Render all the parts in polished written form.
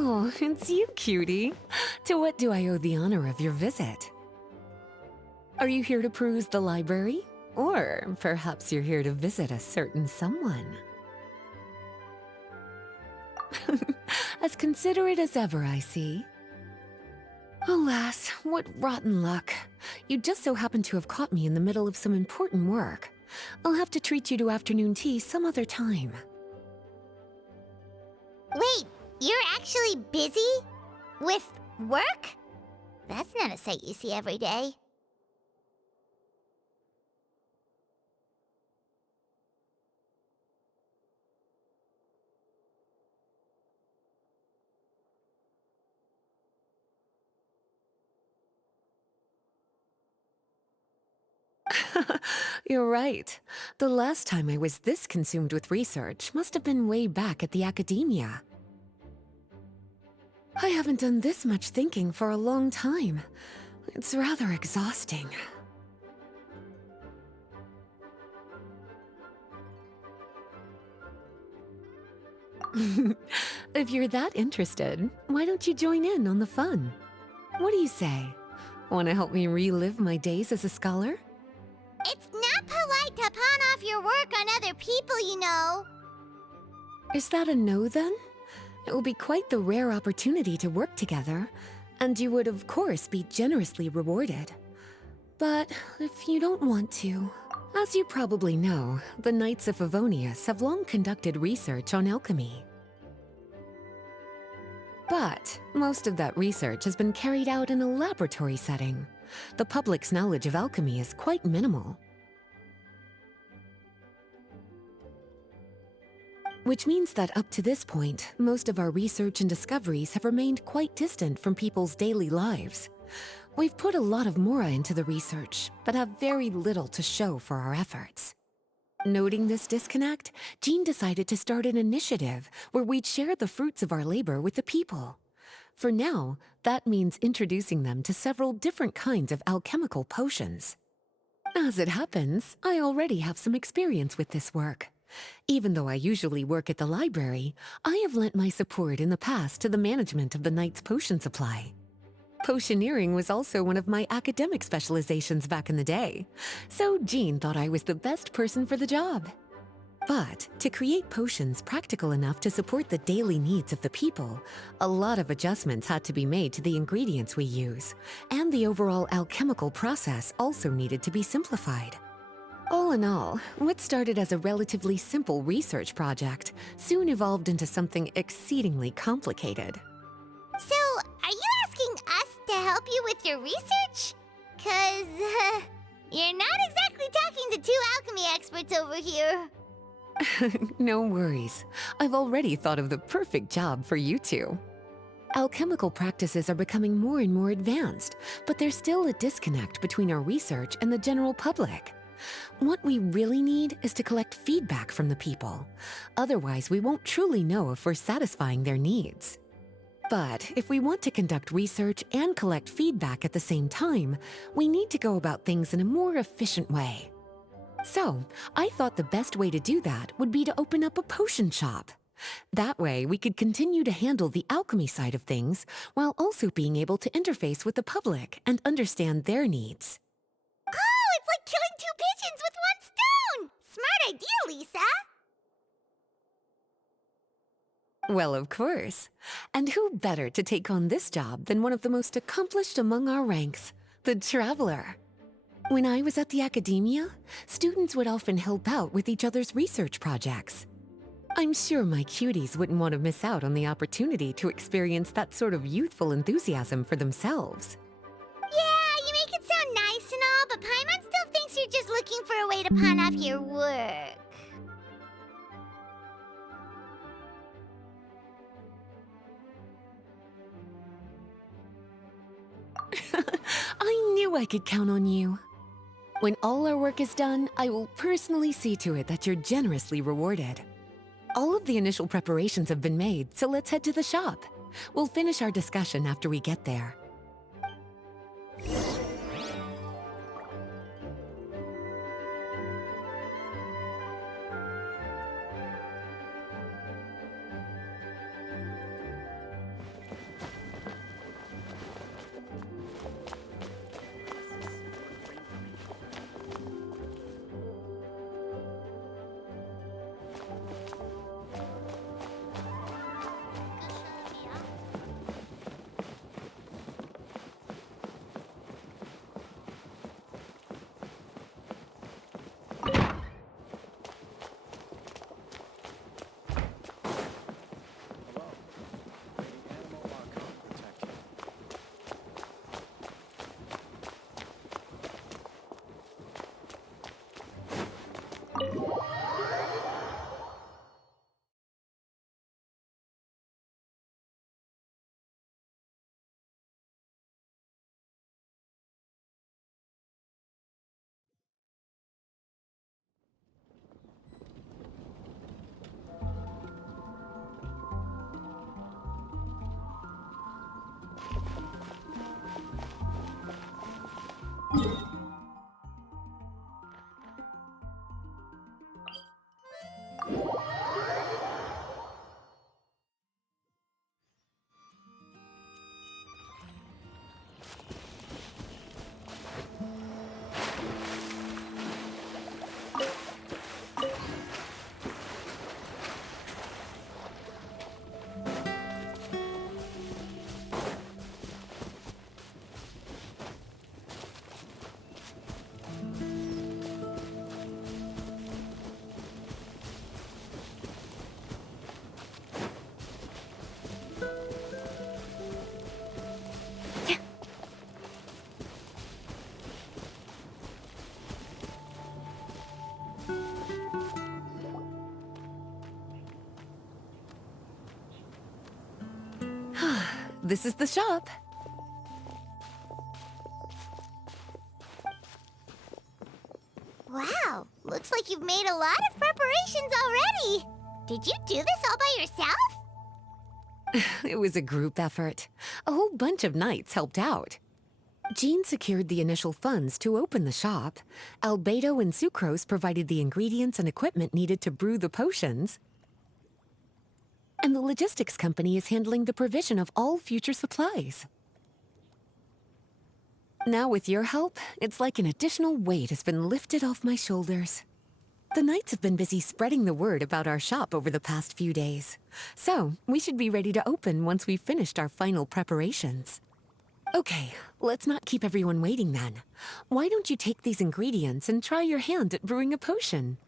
Oh, it's you, cutie. To what do I owe the honor of your visit? Are you here to peruse the library? Or perhaps you're here to visit a certain someone? As considerate as ever, I see. Alas, what rotten luck. You just so happen to have caught me in the middle of some important work. I'll have to treat you to afternoon tea some other time. Wait, you're actually busy? With work? That's not a sight you see every day. You're right. The last time I was this consumed with research must have been way back at the academia. I haven't done this much thinking for a long time. It's rather exhausting. If you're that interested, why don't you join in on the fun? What do you say? Want to help me relive my days as a scholar? It's not polite to pawn off your work on other people, you know. Is that a no, then? It will be quite the rare opportunity to work together, and you would, of course, be generously rewarded. But if you don't want to... As you probably know, the Knights of Favonius have long conducted research on alchemy. But most of that research has been carried out in a laboratory setting. The public's knowledge of alchemy is quite minimal. Which means that up to this point, most of our research and discoveries have remained quite distant from people's daily lives. We've put a lot of mora into the research, but have very little to show for our efforts. Noting this disconnect, Jean decided to start an initiative where we'd share the fruits of our labor with the people. For now, that means introducing them to several different kinds of alchemical potions. As it happens, I already have some experience with this work. Even though I usually work at the library, I have lent my support in the past to the management of the Knight's potion supply. Potioneering was also one of my academic specializations back in the day, so Jean thought I was the best person for the job. But to create potions practical enough to support the daily needs of the people, a lot of adjustments had to be made to the ingredients we use, and the overall alchemical process also needed to be simplified. All in all, what started as a relatively simple research project soon evolved into something exceedingly complicated. So, are you asking us to help you with your research? 'Cause, you're not exactly talking to two alchemy experts over here. No worries. I've already thought of the perfect job for you two. Alchemical practices are becoming more and more advanced, but there's still a disconnect between our research and the general public. What we really need is to collect feedback from the people. Otherwise, we won't truly know if we're satisfying their needs. But if we want to conduct research and collect feedback at the same time, we need to go about things in a more efficient way. So, I thought the best way to do that would be to open up a potion shop. That way, we could continue to handle the alchemy side of things while also being able to interface with the public and understand their needs. Oh, it's like killing two pigeons with one stone! Smart idea, Lisa! Well, of course. And who better to take on this job than one of the most accomplished among our ranks, the Traveler? When I was at the academia, students would often help out with each other's research projects. I'm sure my cuties wouldn't want to miss out on the opportunity to experience that sort of youthful enthusiasm for themselves. Yeah, you make it sound nice and all, but Paimon still thinks you're just looking for a way to pawn off your work. I knew I could count on you. When all our work is done, I will personally see to it that you're generously rewarded. All of the initial preparations have been made, so let's head to the shop. We'll finish our discussion after we get there. This is the shop. Wow, looks like you've made a lot of preparations already. Did you do this all by yourself? It was a group effort. A whole bunch of knights helped out. Jean secured the initial funds to open the shop. Albedo and Sucrose provided the ingredients and equipment needed to brew the potions. And the logistics company is handling the provision of all future supplies. Now with your help, it's like an additional weight has been lifted off my shoulders. The knights have been busy spreading the word about our shop over the past few days. So, we should be ready to open once we've finished our final preparations. Okay, let's not keep everyone waiting then. Why don't you take these ingredients and try your hand at brewing a potion?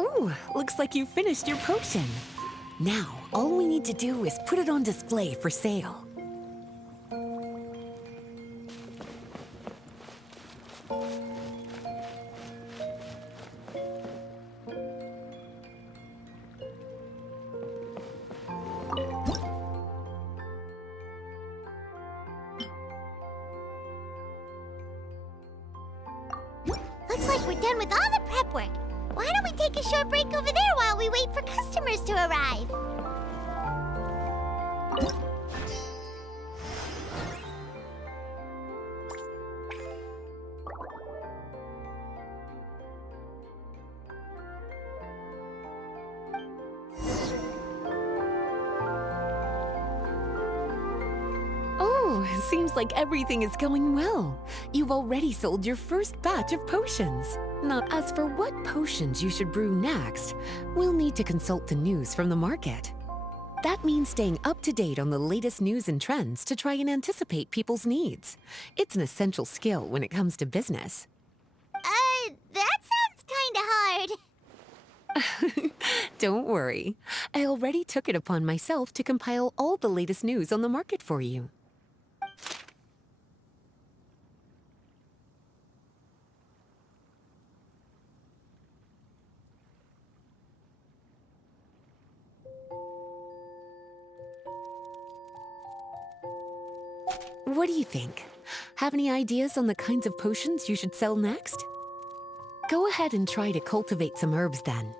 Ooh, looks like you finished your potion. Now, all we need to do is put it on display for sale. Looks like we're done with all the prep work. Why don't we take a short break over there while we wait for customers to arrive? Oh, seems like everything is going well. You've already sold your first batch of potions. Now, as for what potions you should brew next, we'll need to consult the news from the market. That means staying up to date on the latest news and trends to try and anticipate people's needs. It's an essential skill when it comes to business. That sounds kinda hard. Don't worry. I already took it upon myself to compile all the latest news on the market for you. What do you think? Have any ideas on the kinds of potions you should sell next? Go ahead and try to cultivate some herbs then.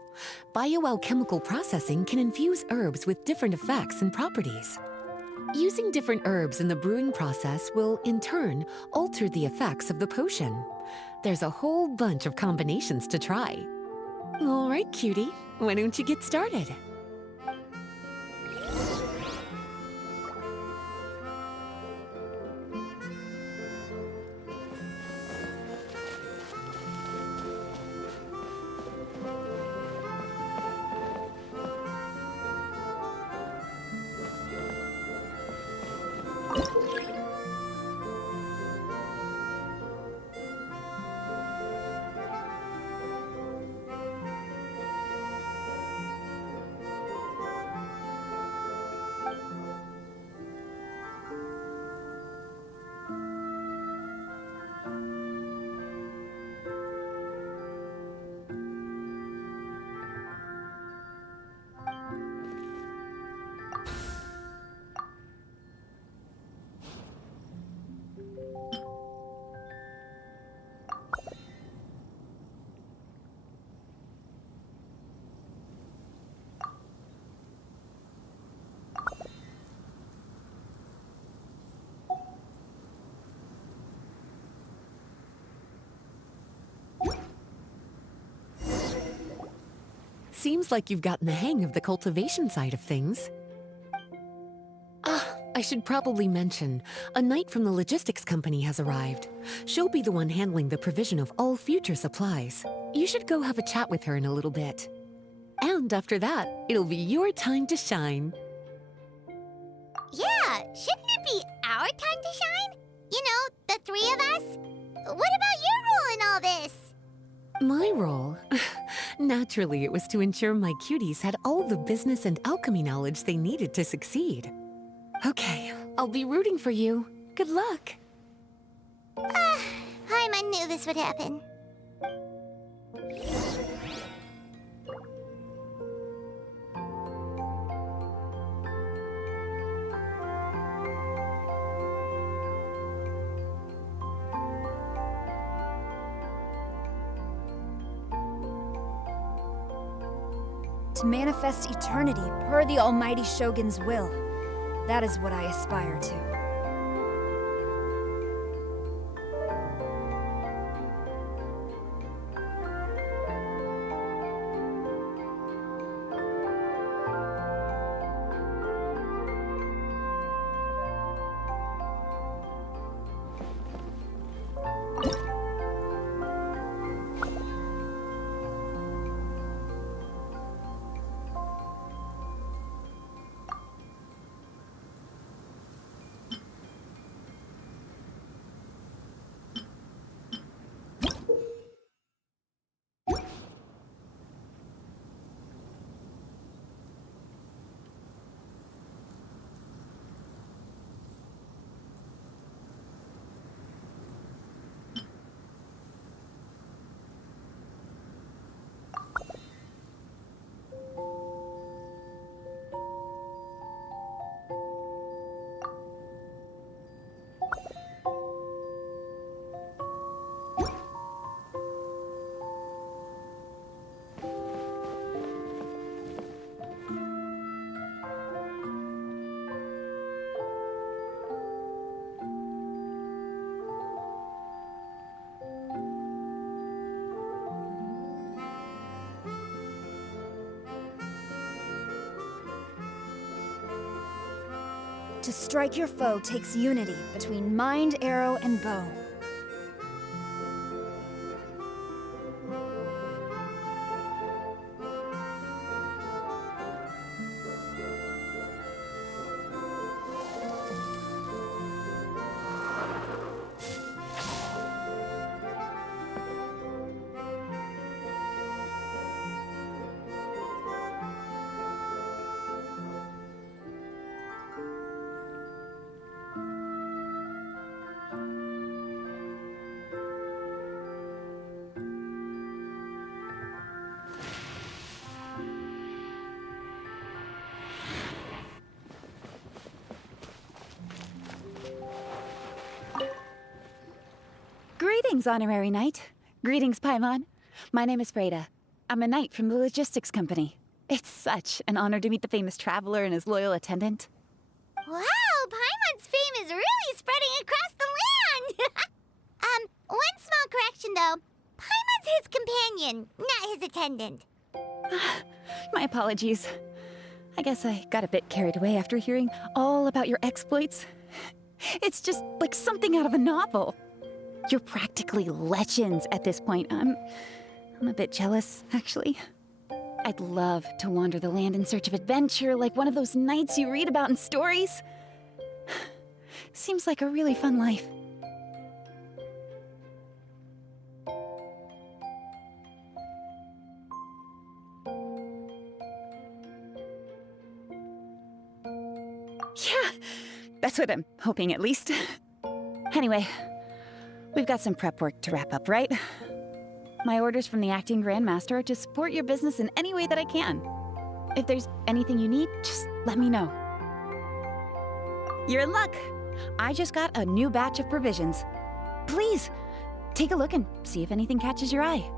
Bioalchemical processing can infuse herbs with different effects and properties. Using different herbs in the brewing process will, in turn, alter the effects of the potion. There's a whole bunch of combinations to try. All right, cutie, why don't you get started? Seems like you've gotten the hang of the cultivation side of things. I should probably mention, a knight from the logistics company has arrived. She'll be the one handling the provision of all future supplies. You should go have a chat with her in a little bit. And after that, it'll be your time to shine. Yeah, shouldn't it be our time to shine? You know, the three of us? What about your role in all this? My role? Naturally, it was to ensure my cuties had all the business and alchemy knowledge they needed to succeed. Okay, I'll be rooting for you. Good luck. Paimon knew this would happen. To manifest eternity per the Almighty Shogun's will. That is what I aspire to. To strike your foe takes unity between mind, arrow, and bow. Greetings, Honorary Knight. Greetings, Paimon. My name is Freda. I'm a knight from the logistics company. It's such an honor to meet the famous traveler and his loyal attendant. Wow, Paimon's fame is really spreading across the land! One small correction though. Paimon's his companion, not his attendant. My apologies. I guess I got a bit carried away after hearing all about your exploits. It's just like something out of a novel. You're practically legends at this point. I'm a bit jealous, actually. I'd love to wander the land in search of adventure like one of those knights you read about in stories. Seems like a really fun life. Yeah, that's what I'm hoping at least. Anyway, we've got some prep work to wrap up, right? My orders from the acting grandmaster are to support your business in any way that I can. If there's anything you need, just let me know. You're in luck. I just got a new batch of provisions. Please, take a look and see if anything catches your eye.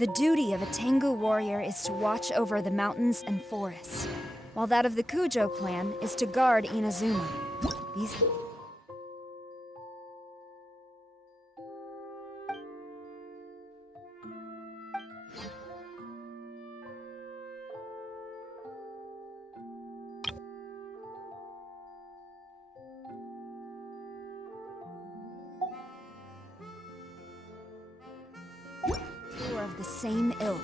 The duty of a Tengu warrior is to watch over the mountains and forests, while that of the Kujo clan is to guard Inazuma. These... were of the same ilk.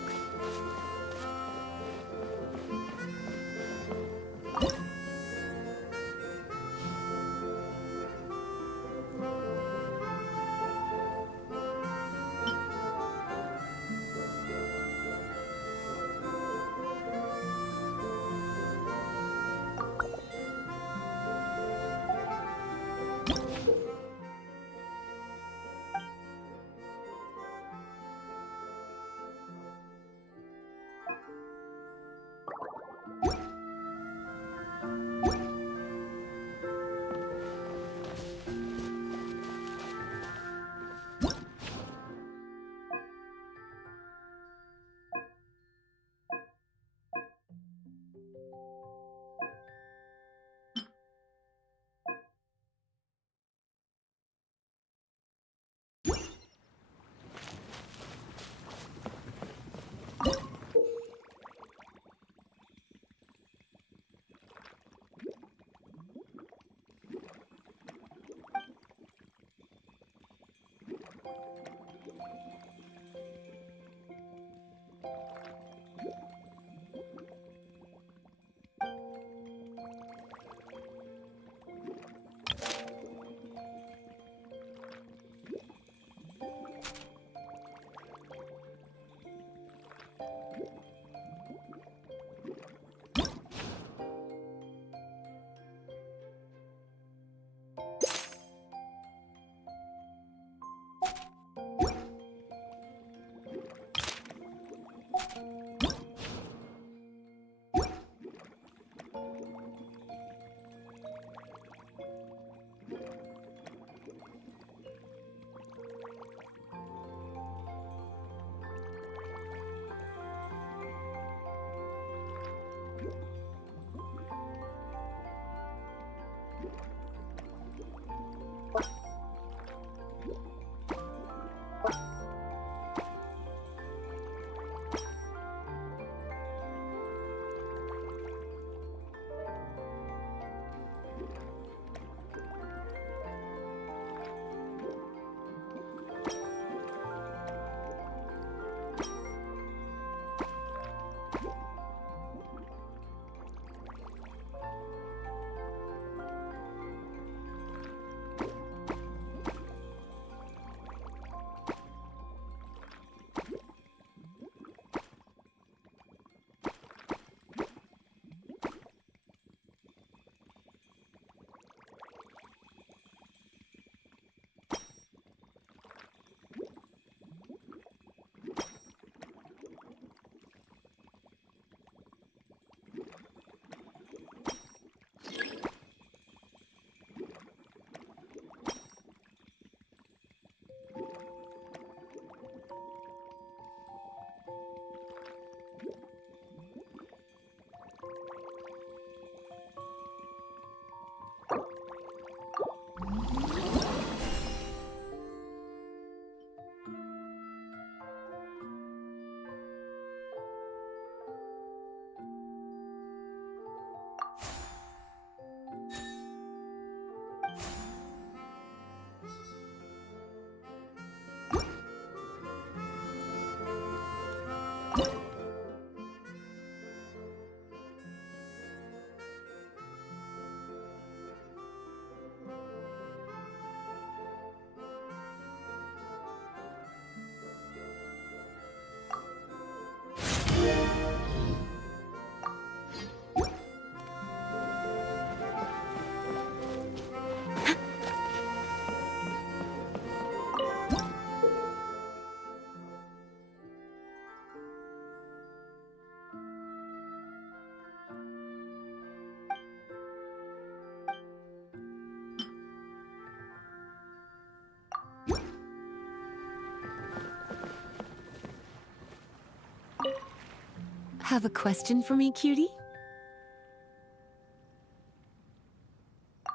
Have a question for me, cutie?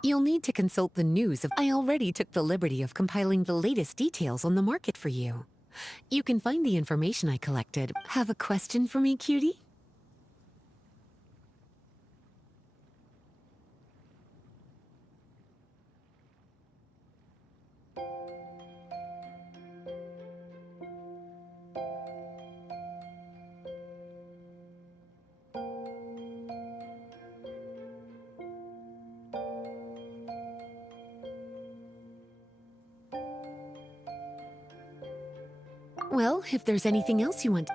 You'll need to consult the news of... I already took the liberty of compiling the latest details on the market for you. You can find the information I collected. Have a question for me, cutie? Well, if there's anything else you want...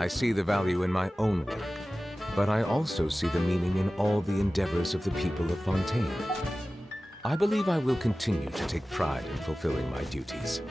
I see the value in my own work, but I also see the meaning in all the endeavors of the people of Fontaine. I believe I will continue to take pride in fulfilling my duties.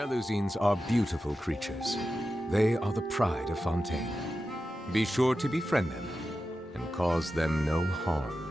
Melusines are beautiful creatures. They are the pride of Fontaine. Be sure to befriend them and cause them no harm.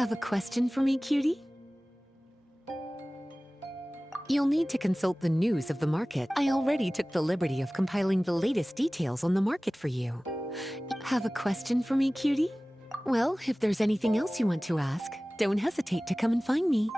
Have a question for me, cutie? You'll need to consult the news of the market. I already took the liberty of compiling the latest details on the market for you. Have a question for me, cutie? Well, if there's anything else you want to ask, don't hesitate to come and find me.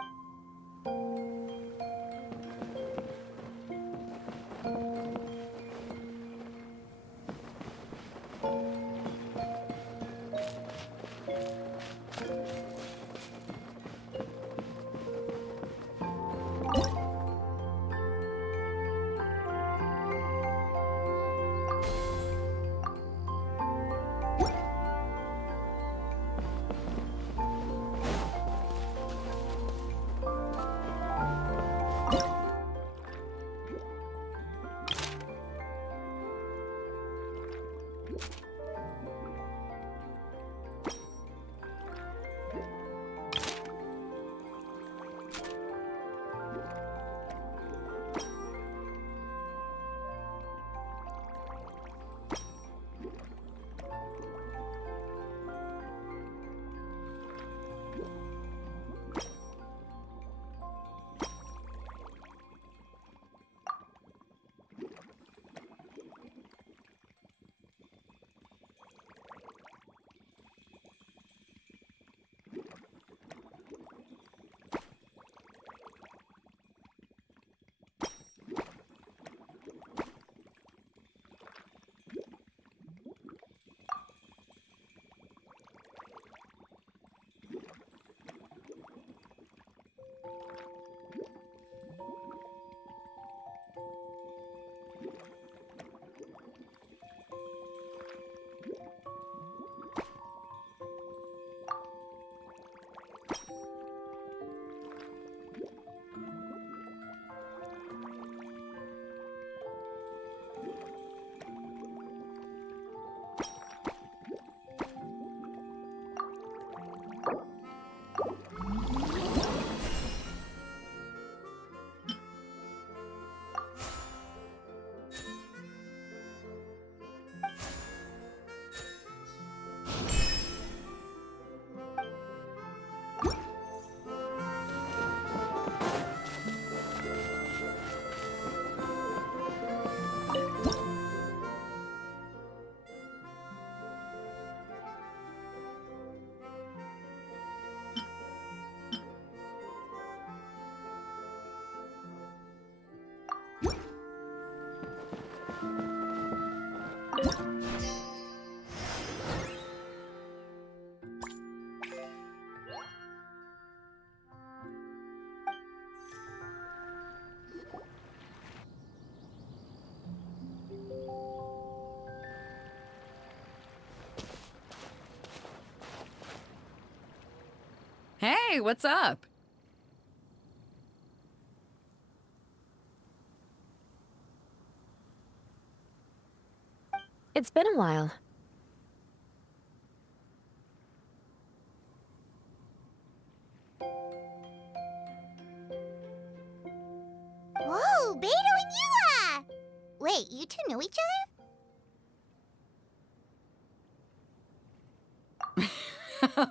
Hey, what's up? It's been a while. Whoa, Beto and Eula! Wait, you two know each other?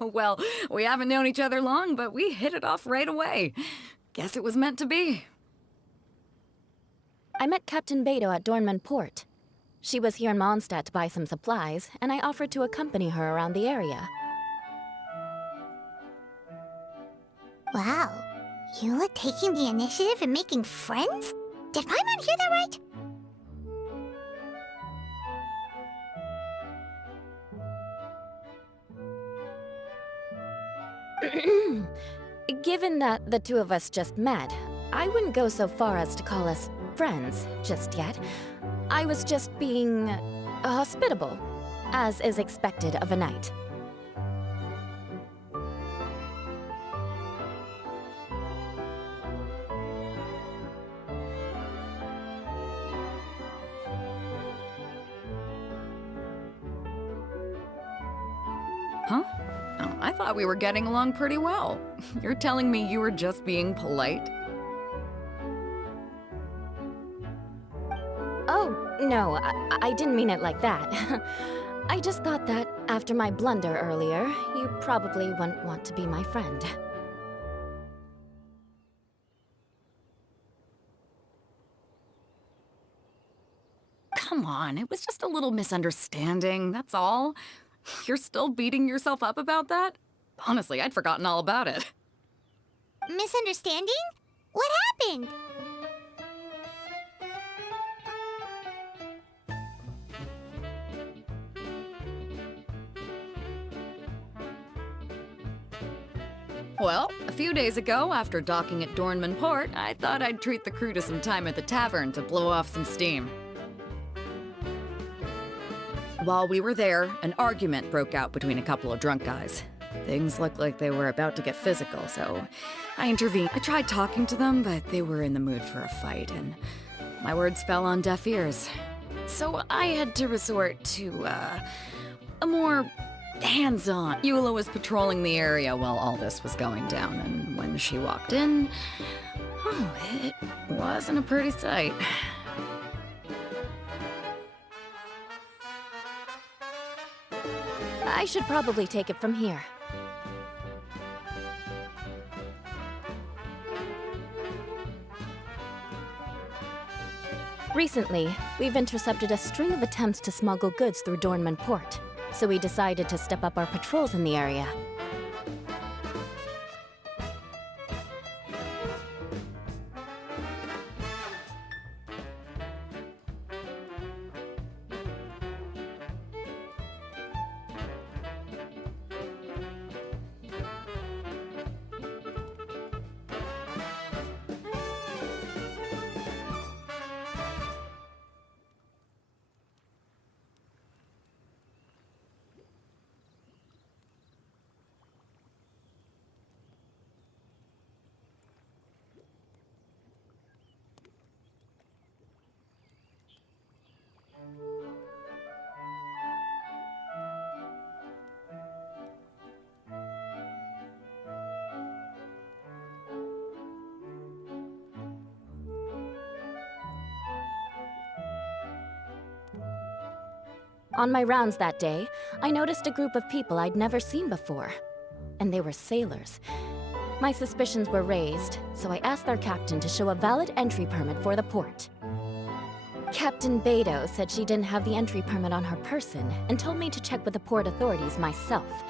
Well, we haven't known each other long, but we hit it off right away. Guess it was meant to be. I met Captain Beto at Dornman Port. She was here in Mondstadt to buy some supplies, and I offered to accompany her around the area. Wow. Eula taking the initiative and making friends? Did Paimon hear that right? Given that the two of us just met, I wouldn't go so far as to call us friends just yet. I was just being hospitable, as is expected of a knight. Huh? Oh, I thought we were getting along pretty well. You're telling me you were just being polite? Oh, no, I didn't mean it like that. I just thought that after my blunder earlier, you probably wouldn't want to be my friend. Come on, it was just a little misunderstanding, that's all. You're still beating yourself up about that? Honestly, I'd forgotten all about it. Misunderstanding? What happened? Well, a few days ago, after docking at Dornman Port, I thought I'd treat the crew to some time at the tavern to blow off some steam. While we were there, an argument broke out between a couple of drunk guys. Things looked like they were about to get physical, so I intervened. I tried talking to them, but they were in the mood for a fight, and my words fell on deaf ears. So I had to resort to, a more hands-on. Eula was patrolling the area while all this was going down, and when she walked in, oh, it wasn't a pretty sight. I should probably take it from here. Recently, we've intercepted a string of attempts to smuggle goods through Dornman Port, so we decided to step up our patrols in the area. On my rounds that day, I noticed a group of people I'd never seen before. And they were sailors. My suspicions were raised, so I asked their captain to show a valid entry permit for the port. Captain Beto said she didn't have the entry permit on her person and told me to check with the port authorities myself.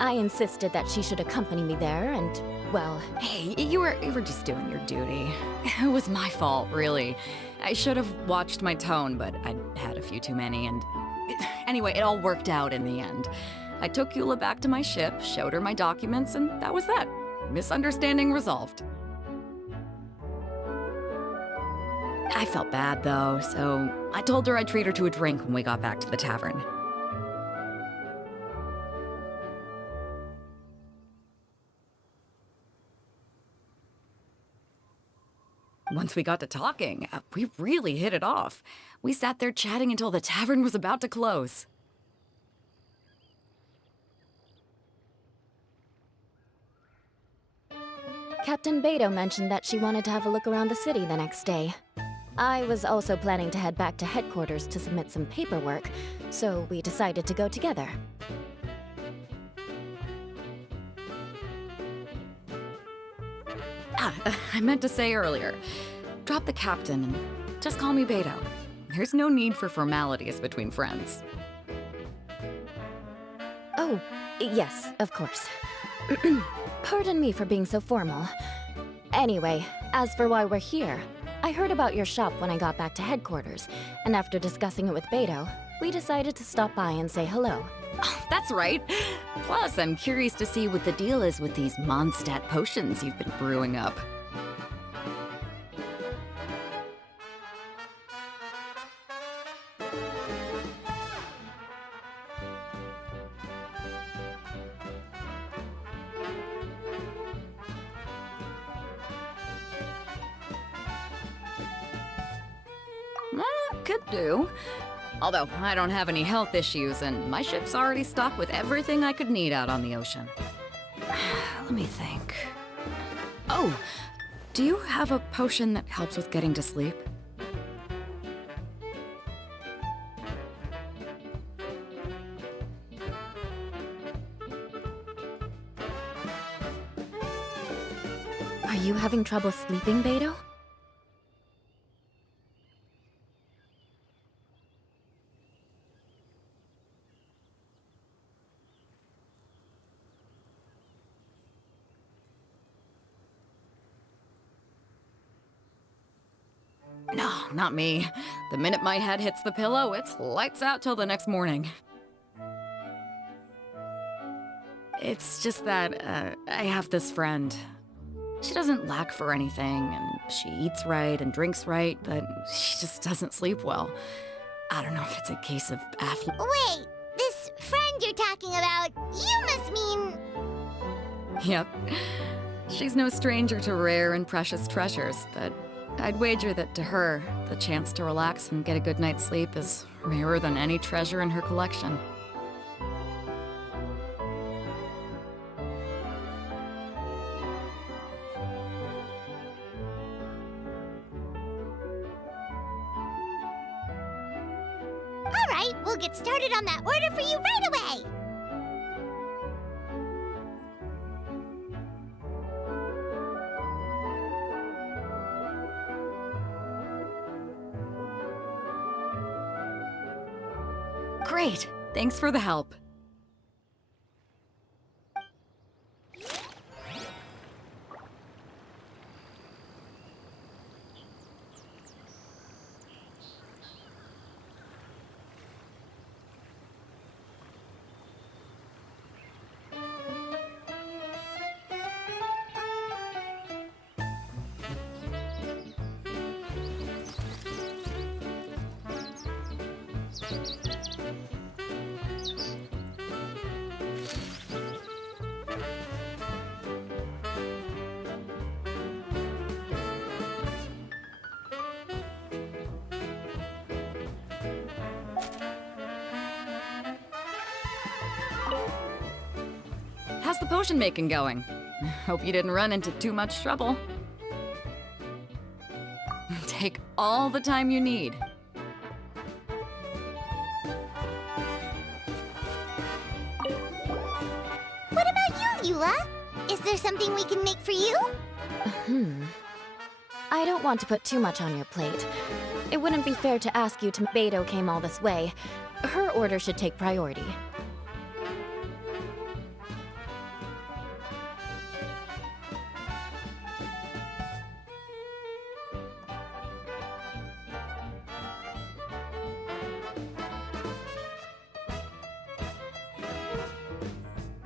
I insisted that she should accompany me there and, well... Hey, you were just doing your duty. It was my fault, really. I should have watched my tone, but I'd had a few too many, and... Anyway, it all worked out in the end. I took Eula back to my ship, showed her my documents, and that was that. Misunderstanding resolved. I felt bad, though, so I told her I'd treat her to a drink when we got back to the tavern. once we got to talking, we really hit it off. We sat there chatting until the tavern was about to close. Captain Beto mentioned that she wanted to have a look around the city the next day. I was also planning to head back to headquarters to submit some paperwork, so we decided to go together. I meant to say earlier, drop the captain and just call me Beto. There's no need for formalities between friends. Oh, yes, of course. Pardon me for being so formal. Anyway, as for why we're here, I heard about your shop when I got back to headquarters, and after discussing it with Beto, we decided to stop by and say hello. Oh, that's right. Plus, I'm curious to see what the deal is with these Mondstadt potions you've been brewing up. Could do. Although, I don't have any health issues, and my ship's already stocked with everything I could need out on the ocean. Let me think. Oh, do you have a potion that helps with getting to sleep? Are you having trouble sleeping, Beto? No, not me. The minute my head hits the pillow, it's lights out till the next morning. It's just that, I have this friend. She doesn't lack for anything, and she eats right and drinks right, but she just doesn't sleep well. I don't know if it's a case of Wait, this friend you're talking about, you must mean... Yep. She's no stranger to rare and precious treasures, but I'd wager that to her, the chance to relax and get a good night's sleep is rarer than any treasure in her collection. All right, we'll get started on that order for you right away. Great! Thanks for the help. How's the potion making going? Hope you didn't run into too much trouble. Take all the time you need. What about you, Eula? Is there something we can make for you? I don't want to put too much on your plate. It wouldn't be fair to ask you to... Beto came all this way. Her order should take priority.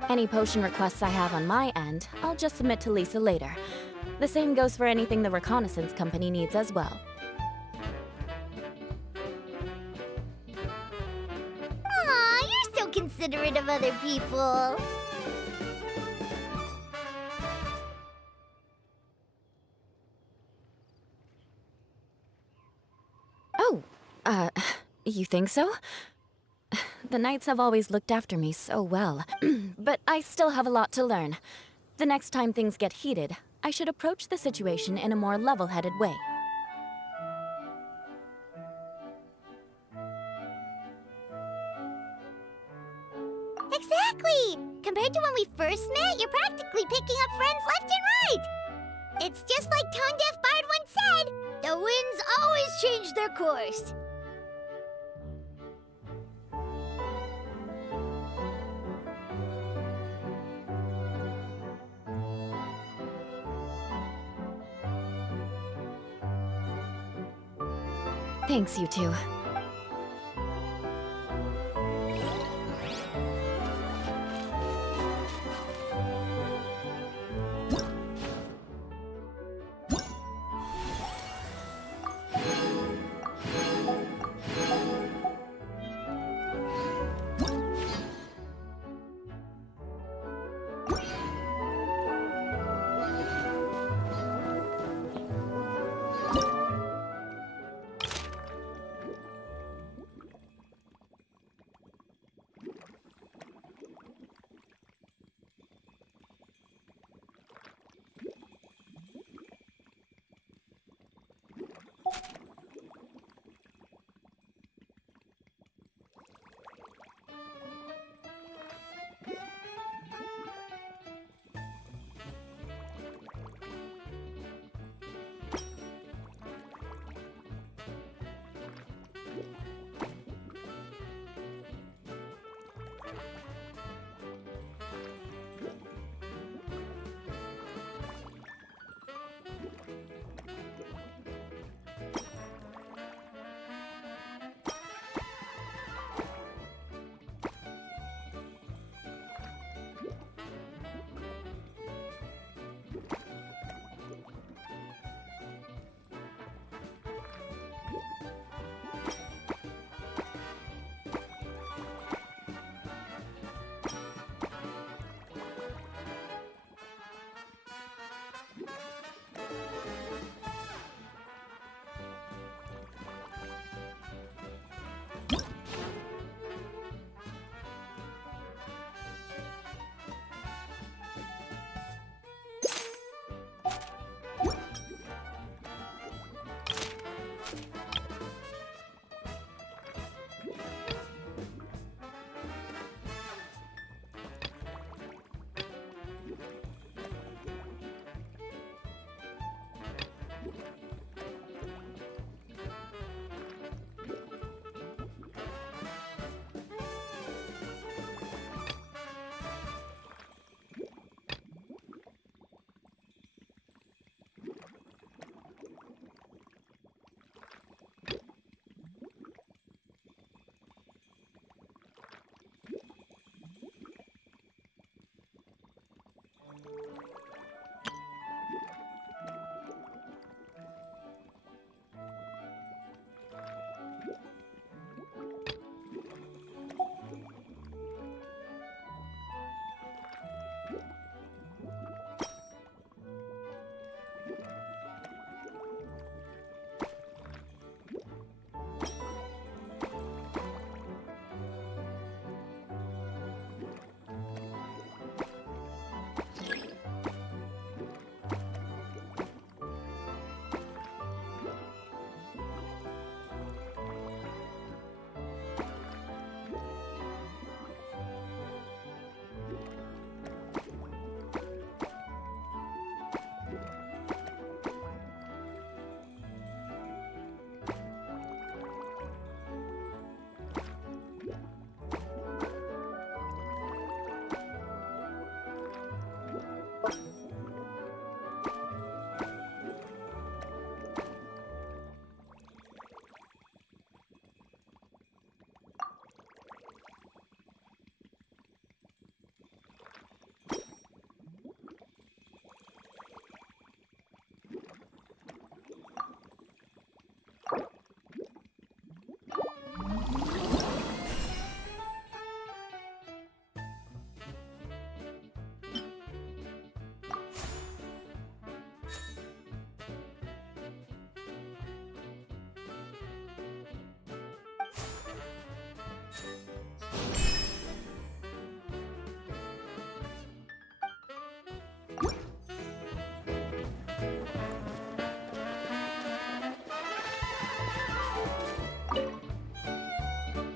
Any potion requests I have on my end, I'll just submit to Lisa later. The same goes for anything the reconnaissance company needs as well. Aw, you're so considerate of other people. You think so? The knights have always looked after me so well, but I still have a lot to learn. The next time things get heated, I should approach the situation in a more level-headed way. Exactly! Compared to when we first met, you're practically picking up friends left and right! It's just like Tone Deaf Bard once said, the winds always change their course. Thanks, you two.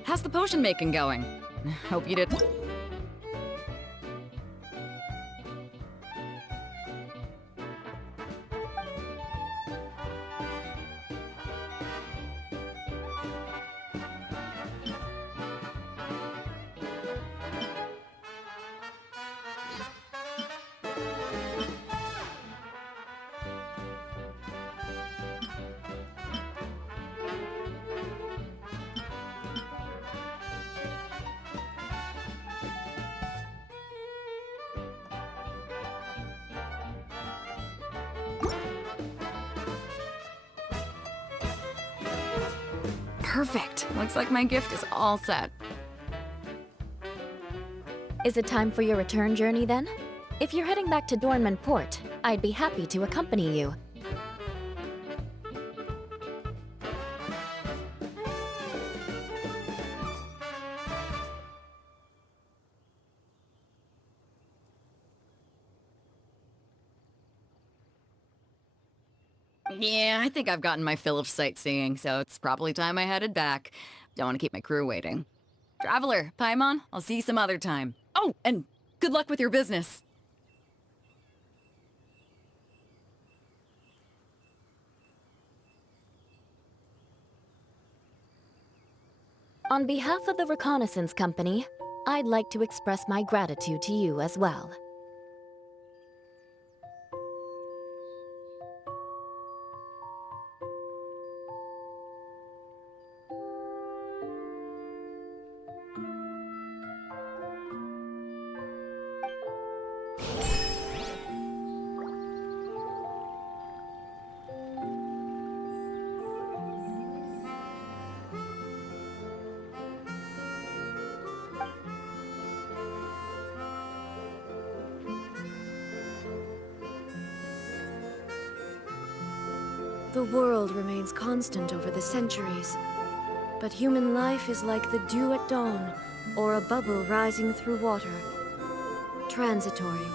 how's the potion making going? Hope you did. Perfect. Looks like my gift is all set. Is it time for your return journey then? If you're heading back to Dornman Port, I'd be happy to accompany you. Yeah, I think I've gotten my fill of sightseeing, so it's probably time I headed back. Don't want to keep my crew waiting. Traveler, Paimon, I'll see you some other time. Oh, and good luck with your business. On behalf of the Reconnaissance Company, I'd like to express my gratitude to you as well. The world remains constant over the centuries, but human life is like the dew at dawn, or a bubble rising through water. Transitory.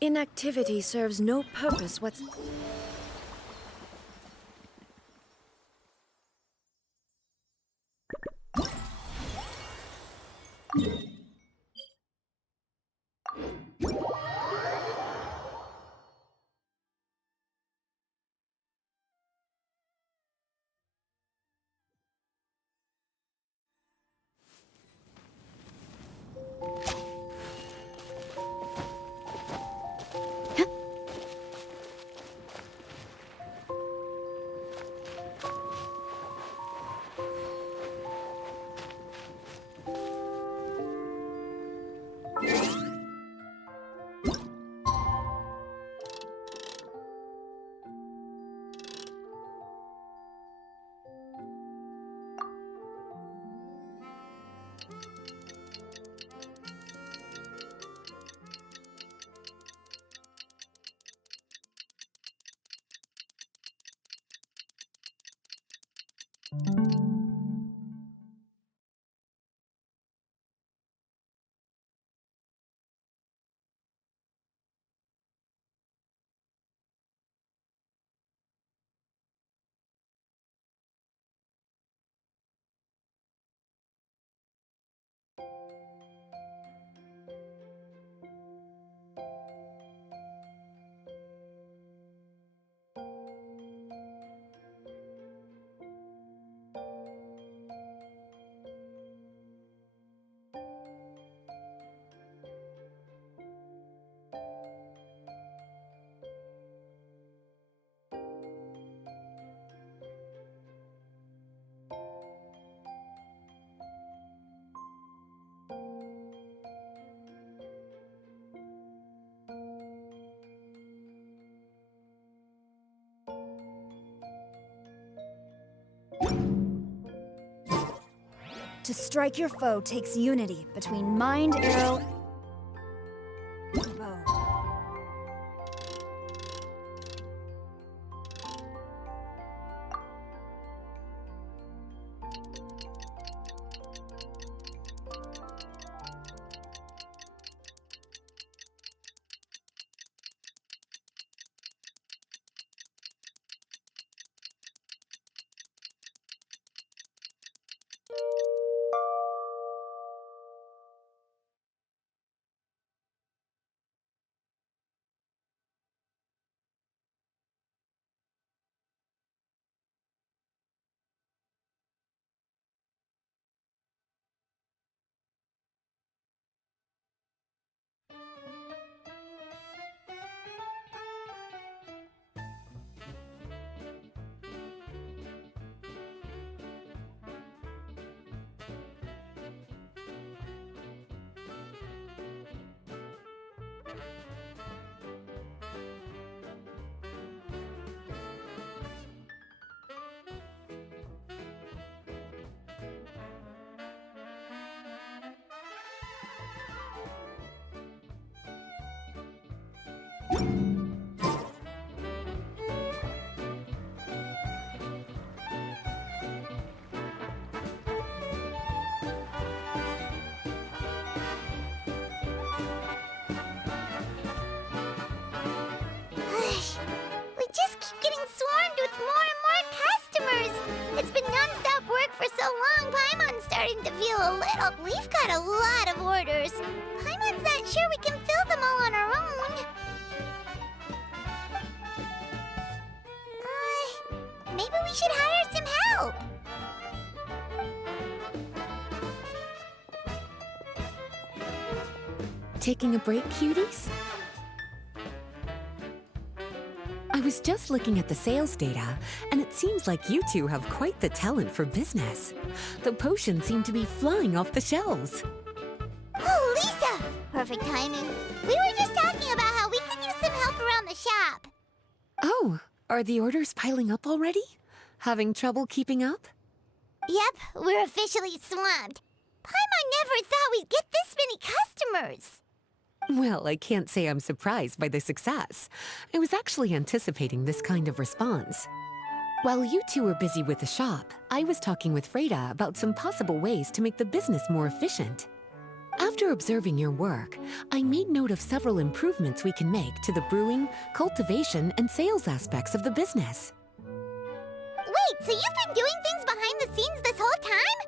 Inactivity serves no purpose whatsoever. To strike your foe takes unity between mind, arrow, and bow. We just keep getting swarmed with more and more customers. It's been non-stop work for so long, Paimon's starting to feel a little... We've got a lot of orders. Paimon's not sure we can fill them all on our own. Maybe we should hire some help. Taking a break, cuties? I was just looking at the sales data, and it seems like you two have quite the talent for business. The potions seem to be flying off the shelves. Oh, Lisa! Perfect timing. We were just talking about how we could use some help around the shop. Oh, are the orders piling up already? Having trouble keeping up? Yep, we're officially swamped. Paimon never thought we'd get this many customers. Well, I can't say I'm surprised by the success. I was actually anticipating this kind of response. While you two were busy with the shop, I was talking with Freda about some possible ways to make the business more efficient. After After observing your work, I made note of several improvements we can make to the brewing, cultivation, and sales aspects of the business. Wait, so you've been doing things behind the scenes this whole time?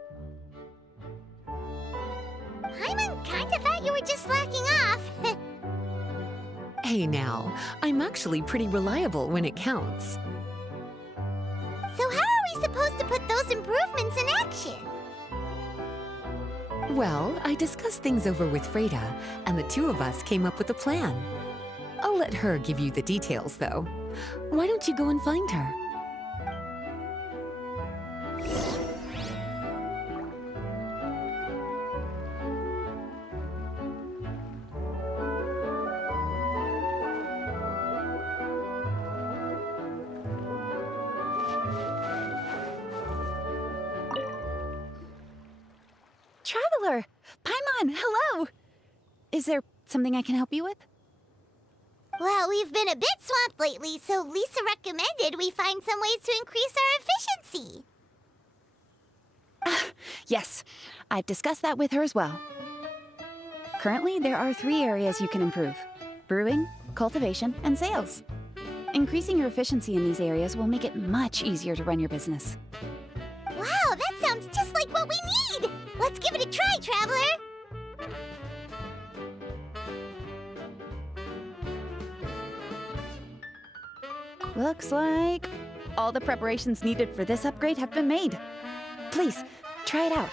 Paimon kinda thought you were just slacking off. Hey now, I'm actually pretty reliable when it counts. So how are we supposed to put those improvements in action? Well, I discussed things over with Freda, and the two of us came up with a plan. I'll let her give you the details, though. Why don't you go and find her? Traveler! Paimon, hello! Is there something I can help you with? Well, we've been a bit swamped lately, so Lisa recommended we find some ways to increase our efficiency. Yes, I've discussed that with her as well. Currently, there are 3 areas you can improve: brewing, cultivation, and sales. Increasing your efficiency in these areas will make it much easier to run your business. Wow, that sounds just like what we need! Let's give it a try, Traveler! Looks like all the preparations needed for this upgrade have been made. Please, try it out.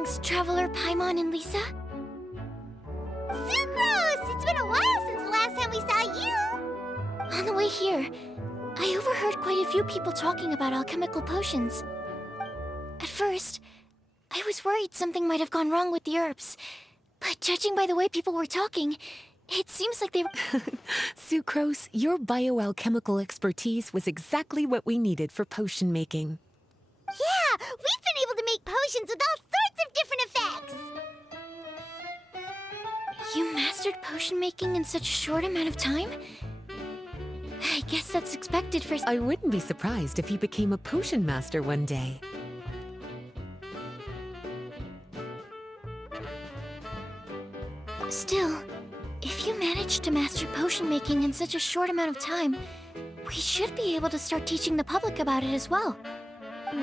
Greetings, Traveler Paimon and Lisa. Sucrose! It's been a while since the last time we saw you! On the way here, I overheard quite a few people talking about alchemical potions. At first, I was worried something might have gone wrong with the herbs. But judging by the way people were talking, it seems like they were... Sucrose, your bioalchemical expertise was exactly what we needed for potion making. Yeah! We've been able to make potions with all sorts of different effects! You mastered potion making in such a short amount of time? I guess that's expected for... I wouldn't be surprised if you became a potion master one day. Still, if you managed to master potion making in such a short amount of time, we should be able to start teaching the public about it as well.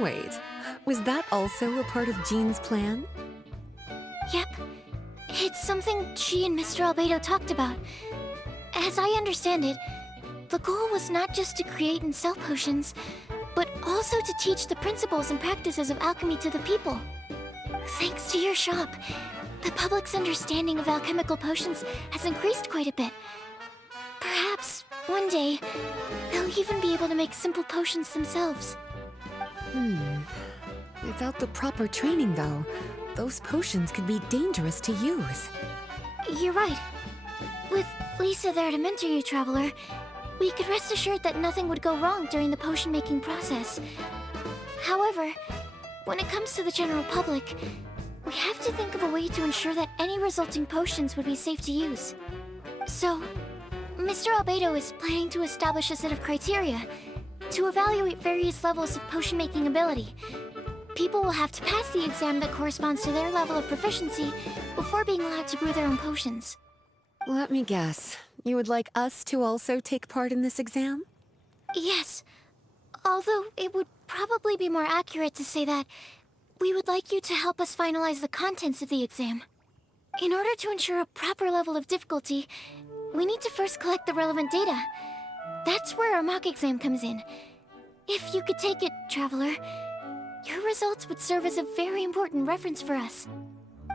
Wait, was that also a part of Jean's plan? Yep. It's something she and Mr. Albedo talked about. As I understand it, the goal was not just to create and sell potions, but also to teach the principles and practices of alchemy to the people. Thanks to your shop, the public's understanding of alchemical potions has increased quite a bit. Perhaps, one day, they'll even be able to make simple potions themselves. Without the proper training, though, those potions could be dangerous to use. You're right. With Lisa there to mentor you, Traveler, we could rest assured that nothing would go wrong during the potion-making process. However, when it comes to the general public, we have to think of a way to ensure that any resulting potions would be safe to use. So, Mr. Albedo is planning to establish a set of criteria to evaluate various levels of potion-making ability. People will have to pass the exam that corresponds to their level of proficiency before being allowed to brew their own potions. Let me guess. You would like us to also take part in this exam? Yes. Although it would probably be more accurate to say that we would like you to help us finalize the contents of the exam. In order to ensure a proper level of difficulty, we need to first collect the relevant data. That's where our mock exam comes in. If you could take it, Traveler, your results would serve as a very important reference for us.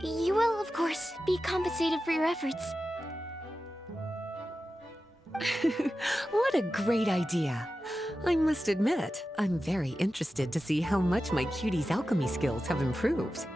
You will, of course, be compensated for your efforts. What a great idea! I must admit, I'm very interested to see how much my cutie's alchemy skills have improved.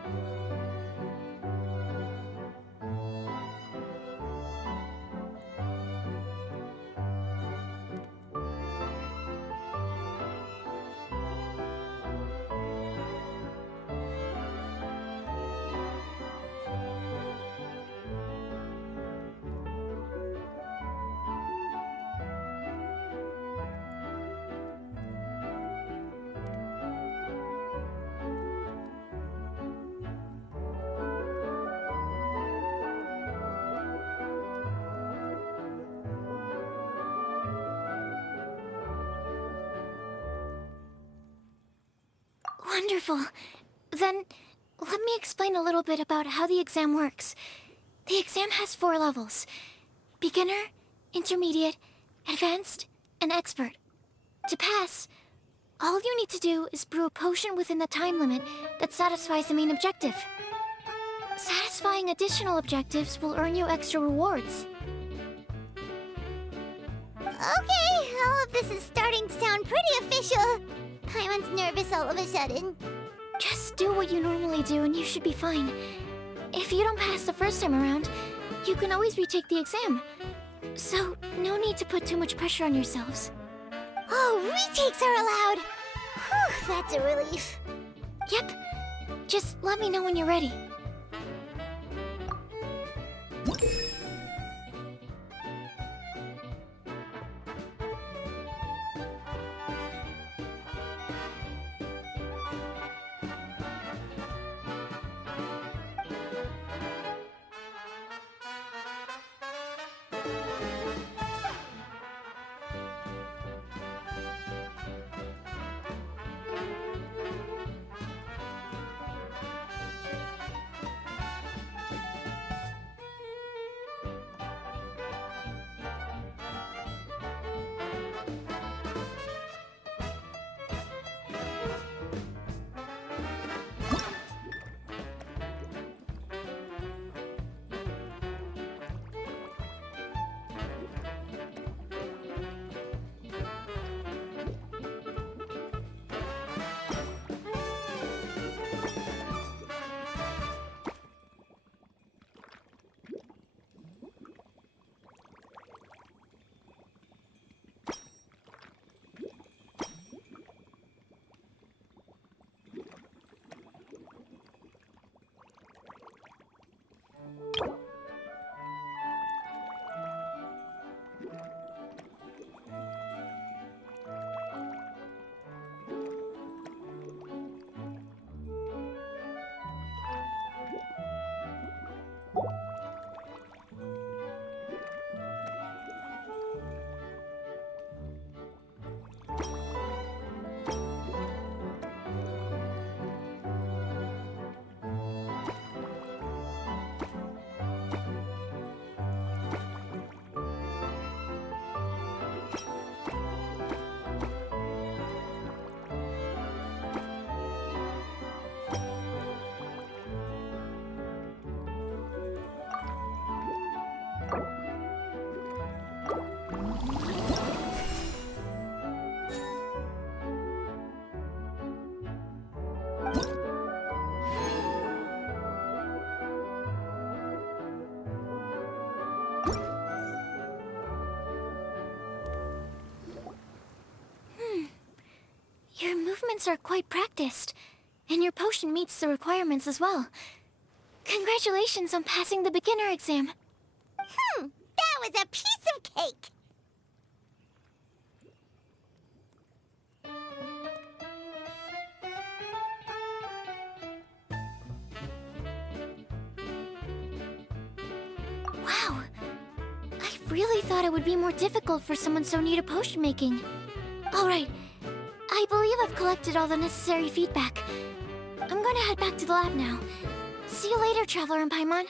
Wonderful. Then, let me explain a little bit about how the exam works. The exam has 4 levels: beginner, intermediate, advanced, and expert. To pass, all you need to do is brew a potion within the time limit that satisfies the main objective. Satisfying additional objectives will earn you extra rewards. Okay, all of this is starting to sound pretty official. Paimon's nervous all of a sudden. Just do what you normally do and you should be fine. If you don't pass the first time around, you can always retake the exam. So, no need to put too much pressure on yourselves. Oh, retakes are allowed! Whew, that's a relief. Yep. Just let me know when you're ready. students are quite practiced, and your potion meets the requirements as well. Congratulations on passing the beginner exam. That was a piece of cake! Wow. I really thought it would be more difficult for someone so new to potion making. Alright. I believe I've collected all the necessary feedback. I'm going to head back to the lab now. See you later, Traveler and Paimon.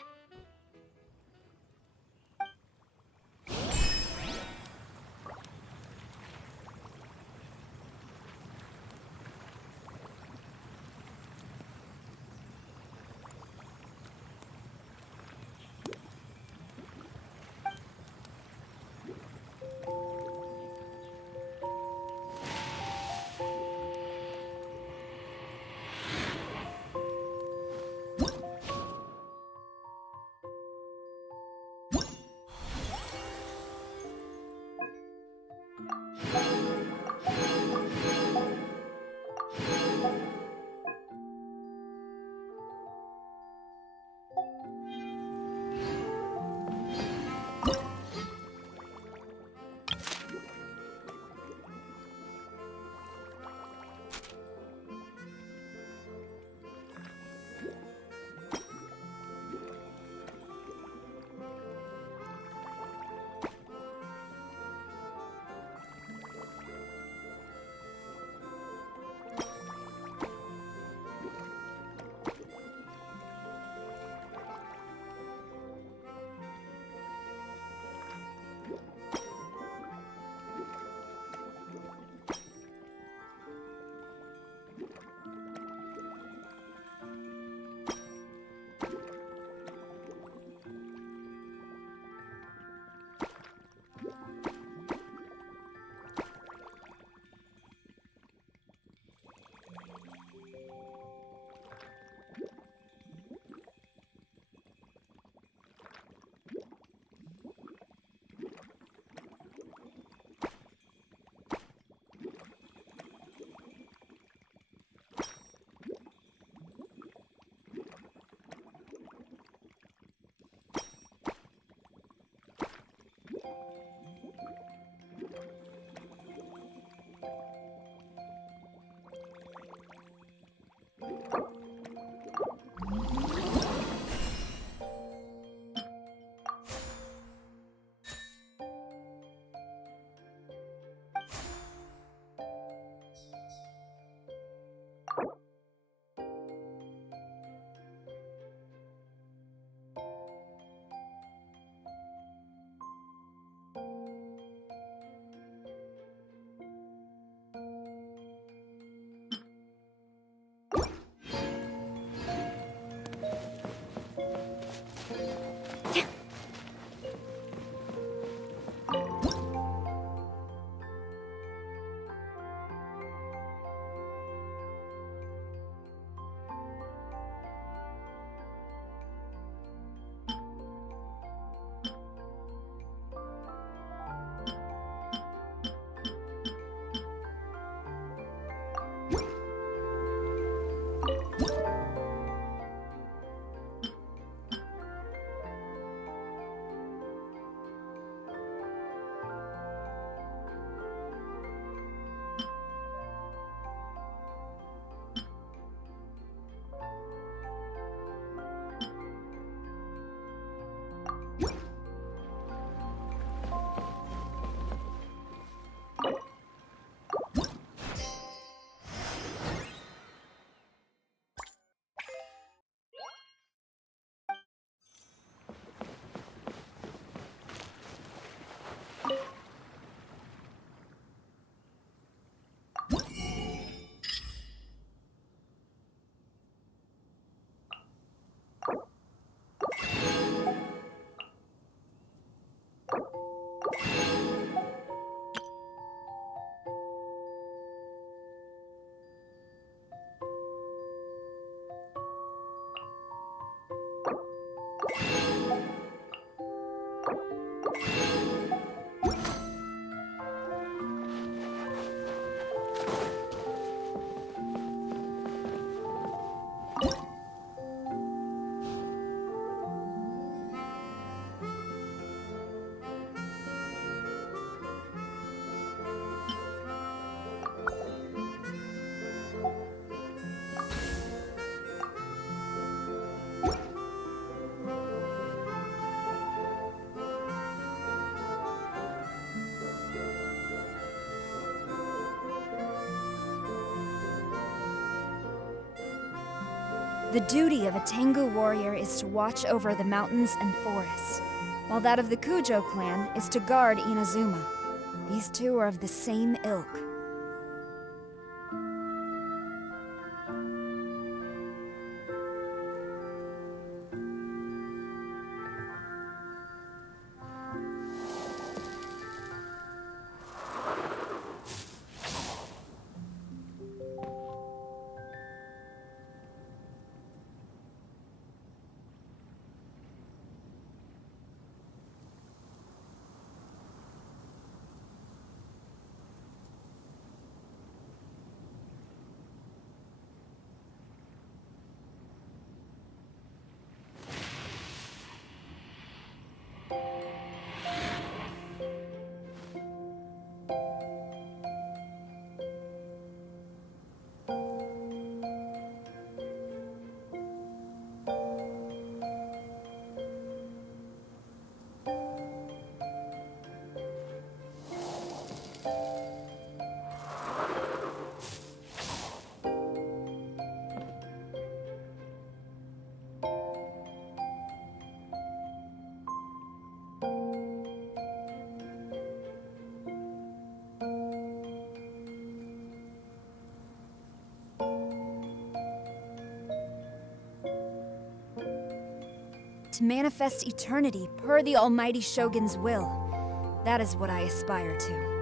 The duty of a Tengu warrior is to watch over the mountains and forests, while that of the Kujo clan is to guard Inazuma. These two are of the same ilk. To manifest eternity per the Almighty Shogun's will. That is what I aspire to.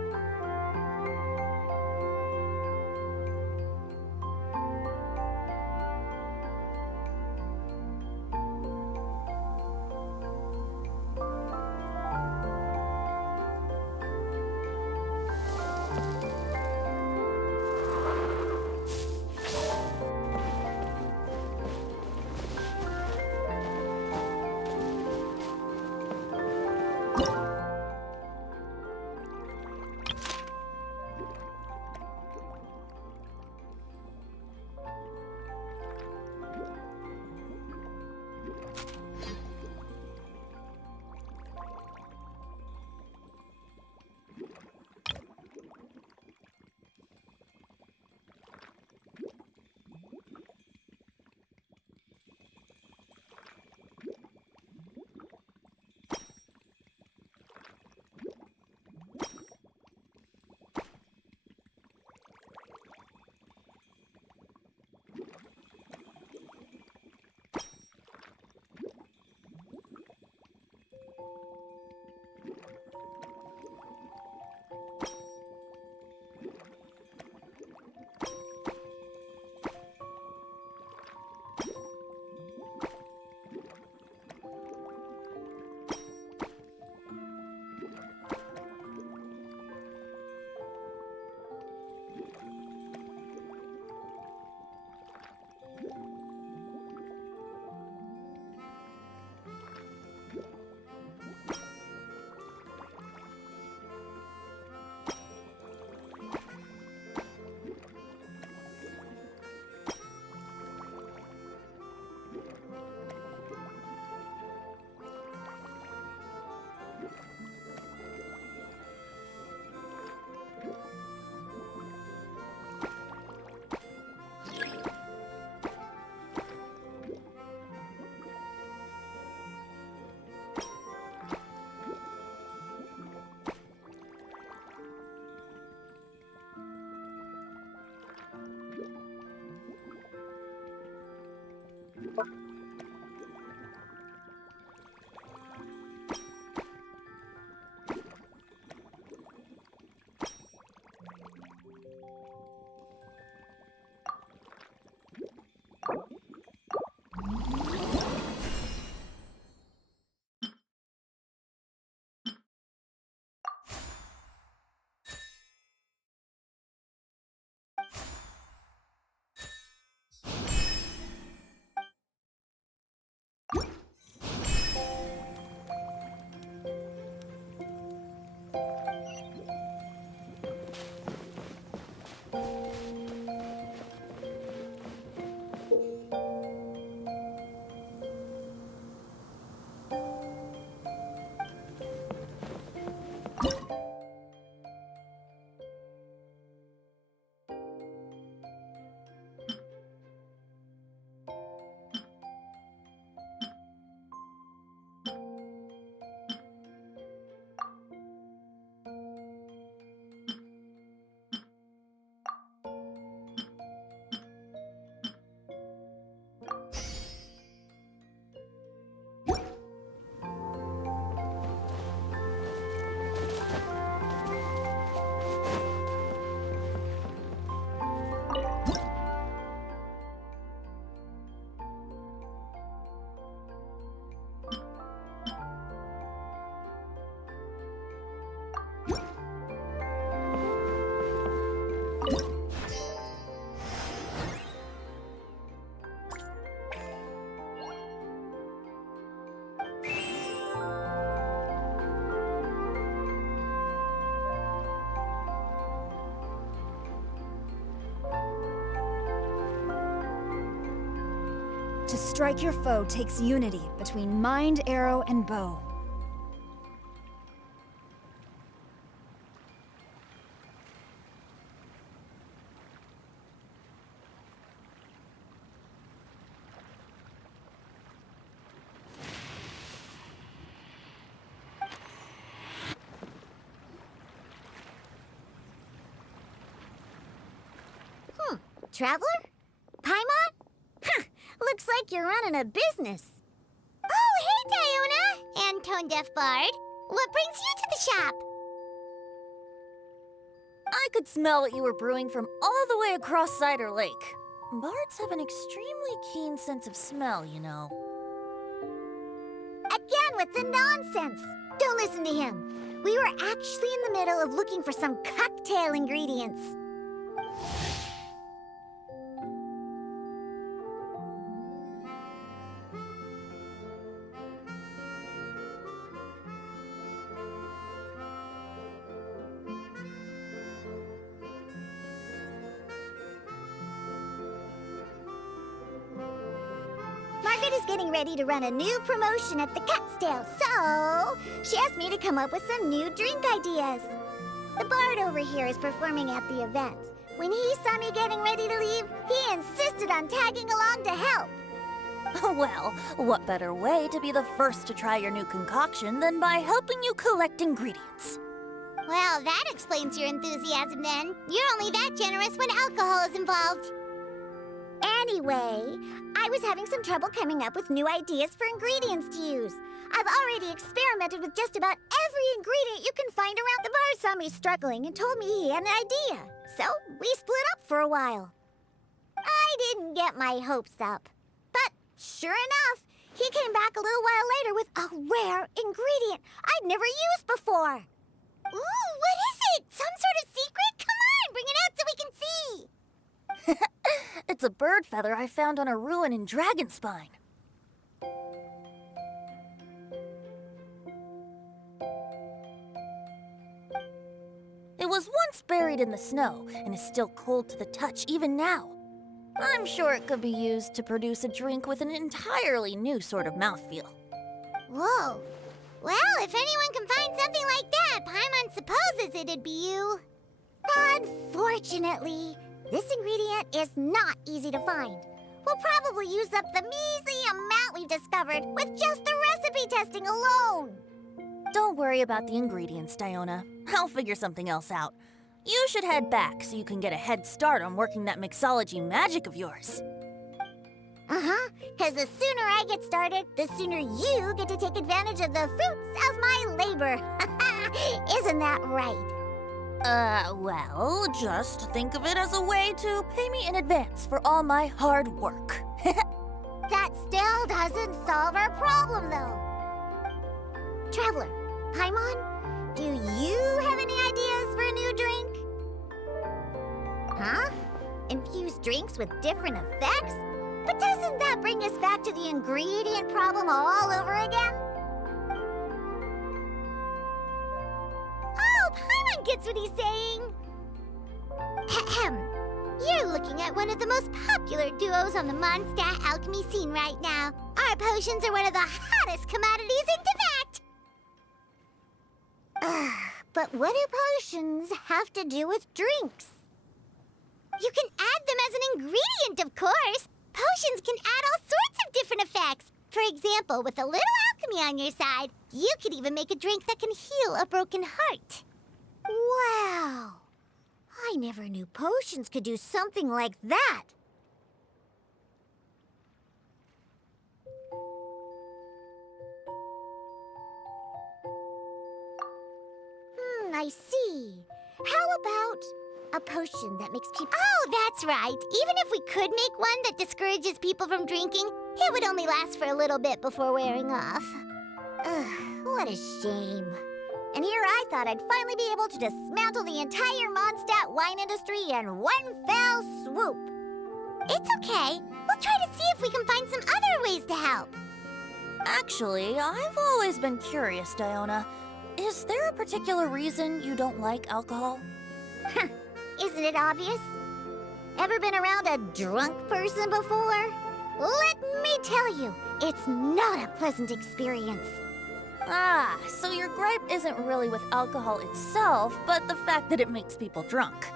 To strike your foe takes unity between mind, arrow, and bow. Traveler? Paimon? Huh, looks like you're running a business. Oh, hey, Diona! And Tone Deaf Bard. What brings you to the shop? I could smell what you were brewing from all the way across Cider Lake. Bards have an extremely keen sense of smell, you know. Again with the nonsense. Don't listen to him. We were actually in the middle of looking for some cocktail ingredients. Margaret is getting ready to run a new promotion at the Cat's Tail, so she asked me to come up with some new drink ideas. The bard over here is performing at the event. When he saw me getting ready to leave, he insisted on tagging along to help. Well, what better way to be the first to try your new concoction than by helping you collect ingredients? Well, that explains your enthusiasm then. You're only that generous when alcohol is involved. Anyway, I was having some trouble coming up with new ideas for ingredients to use. I've already experimented with just about every ingredient you can find around. The bar saw me struggling and told me he had an idea. So we split up for a while. I didn't get my hopes up. But sure enough, he came back a little while later with a rare ingredient I'd never used before. Ooh, what is it? Some sort of secret? Come on, bring it out so we can see. It's a bird feather I found on a ruin in Dragonspine. It was once buried in the snow and is still cold to the touch even now. I'm sure it could be used to produce a drink with an entirely new sort of mouthfeel. Whoa. Well, if anyone can find something like that, Paimon supposes it'd be you. Unfortunately, this ingredient is not easy to find. We'll probably use up the measly amount we've discovered with just the recipe testing alone. Don't worry about the ingredients, Diona. I'll figure something else out. You should head back so you can get a head start on working that mixology magic of yours. Uh-huh, because the sooner I get started, the sooner you get to take advantage of the fruits of my labor. Isn't that right? Well, just think of it as a way to pay me in advance for all my hard work. That still doesn't solve our problem, though. Traveler, Paimon, do you have any ideas for a new drink? Huh? Infuse drinks with different effects? But doesn't that bring us back to the ingredient problem all over again? Oh, Paimon gets what he's saying. Ahem. You're looking at one of the most popular duos on the Mondstadt alchemy scene right now. Our potions are one of the hottest commodities in Tibet. But what do potions have to do with drinks? You can add them as an ingredient, of course. Potions can add all sorts of different effects. For example, with a little alchemy on your side, you could even make a drink that can heal a broken heart. Wow! I never knew potions could do something like that. I see. How about a potion that makes people... Oh, that's right. Even if we could make one that discourages people from drinking, it would only last for a little bit before wearing off. Ugh, what a shame. And here I thought I'd finally be able to dismantle the entire Mondstadt wine industry in one fell swoop. It's okay. We'll try to see if we can find some other ways to help. Actually, I've always been curious, Diona. Is there a particular reason you don't like alcohol? Isn't it obvious? Ever been around a drunk person before? Let me tell you, it's not a pleasant experience. Ah, so your gripe isn't really with alcohol itself, but the fact that it makes people drunk.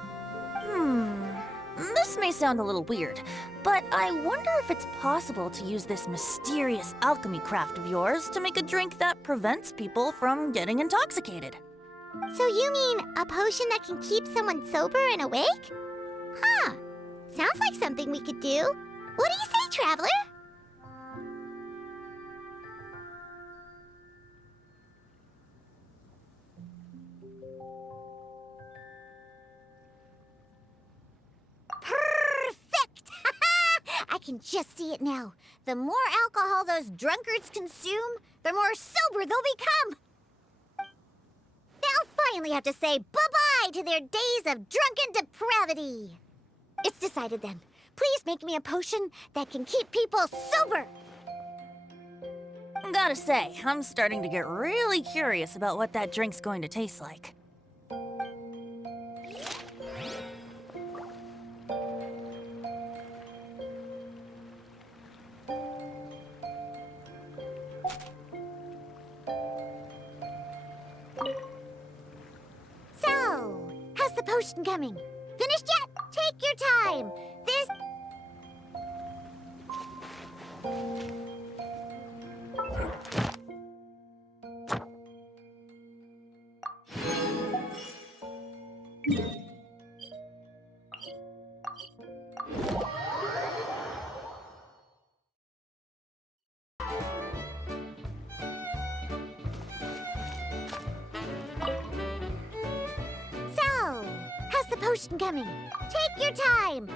This may sound a little weird, but I wonder if it's possible to use this mysterious alchemy craft of yours to make a drink that prevents people from getting intoxicated. So you mean a potion that can keep someone sober and awake? Huh. Sounds like something we could do. What do you say, Traveler? Perfect! I can just see it now. The more alcohol those drunkards consume, the more sober they'll become. They'll finally have to say bye-bye to their days of drunken depravity. It's decided then. Please make me a potion that can keep people sober. Gotta say, I'm starting to get really curious about what that drink's going to taste like. So, how's the potion coming? Finished yet? Take your time. This... So, how's the potion coming? Take your time.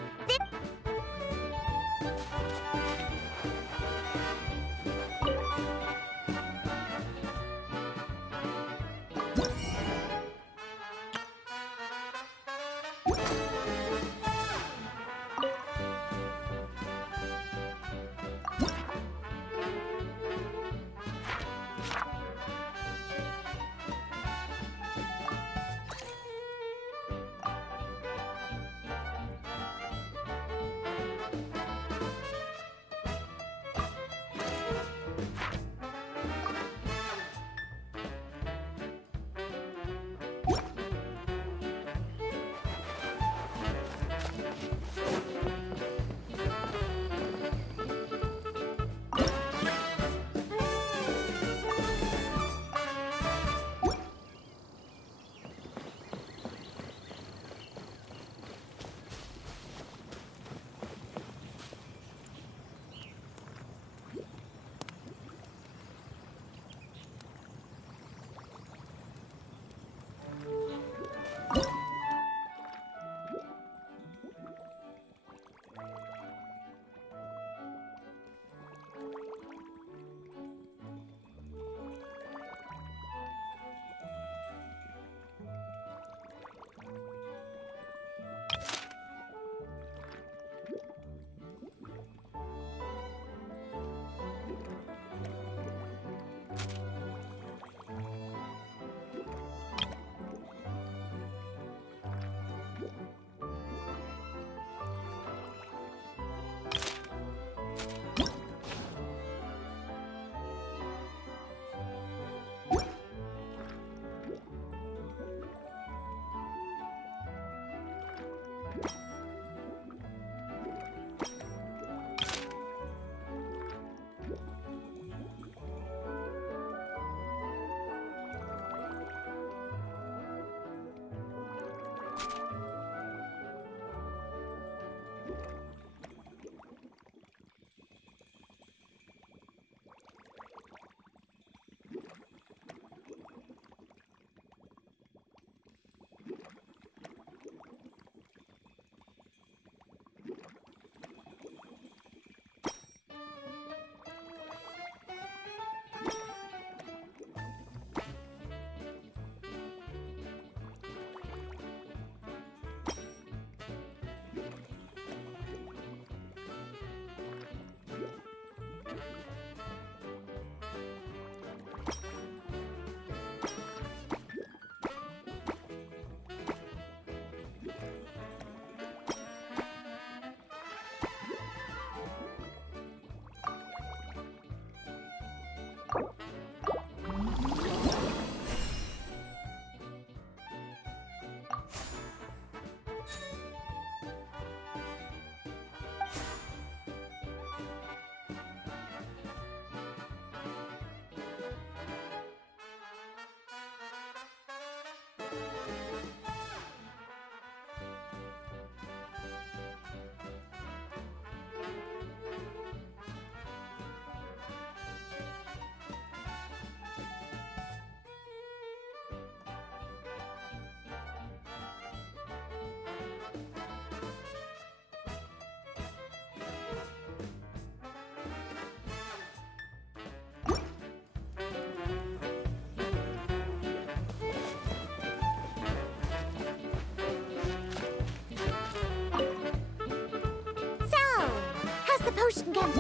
potion again.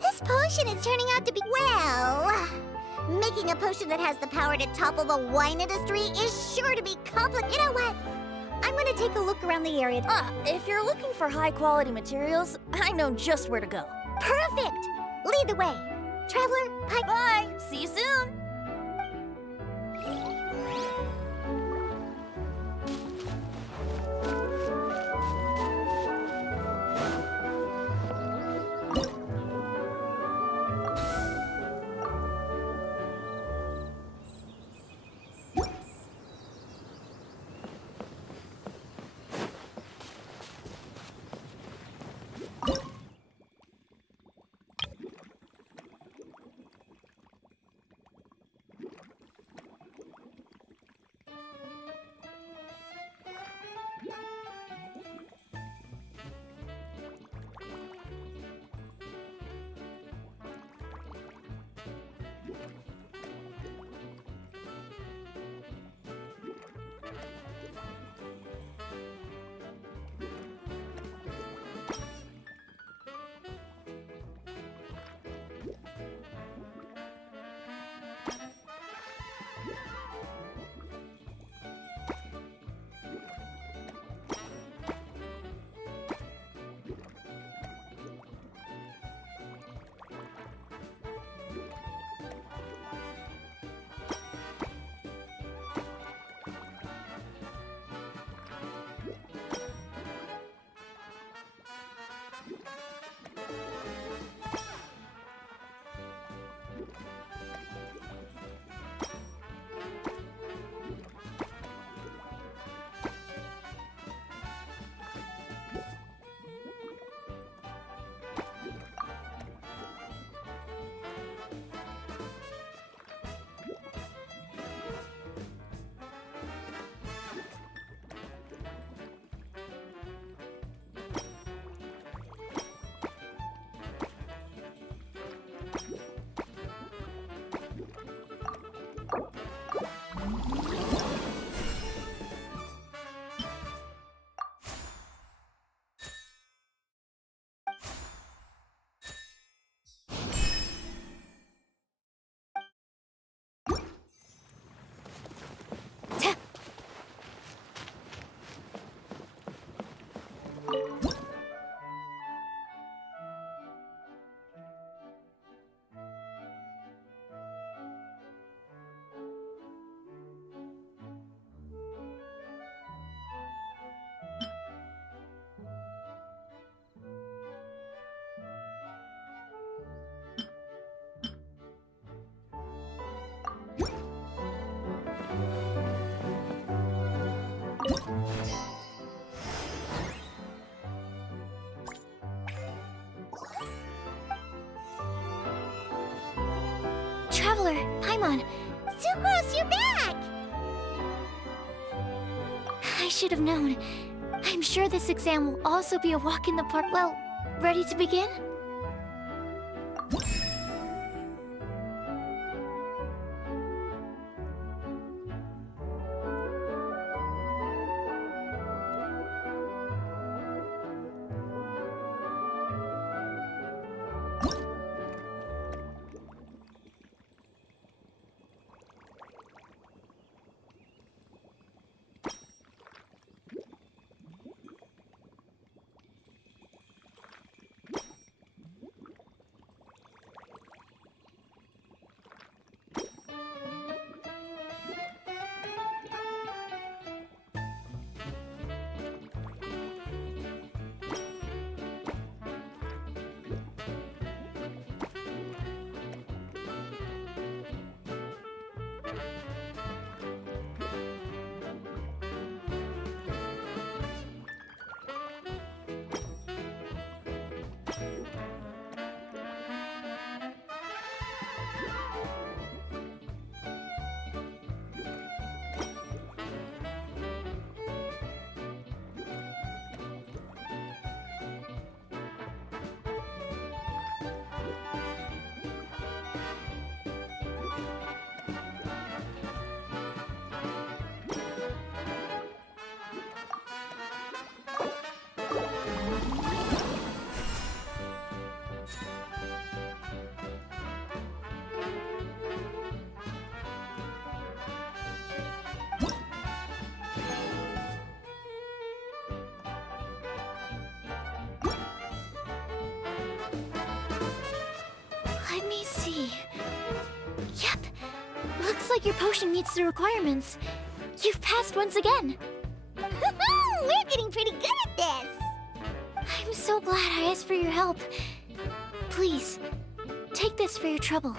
This potion is turning out to be, well, making a potion that has the power to topple the wine industry is sure to be complicated. You know what? I'm gonna take a look around the area. If you're looking for high-quality materials, I know just where to go. Perfect! Lead the way. Traveler, Bye! See you soon! Traveler, Paimon, Sucrose, you're back! I should have known. I'm sure this exam will also be a walk in the park. Well, ready to begin? like your potion meets the requirements. You've passed once again. We're getting pretty good at this. I'm so glad I asked for your help. Please, take this for your trouble.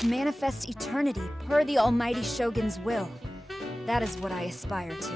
to manifest eternity per the Almighty Shogun's will. That is what I aspire to.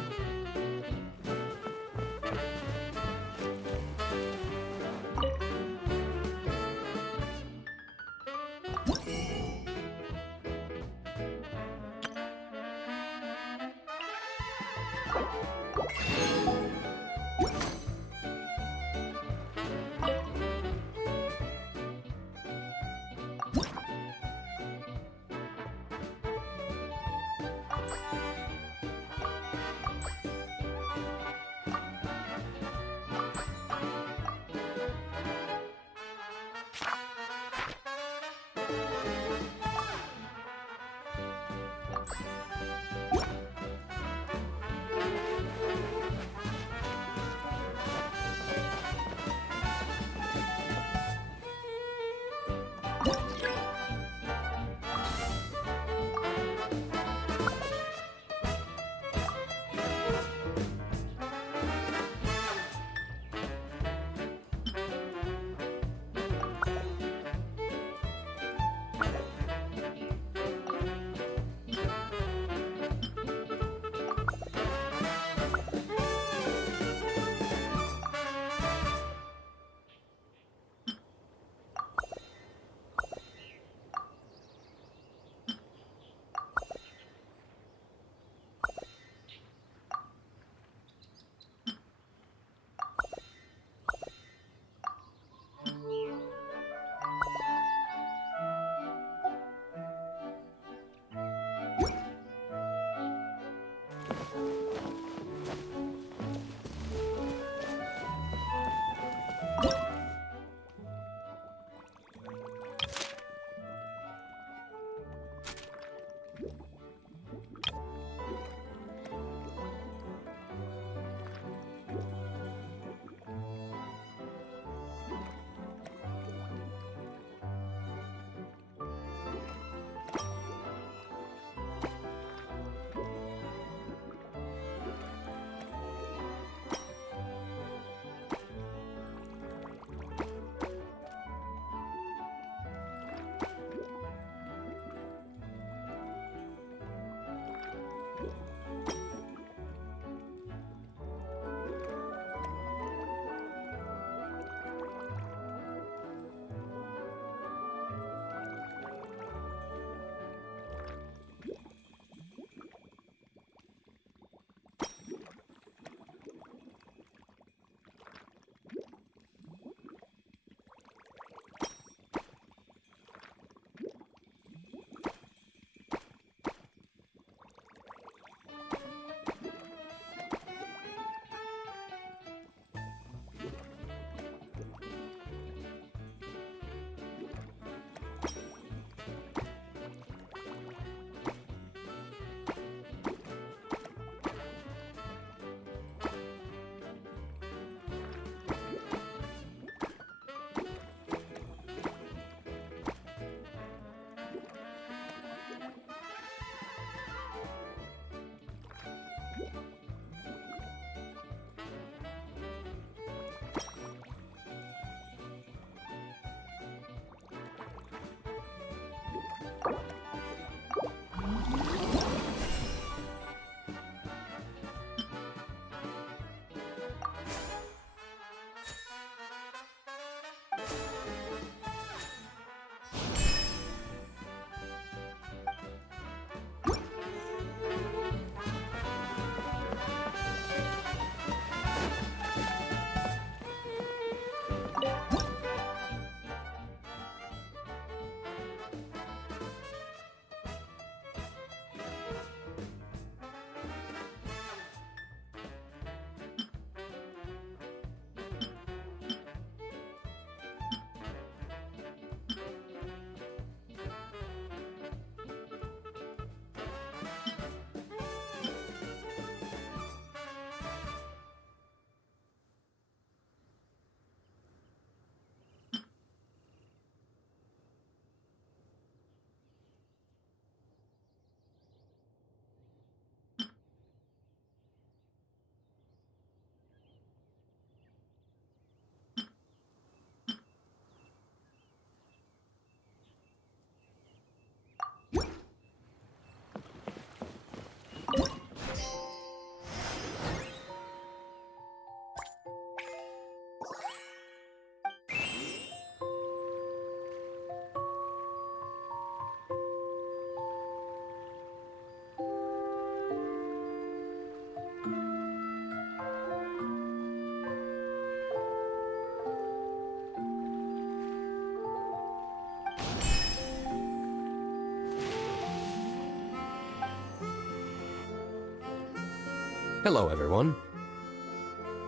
Hello, everyone.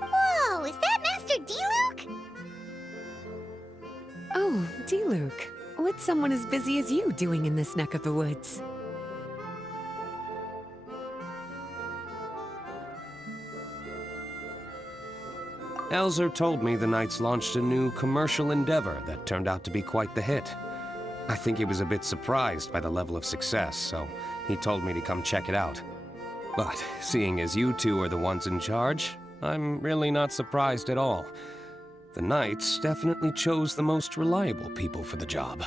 Whoa, is that Master D-Luke? Oh, D-Luke. What's someone as busy as you doing in this neck of the woods? Elzer told me the Knights launched a new commercial endeavor that turned out to be quite the hit. I think he was a bit surprised by the level of success, so he told me to come check it out. But seeing as you two are the ones in charge, I'm really not surprised at all. The Knights definitely chose the most reliable people for the job.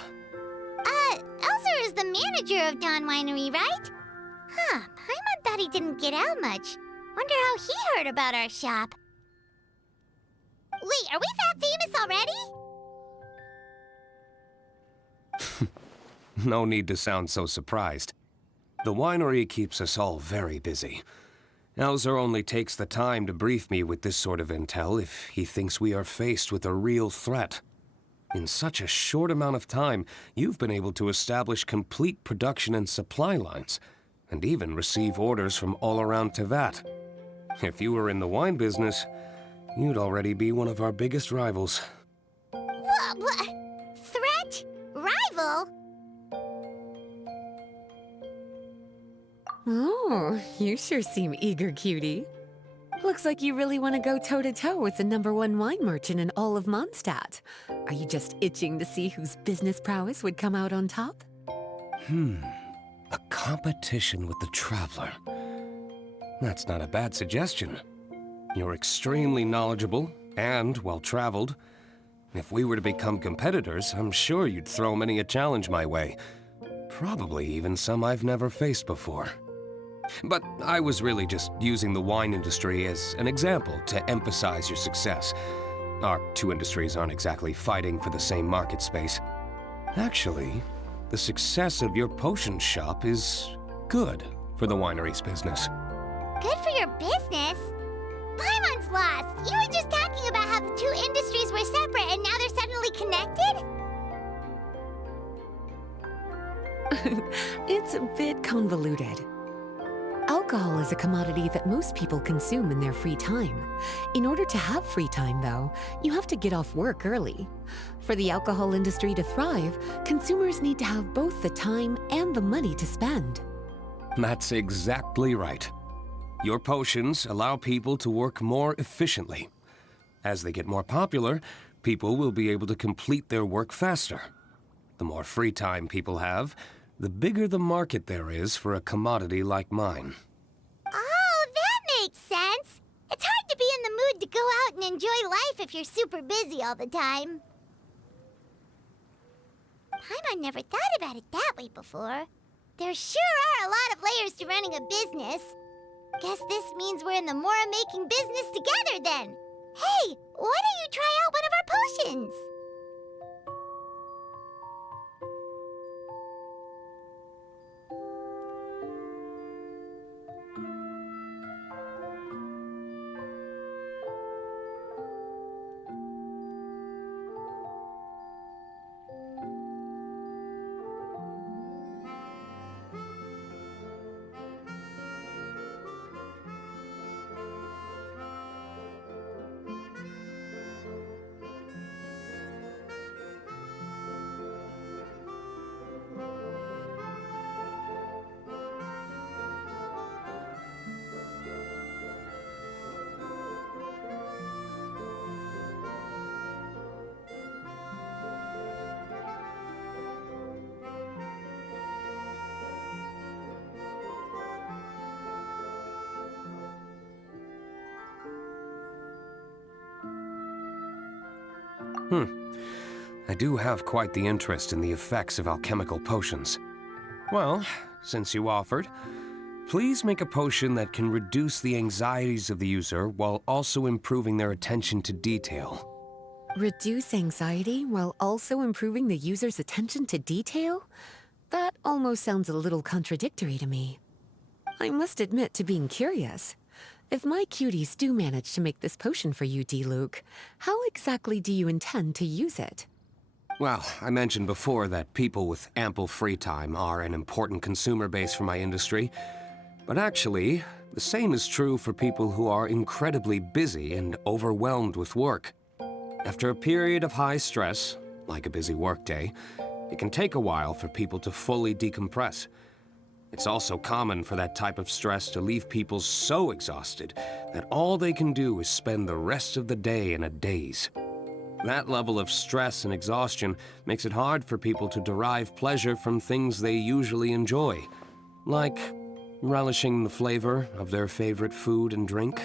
Elzer is the manager of Dawn Winery, right? Huh, Paimon thought he didn't get out much. Wonder how he heard about our shop. Wait, are we that famous already? No need to sound so surprised. The winery keeps us all very busy. Elzer only takes the time to brief me with this sort of intel if he thinks we are faced with a real threat. In such a short amount of time, you've been able to establish complete production and supply lines, and even receive orders from all around Tevat. If you were in the wine business, you'd already be one of our biggest rivals. What? Threat? Rival? Oh, you sure seem eager, cutie. Looks like you really want to go toe-to-toe with the #1 wine merchant in all of Mondstadt. Are you just itching to see whose business prowess would come out on top? A competition with the Traveler. That's not a bad suggestion. You're extremely knowledgeable and well-traveled. If we were to become competitors, I'm sure you'd throw many a challenge my way. Probably even some I've never faced before. But I was really just using the wine industry as an example to emphasize your success. Our two industries aren't exactly fighting for the same market space. Actually, the success of your potion shop is good for the winery's business. Good for your business? Paimon's lost! You were just talking about how the two industries were separate and now they're suddenly connected? It's a bit convoluted. Alcohol is a commodity that most people consume in their free time. In order to have free time, though, you have to get off work early. For the alcohol industry to thrive, consumers need to have both the time and the money to spend. That's exactly right. Your potions allow people to work more efficiently. As they get more popular, people will be able to complete their work faster. The more free time people have, the bigger the market there is for a commodity like mine. Oh, that makes sense! It's hard to be in the mood to go out and enjoy life if you're super busy all the time. Paimon never thought about it that way before. There sure are a lot of layers to running a business. Guess this means we're in the Mora-making business together then. Hey, why don't you try out one of our potions? I do have quite the interest in the effects of alchemical potions. Well, since you offered, please make a potion that can reduce the anxieties of the user while also improving their attention to detail. Reduce anxiety while also improving the user's attention to detail? That almost sounds a little contradictory to me. I must admit to being curious. If my cuties do manage to make this potion for you, D-Luke, how exactly do you intend to use it? Well, I mentioned before that people with ample free time are an important consumer base for my industry. But actually, The same is true for people who are incredibly busy and overwhelmed with work. After a period of high stress, like a busy workday, it can take a while for people to fully decompress. It's also common for that type of stress to leave people so exhausted that all they can do is spend the rest of the day in a daze. That level of stress and exhaustion makes it hard for people to derive pleasure from things they usually enjoy, like relishing the flavor of their favorite food and drink.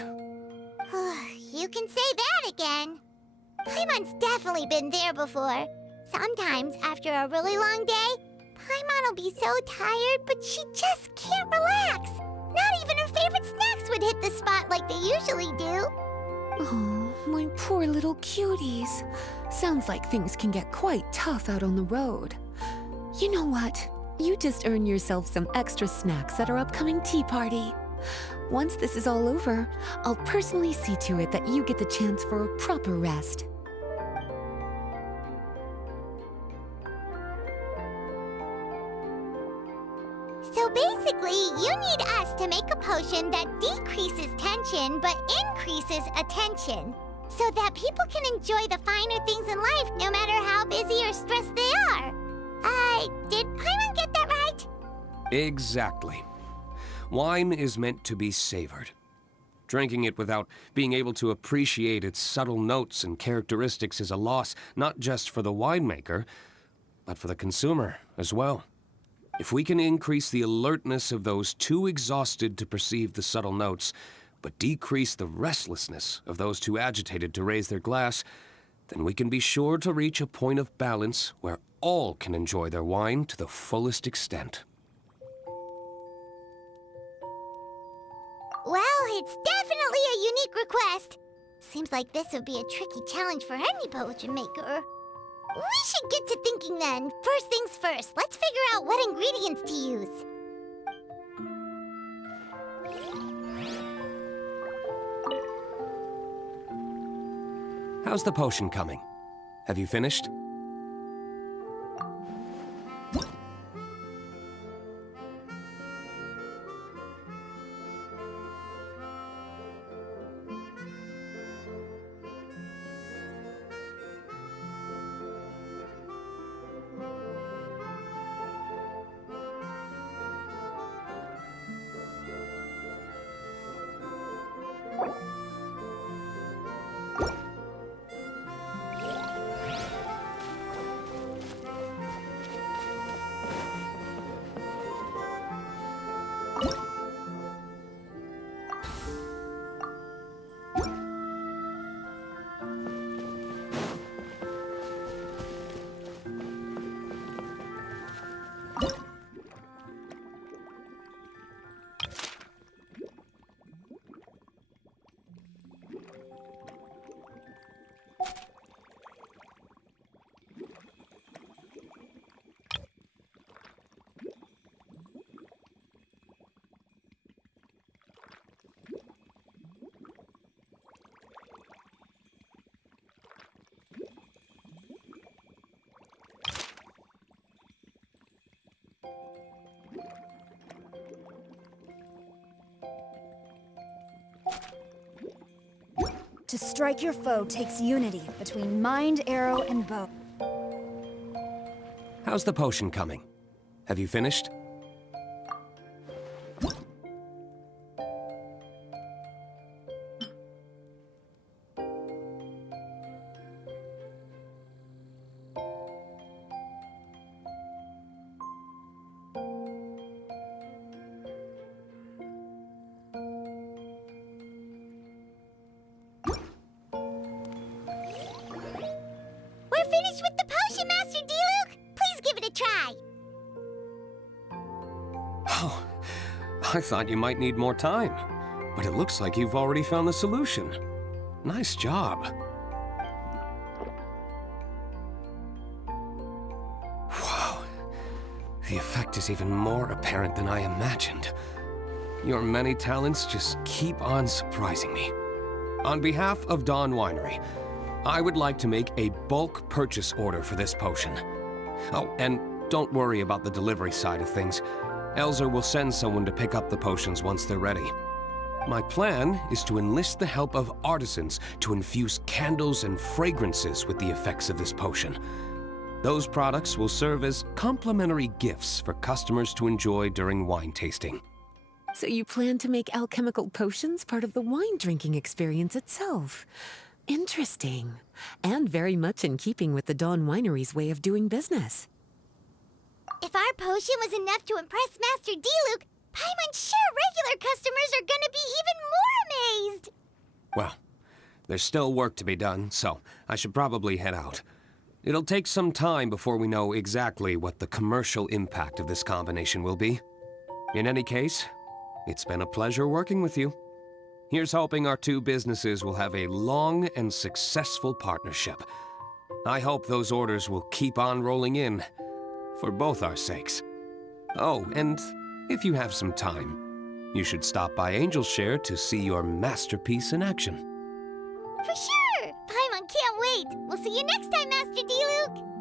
You can say that again. Paimon's definitely been there before. Sometimes, after a really long day, Paimon will be so tired, but she just can't relax. Not even her favorite snacks would hit the spot like they usually do. Oh, my poor little cuties. Sounds like things can get quite tough out on the road. You know what? You just earn yourself some extra snacks at our upcoming tea party. Once this is all over, I'll personally see to it that you get the chance for a proper rest. So basically, you need us to make a potion that decreases tension but increases attention, so that people can enjoy the finer things in life no matter how busy or stressed they are. Did Paimon get that right? Exactly. Wine is meant to be savored. Drinking it without being able to appreciate its subtle notes and characteristics is a loss not just for the winemaker, but for the consumer as well. If we can increase the alertness of those too exhausted to perceive the subtle notes, but decrease the restlessness of those too agitated to raise their glass, then we can be sure to reach a point of balance where all can enjoy their wine to the fullest extent. Well, it's definitely a unique request. Seems like this would be a tricky challenge for any potion maker. We should get to thinking then. First things first, let's figure out what ingredients to use. How's the potion coming? Have you finished? To strike your foe takes unity between mind, arrow, and bow. How's the potion coming? Have you finished? We're finished with the potion, Master D-Luke! Please give it a try! Oh, I thought you might need more time, but it looks like you've already found the solution. Nice job. Wow, the effect is even more apparent than I imagined. Your many talents just keep on surprising me. On behalf of Dawn Winery, I would like to make a bulk purchase order for this potion. Oh, and don't worry about the delivery side of things. Elzer will send someone to pick up the potions once they're ready. My plan is to enlist the help of artisans to infuse candles and fragrances with the effects of this potion. Those products will serve as complimentary gifts for customers to enjoy during wine tasting. So you plan to make alchemical potions part of the wine drinking experience itself. Interesting. And very much in keeping with the Dawn Winery's way of doing business. If our potion was enough to impress Master Diluc, Paimon's sure regular customers are gonna be even more amazed! Well, there's still work to be done, so I should probably head out. It'll take some time before we know exactly what the commercial impact of this combination will be. In any case, it's been a pleasure working with you. Here's hoping our two businesses will have a long and successful partnership. I hope those orders will keep on rolling in, for both our sakes. Oh, and if you have some time, you should stop by Angel's Share to see your masterpiece in action. For sure! Paimon can't wait! We'll see you next time, Master Diluc!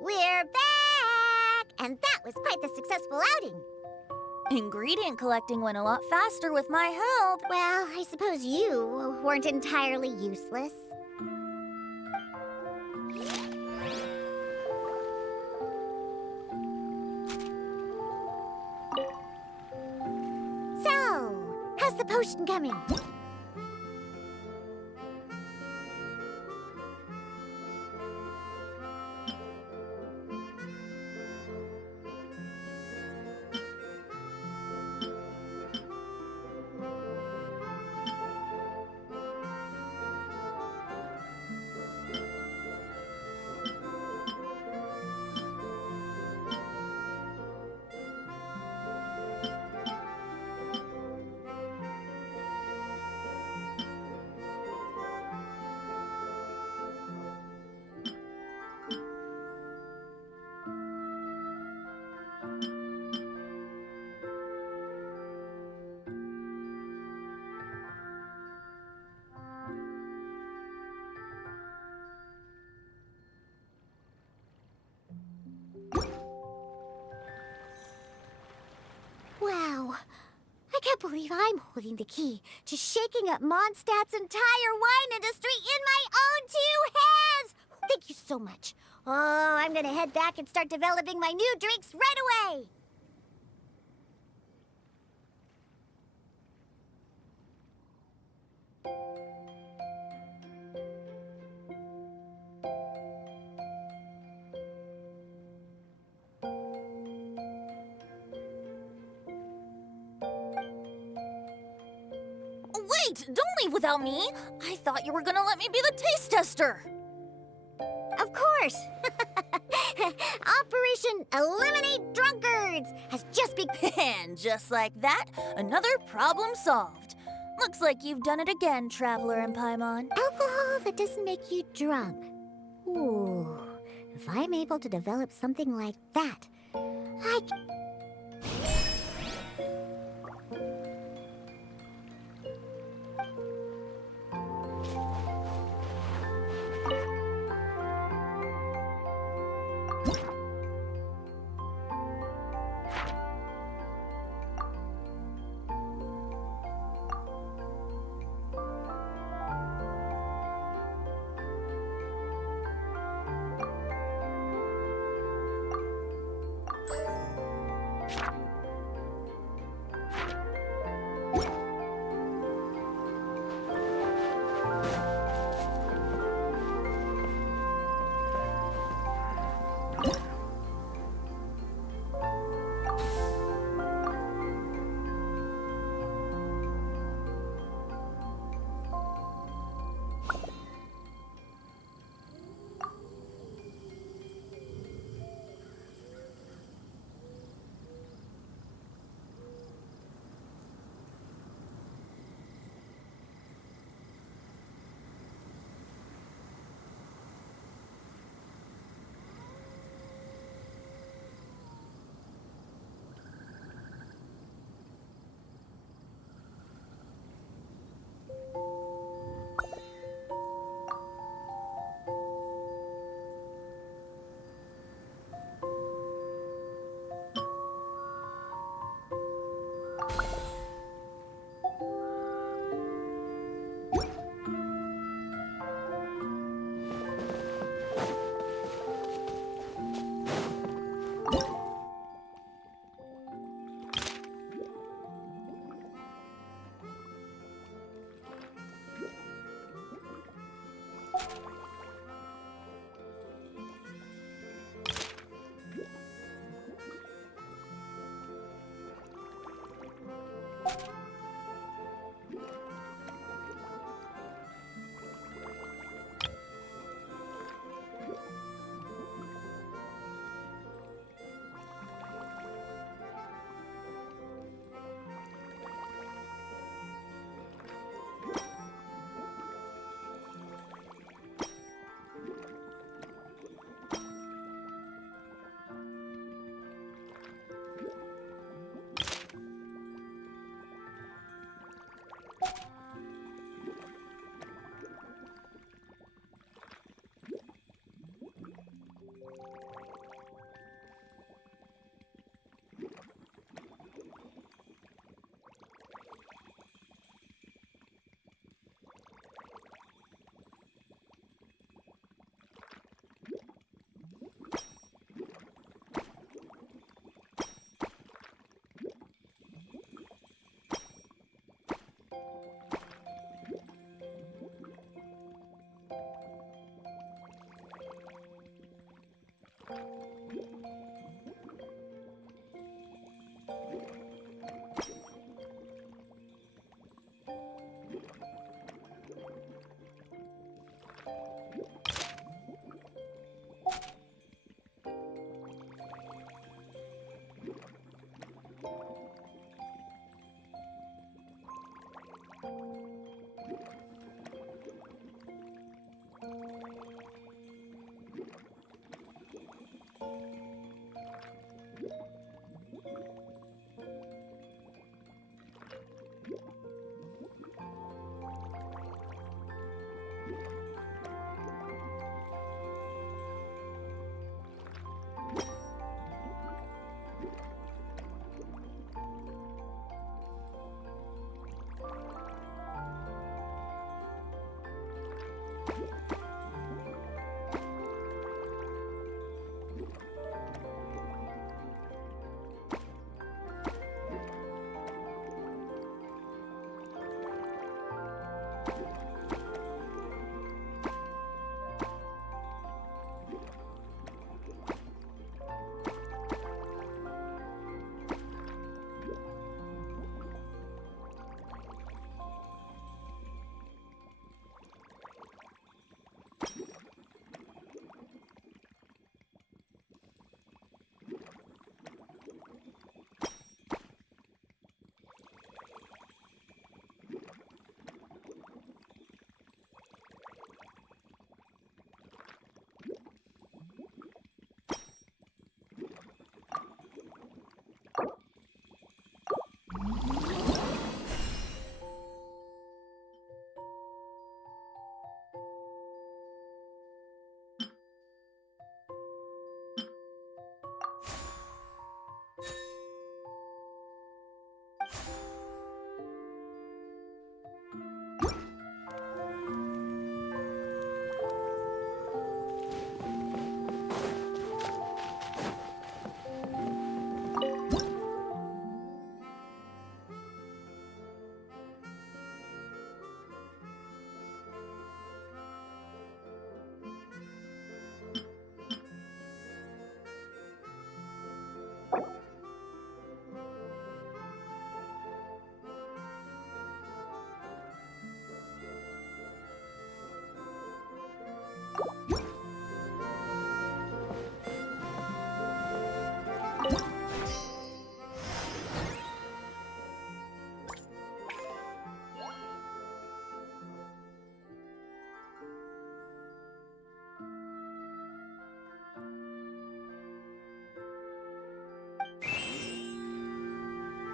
We're back! And that was quite the successful outing. Ingredient collecting went a lot faster with my help. Well, I suppose you weren't entirely useless. So, how's the potion coming? Wow, I can't believe I'm holding the key to shaking up Mondstadt's entire wine industry in my own 2 hands! Thank you so much. Oh, I'm gonna head back and start developing my new drinks right away! Wait, don't leave without me. I thought you were gonna let me be the taste tester. Of course! Operation Eliminate Drunkards has just begun. And just like that, another problem solved. Looks like you've done it again, Traveler and Paimon. Alcohol that doesn't make you drunk. Ooh, if I'm able to develop something like that, I c-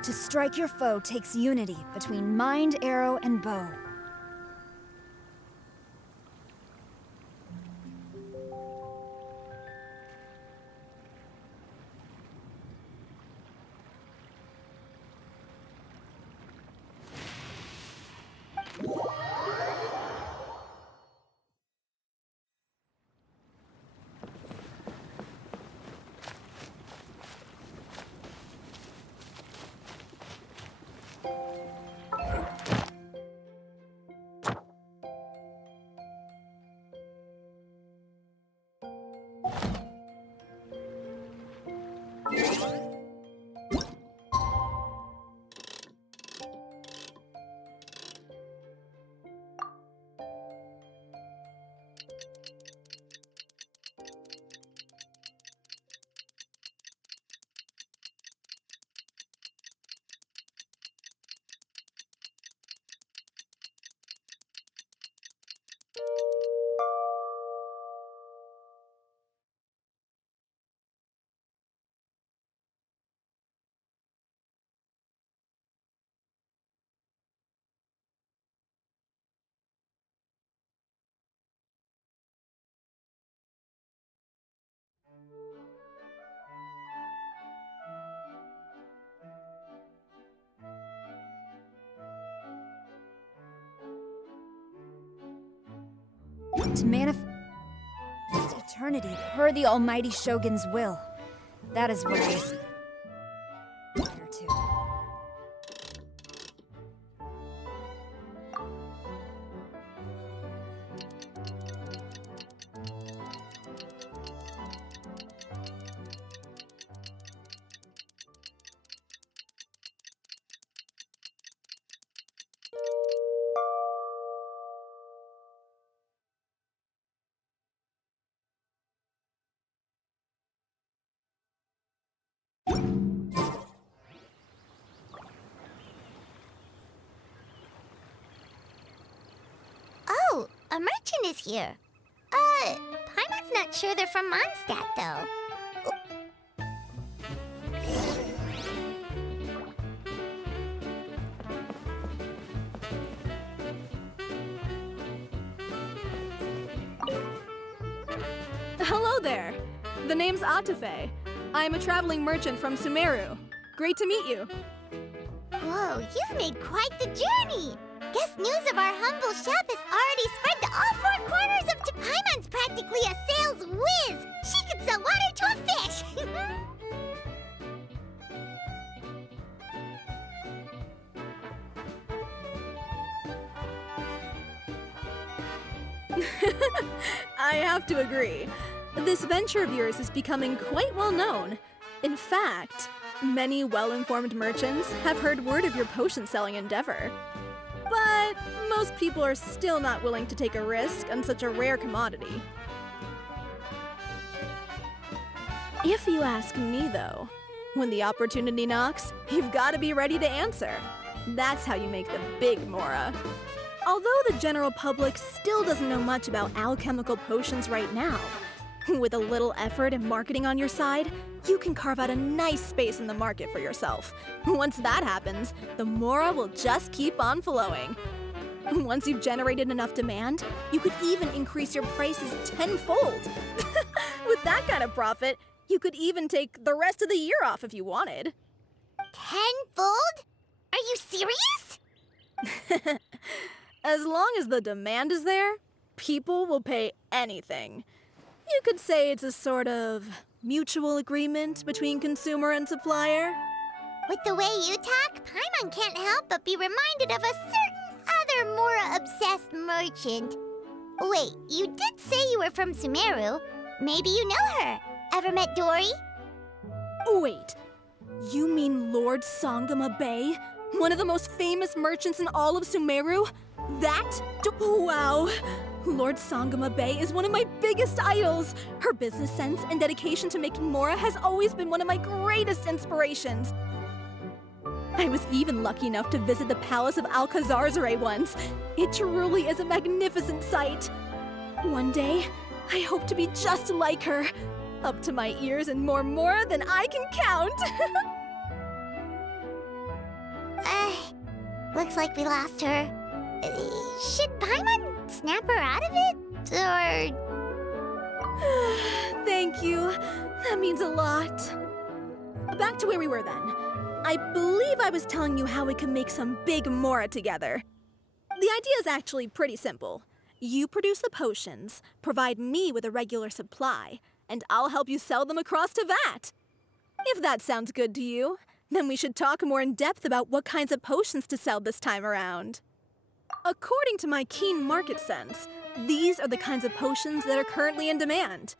To strike your foe takes unity between mind, arrow, and bow. To manifest eternity per the almighty Shogun's will. That is what I aspire to. Oh, a merchant is here. Paimon's not sure they're from Mondstadt, though. Hello there. The name's Atafe. I am a traveling merchant from Sumeru. Great to meet you. Whoa, you've made quite the journey! Guess news of our humble shop has already spread to all four corners of Paimon's practically a sales whiz! She could sell water to a fish! I have to agree. This venture of yours is becoming quite well known. In fact, many well-informed merchants have heard word of your potion-selling endeavor. But most people are still not willing to take a risk on such a rare commodity. If you ask me, though, when the opportunity knocks, you've got to be ready to answer. That's how you make the big Mora. Although the general public still doesn't know much about alchemical potions right now, with a little effort and marketing on your side, you can carve out a nice space in the market for yourself. Once that happens, the Mora will just keep on flowing. Once you've generated enough demand, you could even increase your prices tenfold. With that kind of profit, you could even take the rest of the year off if you wanted. Tenfold? Are you serious? As long as the demand is there, people will pay anything. You could say it's a sort of mutual agreement between consumer and supplier. With the way you talk, Paimon can't help but be reminded of a certain other Mora-obsessed merchant. Wait, you did say you were from Sumeru. Maybe you know her. Ever met Dory? Wait, you mean Lord Sangama Bay? One of the most famous merchants in all of Sumeru? That? Wow! Lord Sangama Bay is one of my biggest idols! Her business sense and dedication to making Mora has always been one of my greatest inspirations. I was even lucky enough to visit the Palace of Alcazarzare once. It truly is a magnificent sight. One day, I hope to be just like her. Up to my ears in more Mora than I can count! Looks like we lost her. Should Paimon snap her out of it? Or... Thank you. That means a lot. Back to where we were then. I believe I was telling you how we can make some big Mora together. The idea is actually pretty simple. You produce the potions, provide me with a regular supply, and I'll help you sell them across to Vat. If that sounds good to you, then we should talk more in depth about what kinds of potions to sell this time around. According to my keen market sense, these are the kinds of potions that are currently in demand.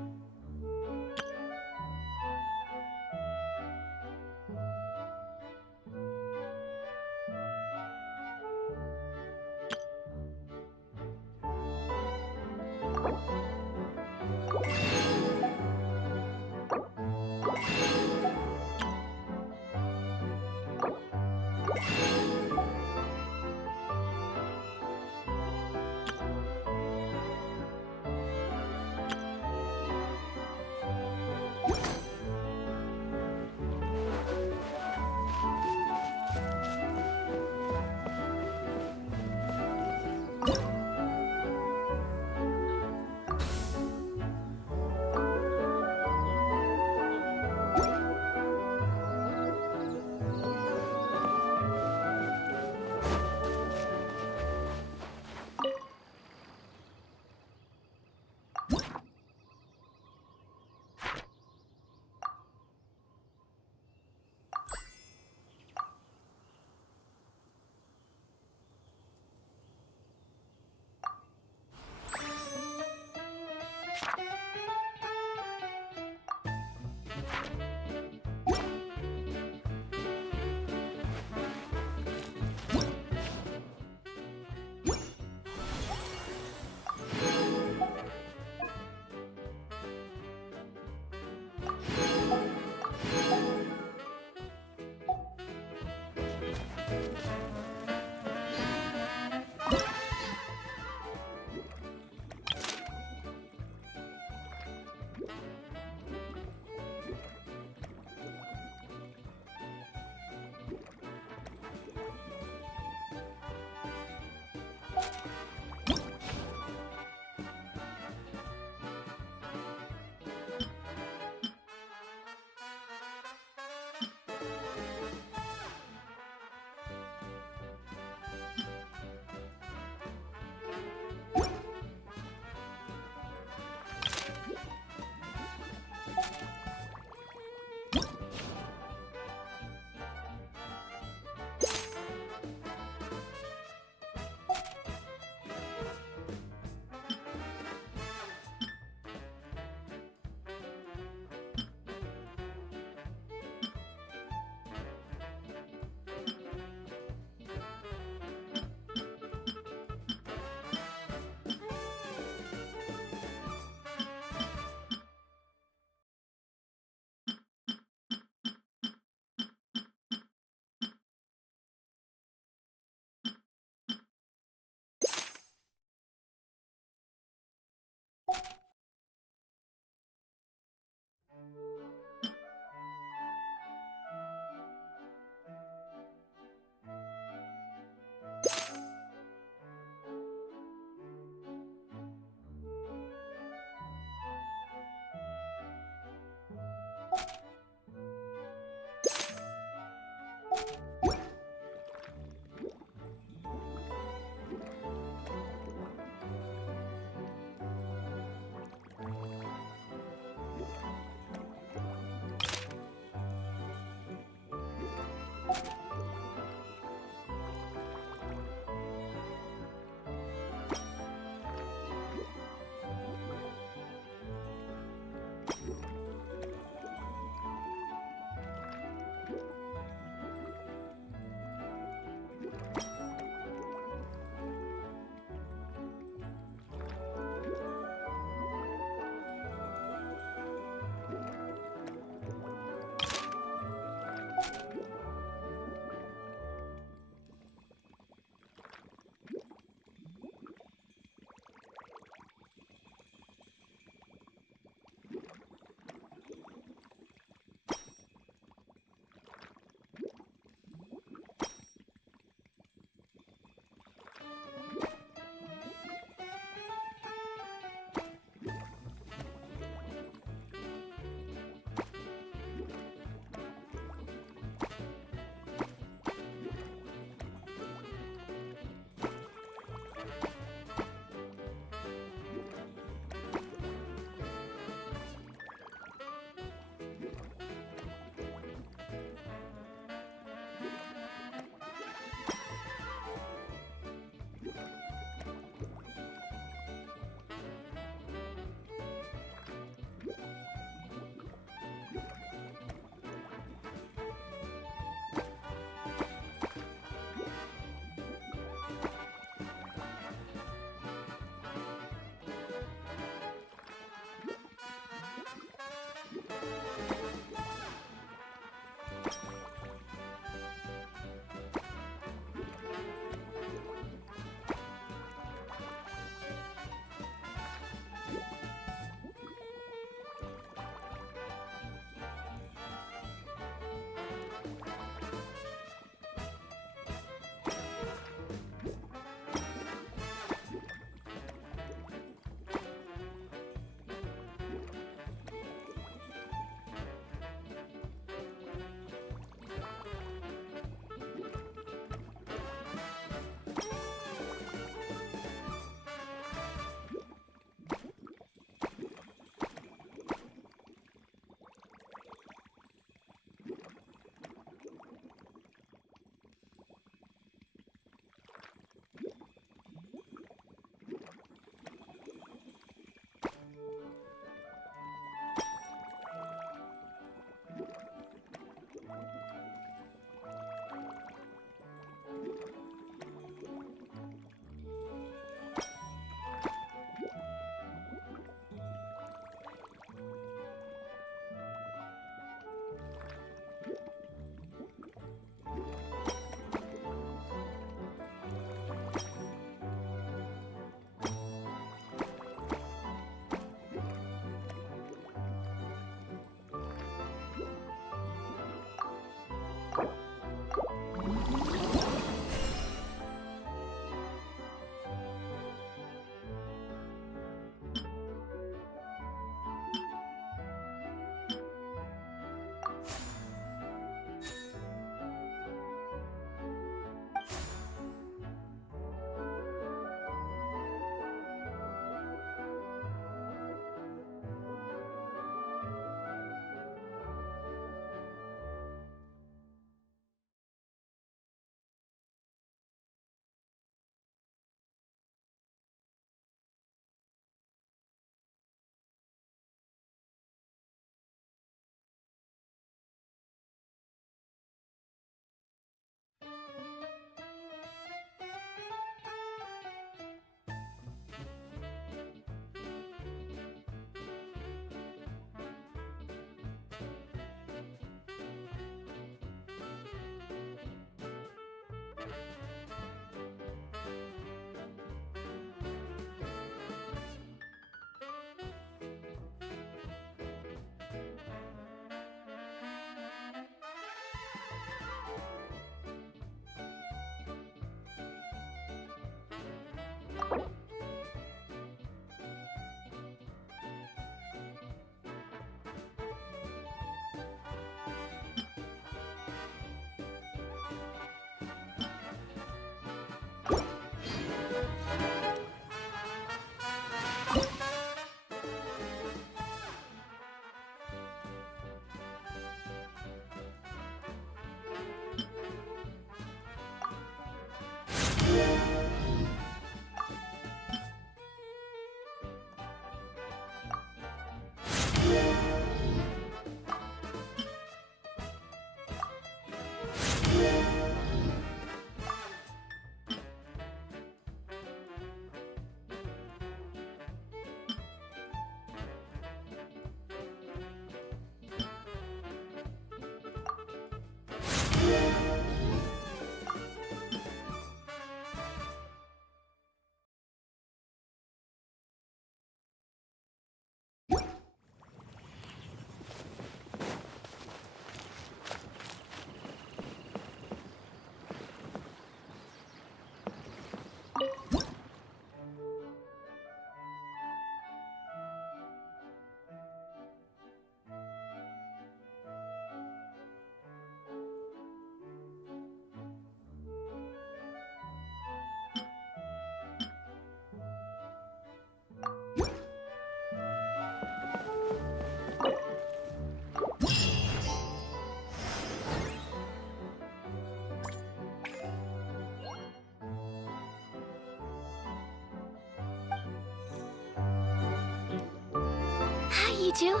you two.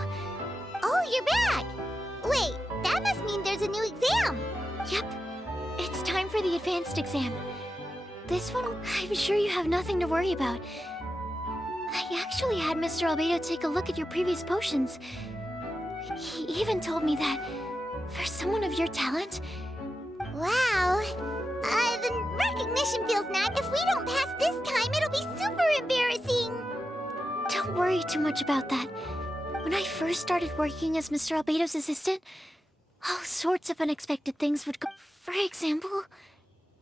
Oh, you're back! Wait, that must mean there's a new exam. Yep. It's time for the advanced exam. This one, I'm sure you have nothing to worry about. I actually had Mr. Albedo take a look at your previous potions. He even told me that, for someone of your talent... Wow. The recognition feels not. If we don't pass this time, it'll be super embarrassing. Don't worry too much about that. When I first started working as Mr. Albedo's assistant, all sorts of unexpected things would go. For example,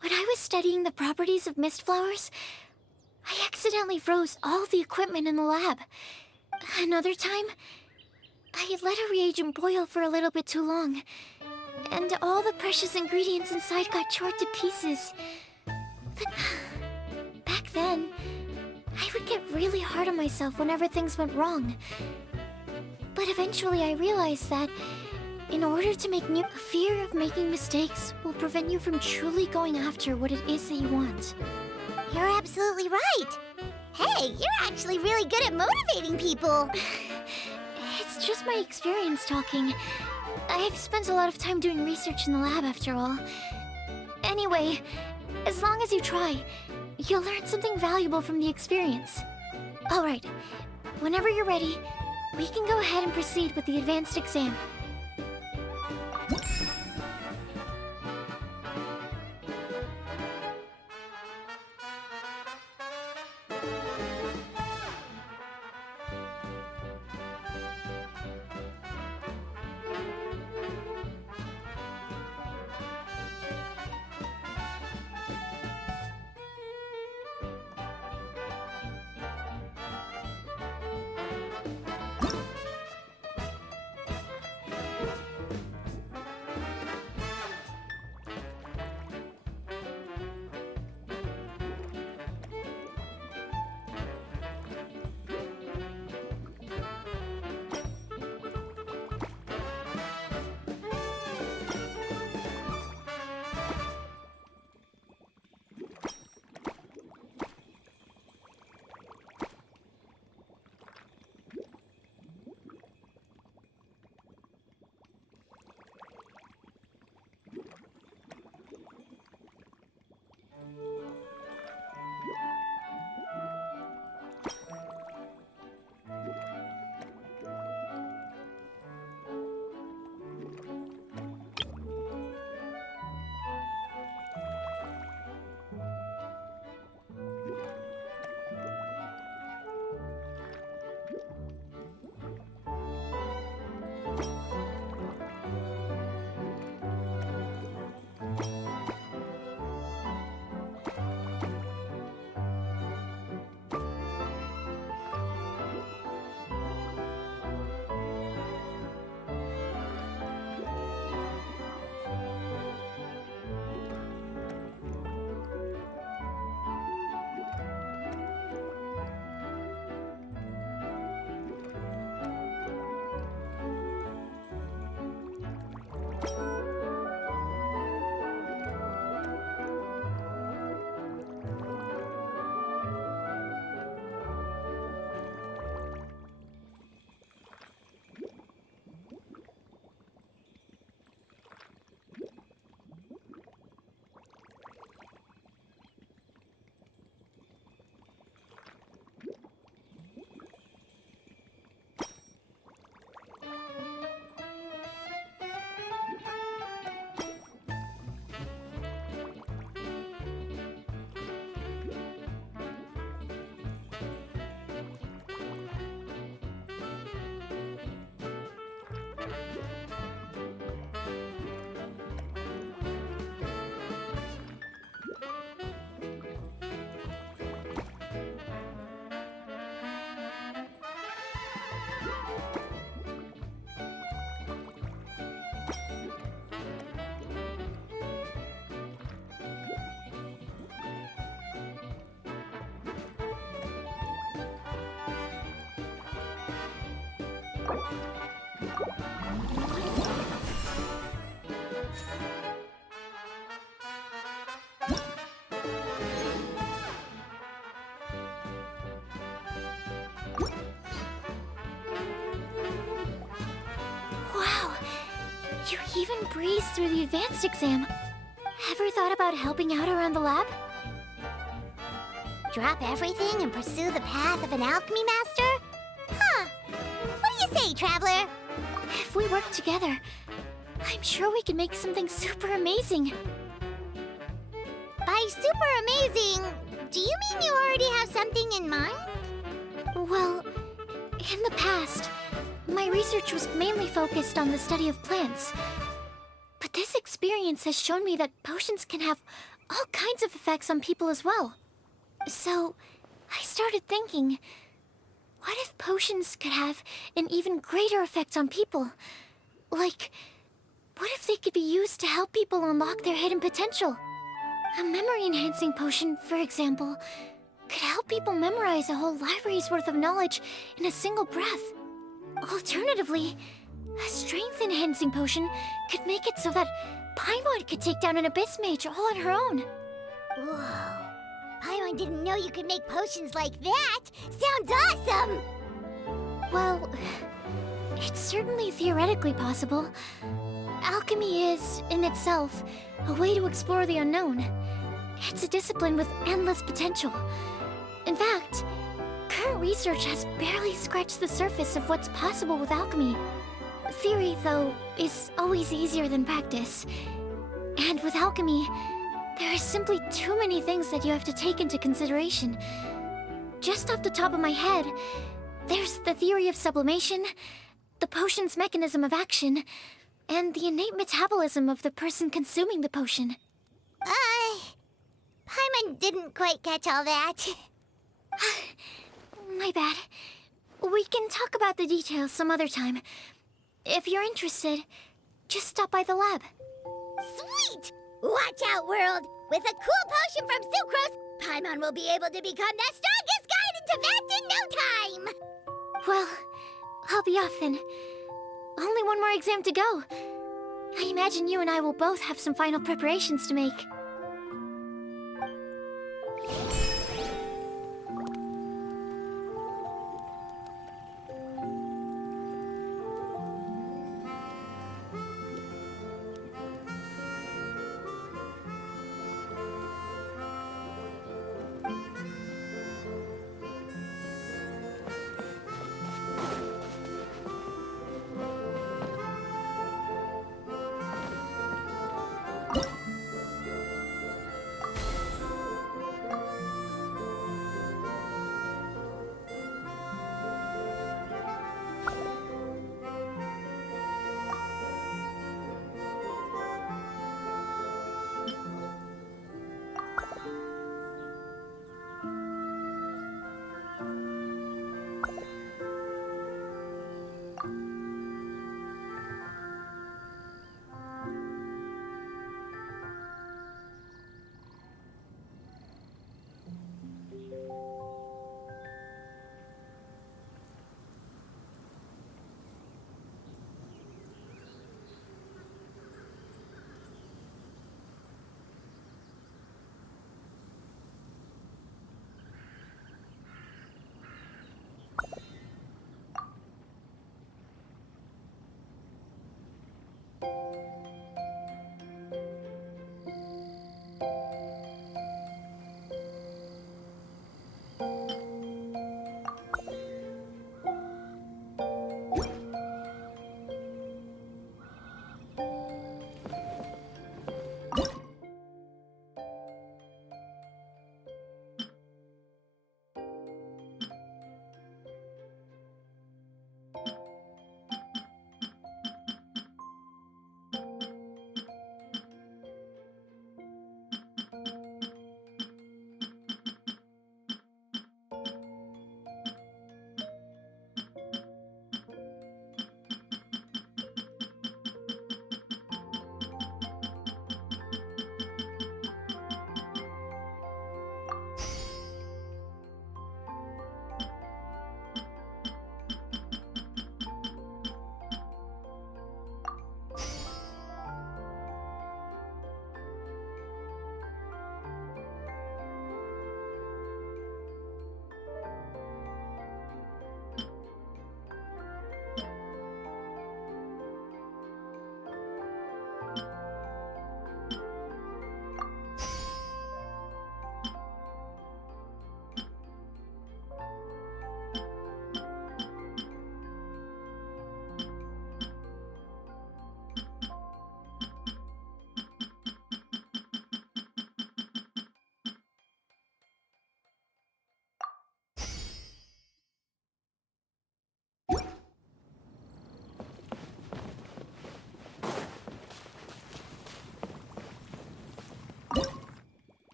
when I was studying the properties of mist flowers, I accidentally froze all the equipment in the lab. Another time, I had let a reagent boil for a little bit too long, and all the precious ingredients inside got chored to pieces. Back then, I would get really hard on myself whenever things went wrong. But eventually I realized that in order to make fear of making mistakes will prevent you from truly going after what it is that you want. You're absolutely right. Hey, you're actually really good at motivating people. It's just my experience talking. I've spent a lot of time doing research in the lab after all. Anyway, as long as you try, you'll learn something valuable from the experience. Alright, whenever you're ready, we can go ahead and proceed with the advanced exam. breeze through the advanced exam. Ever thought about helping out around the lab? Drop everything and pursue the path of an alchemy master? Huh. What do you say, Traveler? If we work together, I'm sure we can make something super amazing. By super amazing, do you mean you already have something in mind? Well, in the past, my research was mainly focused on the study of plants. But this experience has shown me that potions can have all kinds of effects on people as well. So, I started thinking, what if potions could have an even greater effect on people? Like, what if they could be used to help people unlock their hidden potential? A memory-enhancing potion, for example, could help people memorize a whole library's worth of knowledge in a single breath. Alternatively, a strength-enhancing potion could make it so that Paimon could take down an Abyss Mage all on her own. Whoa. Paimon didn't know you could make potions like that! Sounds awesome! Well, it's certainly theoretically possible. Alchemy is, in itself, a way to explore the unknown. It's a discipline with endless potential. In fact, current research has barely scratched the surface of what's possible with alchemy. Theory, though, is always easier than practice. And with alchemy, there are simply too many things that you have to take into consideration. Just off the top of my head, there's the theory of sublimation, the potion's mechanism of action, and the innate metabolism of the person consuming the potion. Paimon didn't quite catch all that. My bad. We can talk about the details some other time. If you're interested, just stop by the lab. Sweet! Watch out, world! With a cool potion from Sucrose, Paimon will be able to become the strongest guide into Vant in no time! Well, I'll be off then. Only one more exam to go. I imagine you and I will both have some final preparations to make.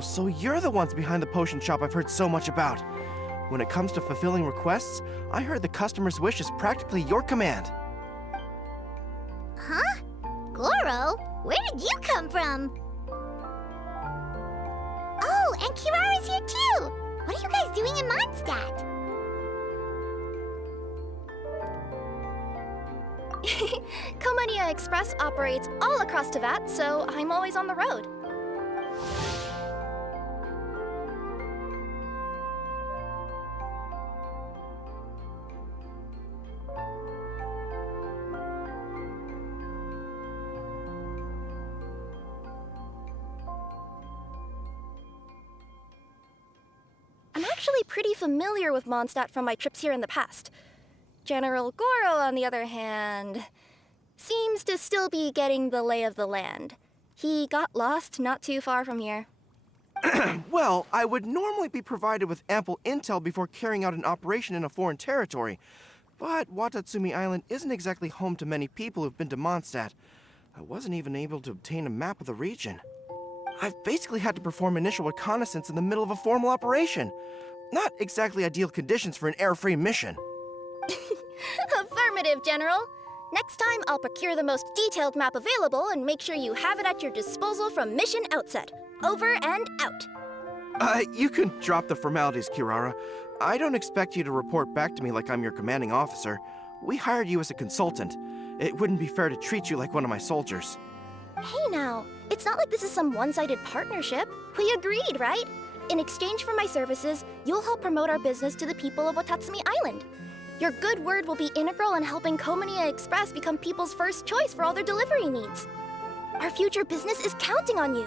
Oh, so you're the ones behind the potion shop I've heard so much about. When it comes to fulfilling requests, I heard the customer's wish is practically your command. Huh? Goro? Where did you come from? Oh, and Kirara's here too! What are you guys doing in Mondstadt? Komonia Express operates all across Teyvat, so I'm always on the road. I'm actually pretty familiar with Mondstadt from my trips here in the past. General Goro, on the other hand, seems to still be getting the lay of the land. He got lost not too far from here. Well, I would normally be provided with ample intel before carrying out an operation in a foreign territory. But Watatsumi Island isn't exactly home to many people who've been to Mondstadt. I wasn't even able to obtain a map of the region. I've basically had to perform initial reconnaissance in the middle of a formal operation. Not exactly ideal conditions for an air-free mission. Affirmative, General. Next time, I'll procure the most detailed map available and make sure you have it at your disposal from mission outset. Over and out. You can drop the formalities, Kirara. I don't expect you to report back to me like I'm your commanding officer. We hired you as a consultant. It wouldn't be fair to treat you like one of my soldiers. Hey now, it's not like this is some one-sided partnership. We agreed, right? In exchange for my services, you'll help promote our business to the people of Watatsumi Island. Your good word will be integral in helping Komonia Express become people's first choice for all their delivery needs. Our future business is counting on you.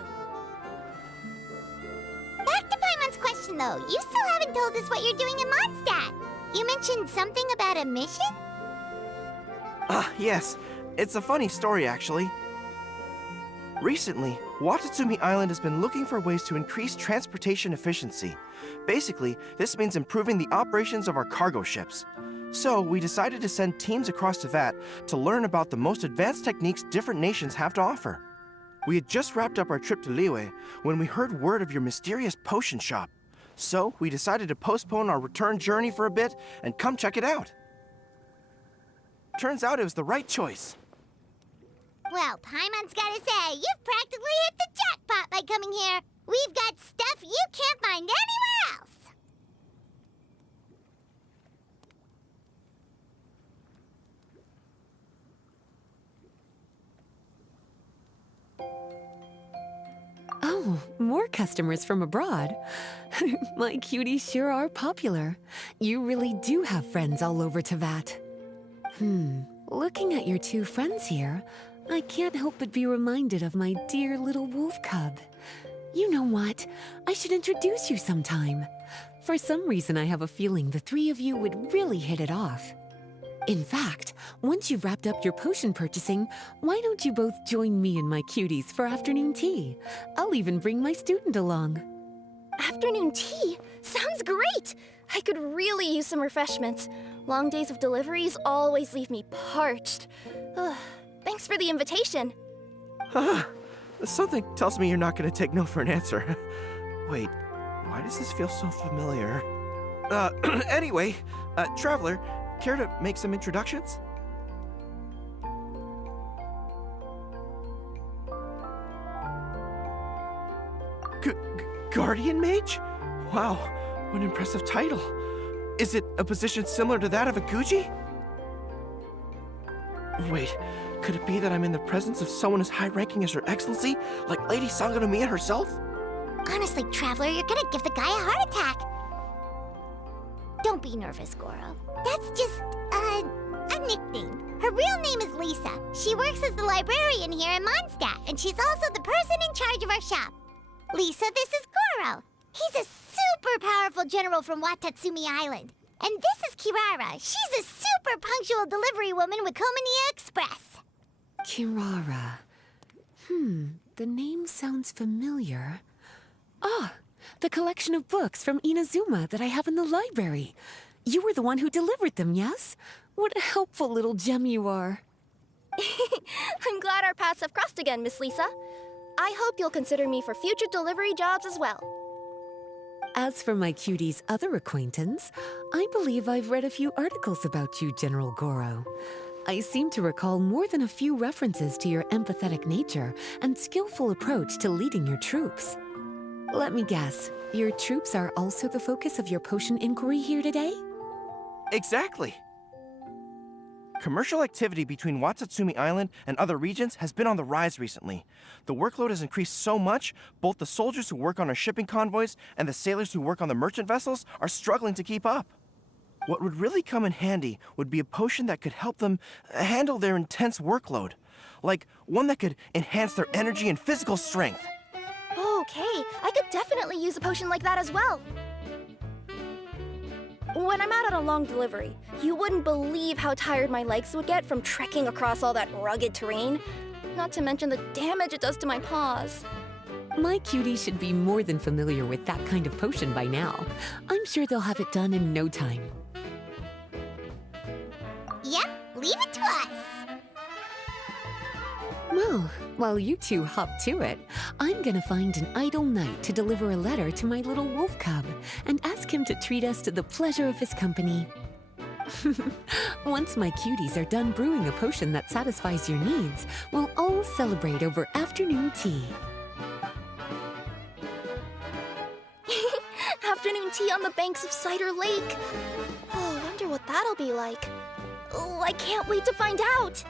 Back to Paimon's question though, you still haven't told us what you're doing in Mondstadt. You mentioned something about a mission? Yes. It's a funny story, actually. Recently, Watatsumi Island has been looking for ways to increase transportation efficiency. Basically, this means improving the operations of our cargo ships. So, we decided to send teams across Teyvat to learn about the most advanced techniques different nations have to offer. We had just wrapped up our trip to Liyue when we heard word of your mysterious potion shop. So, we decided to postpone our return journey for a bit and come check it out. Turns out it was the right choice. Well, Paimon's gotta say, you've practically hit the jackpot by coming here. We've got stuff you can't find anywhere else. Oh, more customers from abroad. My cuties sure are popular. You really do have friends all over Teyvat. Looking at your two friends here, I can't help but be reminded of my dear little wolf cub. You know what? I should introduce you sometime. For some reason, I have a feeling the three of you would really hit it off. In fact, once you've wrapped up your potion purchasing, why don't you both join me and my cuties for afternoon tea? I'll even bring my student along. Afternoon tea? Sounds great! I could really use some refreshments. Long days of deliveries always leave me parched. Thanks for the invitation. Something tells me you're not going to take no for an answer. Wait, why does this feel so familiar? Anyway, Traveler, care to make some introductions? Guardian Mage? Wow, what an impressive title. Is it a position similar to that of a Guji? Wait, could it be that I'm in the presence of someone as high-ranking as Her Excellency, like Lady Sangonomiya herself? Honestly, Traveler, you're gonna give the guy a heart attack. Don't be nervous, Goro. That's just, a nickname. Her real name is Lisa. She works as the librarian here in Mondstadt, and she's also the person in charge of our shop. Lisa, this is Goro. He's a super powerful general from Watatsumi Island. And this is Kirara. She's a super punctual delivery woman with Komonia Express. Kirara. The name sounds familiar. Ah, the collection of books from Inazuma that I have in the library. You were the one who delivered them, yes? What a helpful little gem you are. I'm glad our paths have crossed again, Miss Lisa. I hope you'll consider me for future delivery jobs as well. As for my cutie's other acquaintance, I believe I've read a few articles about you, General Goro. I seem to recall more than a few references to your empathetic nature and skillful approach to leading your troops. Let me guess, your troops are also the focus of your potion inquiry here today? Exactly. Commercial activity between Watatsumi Island and other regions has been on the rise recently. The workload has increased so much, both the soldiers who work on our shipping convoys and the sailors who work on the merchant vessels are struggling to keep up. What would really come in handy would be a potion that could help them handle their intense workload. Like one that could enhance their energy and physical strength. Okay, I could definitely use a potion like that as well. When I'm out on a long delivery, you wouldn't believe how tired my legs would get from trekking across all that rugged terrain. Not to mention the damage it does to my paws. My cutie should be more than familiar with that kind of potion by now. I'm sure they'll have it done in no time. Yep, leave it to us. Well, while you two hop to it, I'm gonna find an idle knight to deliver a letter to my little wolf cub and ask him to treat us to the pleasure of his company. Once my cuties are done brewing a potion that satisfies your needs, we'll all celebrate over afternoon tea. Afternoon tea on the banks of Cider Lake. Oh, I wonder what that'll be like. Oh, I can't wait to find out.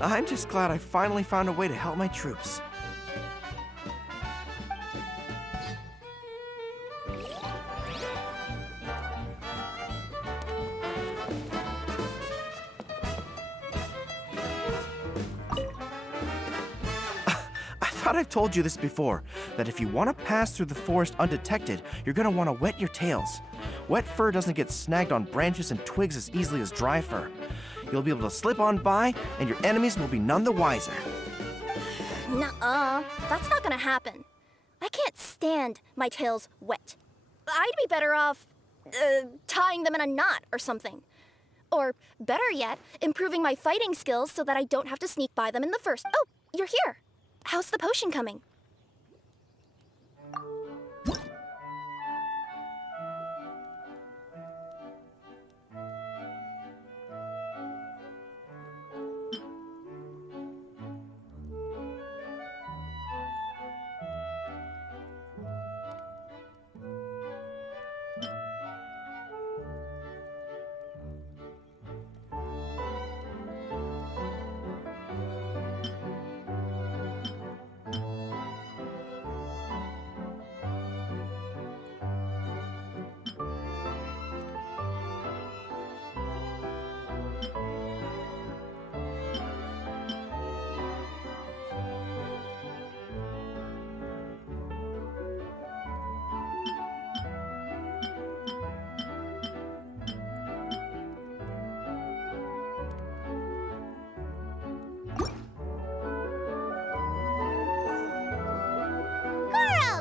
I'm just glad I finally found a way to help my troops. I thought I've told you this before, that if you want to pass through the forest undetected, you're going to want to wet your tails. Wet fur doesn't get snagged on branches and twigs as easily as dry fur. You'll be able to slip on by, and your enemies will be none the wiser. Nuh-uh, that's not gonna happen. I can't stand my tails wet. I'd be better off, tying them in a knot or something. Or, better yet, improving my fighting skills so that I don't have to sneak by them in the first— Oh, you're here! How's the potion coming?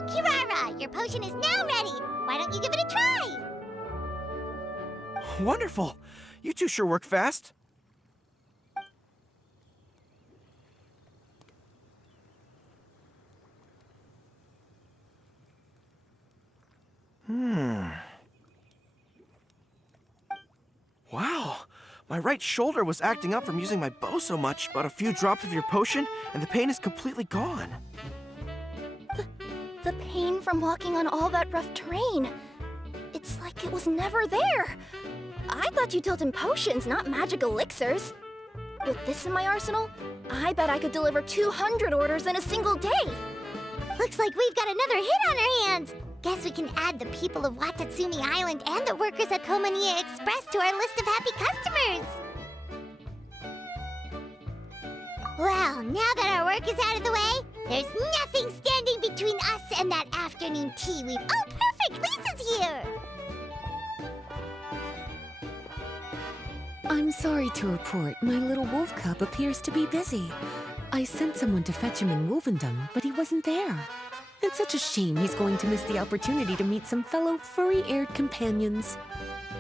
Kirara, your potion is now ready. Why don't you give it a try? Wonderful! You two sure work fast. Wow! My right shoulder was acting up from using my bow so much, but a few drops of your potion, and the pain is completely gone. The pain from walking on all that rough terrain. It's like it was never there. I thought you dealt in potions, not magic elixirs. With this in my arsenal, I bet I could deliver 200 orders in a single day. Looks like we've got another hit on our hands. Guess we can add the people of Watatsumi Island and the workers at Komaniya Express to our list of happy customers. Well, now that our work is out of the way, there's nothing standing between us and that afternoon tea we've— Oh, perfect! Lisa's here! I'm sorry to report, my little wolf cub appears to be busy. I sent someone to fetch him in Wolvendom, but he wasn't there. It's such a shame he's going to miss the opportunity to meet some fellow furry-haired companions.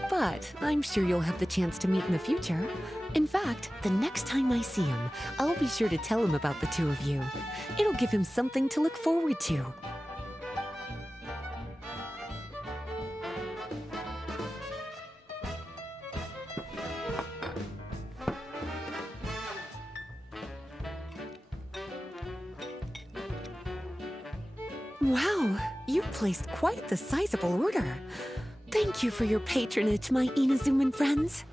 But I'm sure you'll have the chance to meet in the future. In fact, the next time I see him, I'll be sure to tell him about the two of you. It'll give him something to look forward to. Wow, you've placed quite the sizable order. Thank you for your patronage, my Inazuman friends.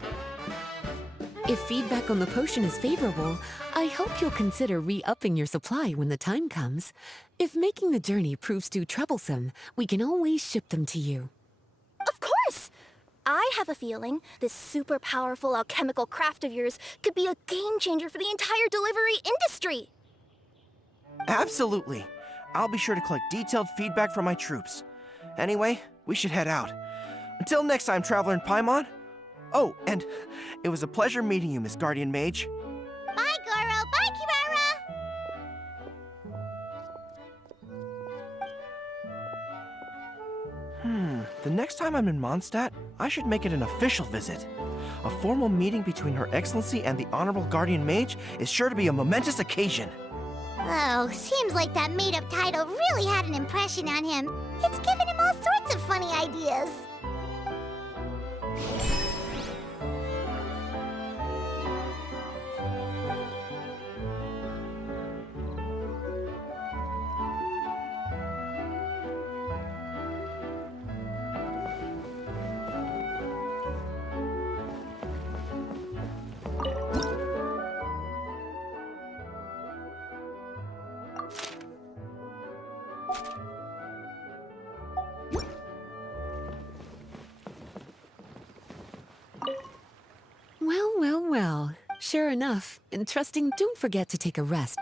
If feedback on the potion is favorable, I hope you'll consider re-upping your supply when the time comes. If making the journey proves too troublesome, we can always ship them to you. Of course! I have a feeling this super powerful alchemical craft of yours could be a game changer for the entire delivery industry! Absolutely. I'll be sure to collect detailed feedback from my troops. Anyway, we should head out. Until next time, Traveler in Paimon. Oh, and it was a pleasure meeting you, Miss Guardian Mage. Bye, Goro. Bye, Kimura. The next time I'm in Mondstadt, I should make it an official visit. A formal meeting between Her Excellency and the Honorable Guardian Mage is sure to be a momentous occasion. Oh, seems like that made-up title really had an impression on him. It's given him all sorts of funny ideas. Well. Sure enough, interesting. Don't forget to take a rest.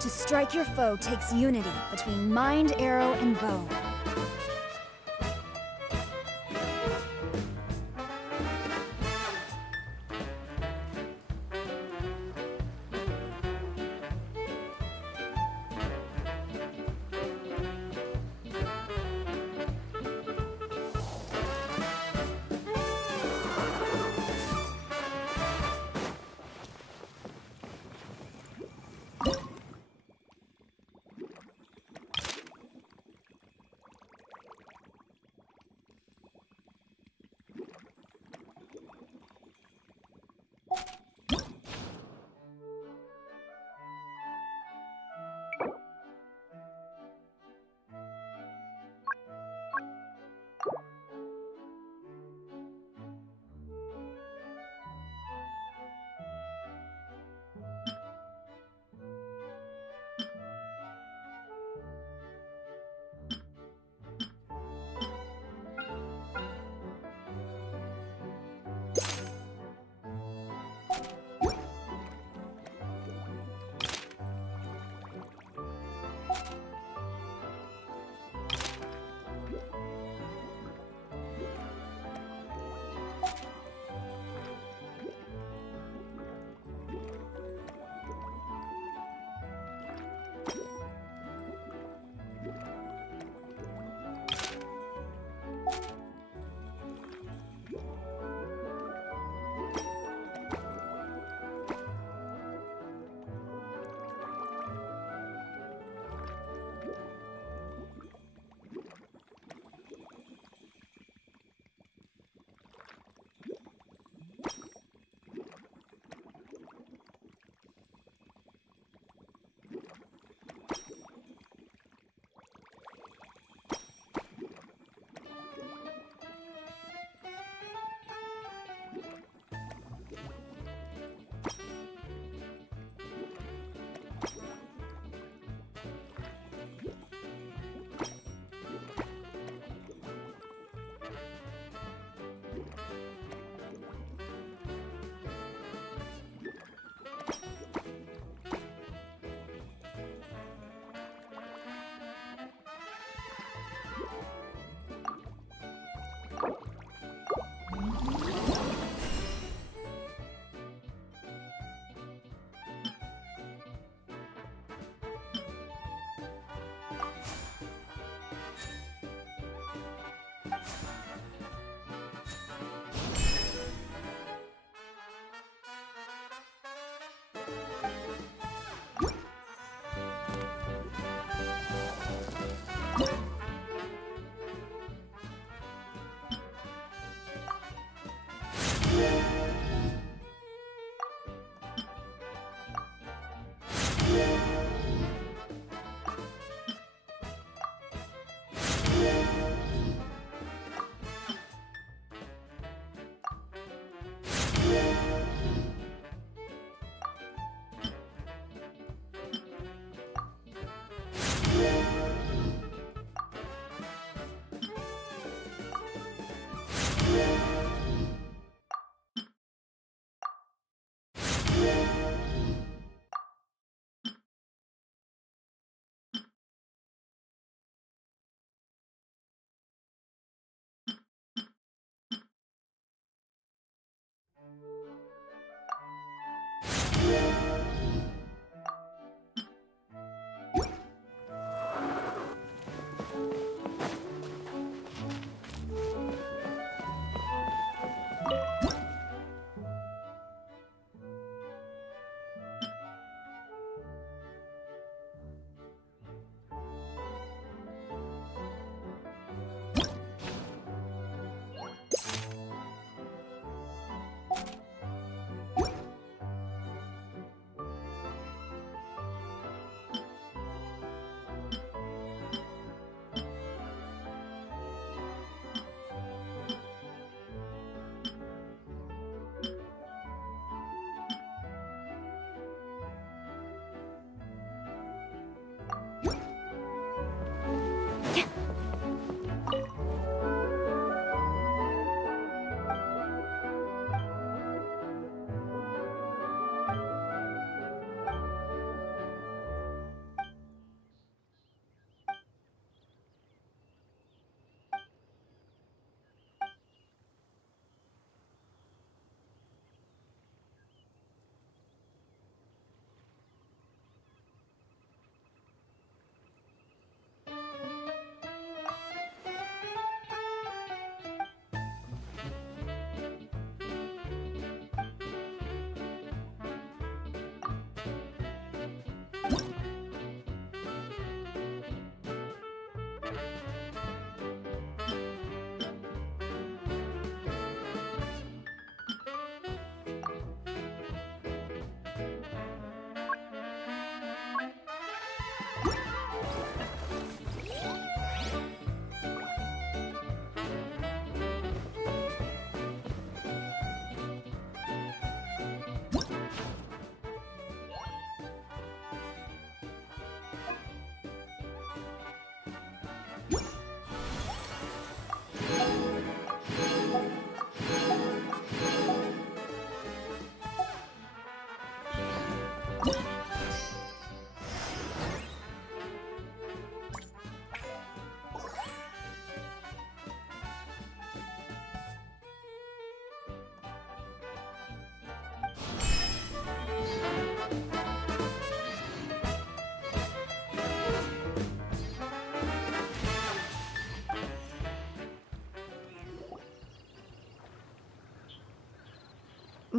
To strike your foe takes unity between mind, arrow, and bow.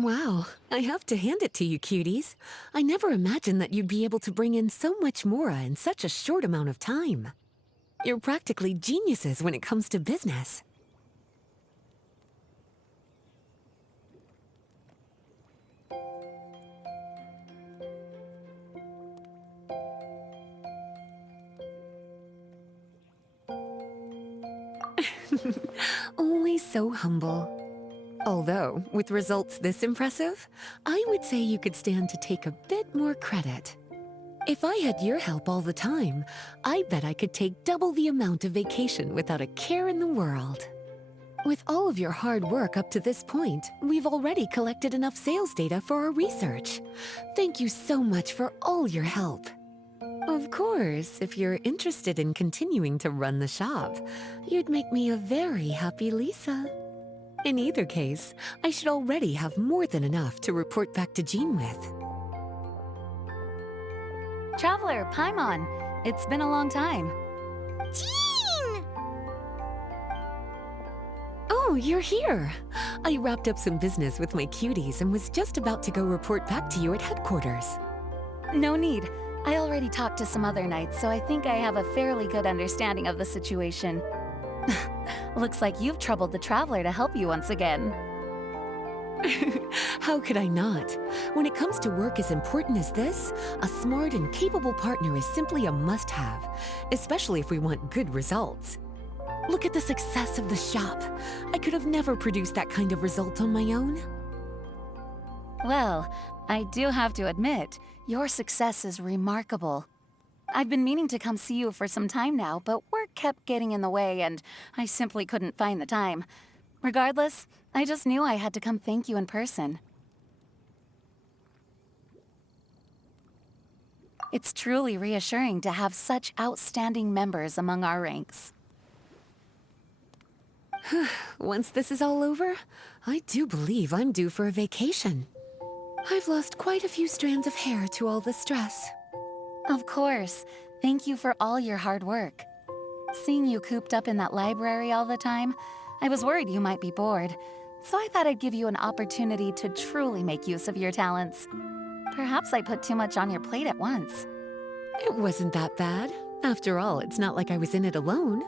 Wow, I have to hand it to you, cuties. I never imagined that you'd be able to bring in so much mora in such a short amount of time. You're practically geniuses when it comes to business. Always so humble. Although, with results this impressive, I would say you could stand to take a bit more credit. If I had your help all the time, I bet I could take double the amount of vacation without a care in the world. With all of your hard work up to this point, we've already collected enough sales data for our research. Thank you so much for all your help. Of course, if you're interested in continuing to run the shop, you'd make me a very happy Lisa. In either case, I should already have more than enough to report back to Jean with. Traveler, Paimon, it's been a long time. Jean! Oh, you're here. I wrapped up some business with my cuties and was just about to go report back to you at headquarters. No need. I already talked to some other knights, so I think I have a fairly good understanding of the situation. Looks like you've troubled the Traveler to help you once again. How could I not? When it comes to work as important as this, a smart and capable partner is simply a must-have, especially if we want good results. Look at the success of the shop. I could have never produced that kind of result on my own. Well, I do have to admit, your success is remarkable. I've been meaning to come see you for some time now, but work kept getting in the way and I simply couldn't find the time. Regardless, I just knew I had to come thank you in person. It's truly reassuring to have such outstanding members among our ranks. Once this is all over, I do believe I'm due for a vacation. I've lost quite a few strands of hair to all the stress. Of course. Thank you for all your hard work. Seeing you cooped up in that library all the time, I was worried you might be bored, so I thought I'd give you an opportunity to truly make use of your talents. Perhaps I put too much on your plate at once. It wasn't that bad. After all, it's not like I was in it alone.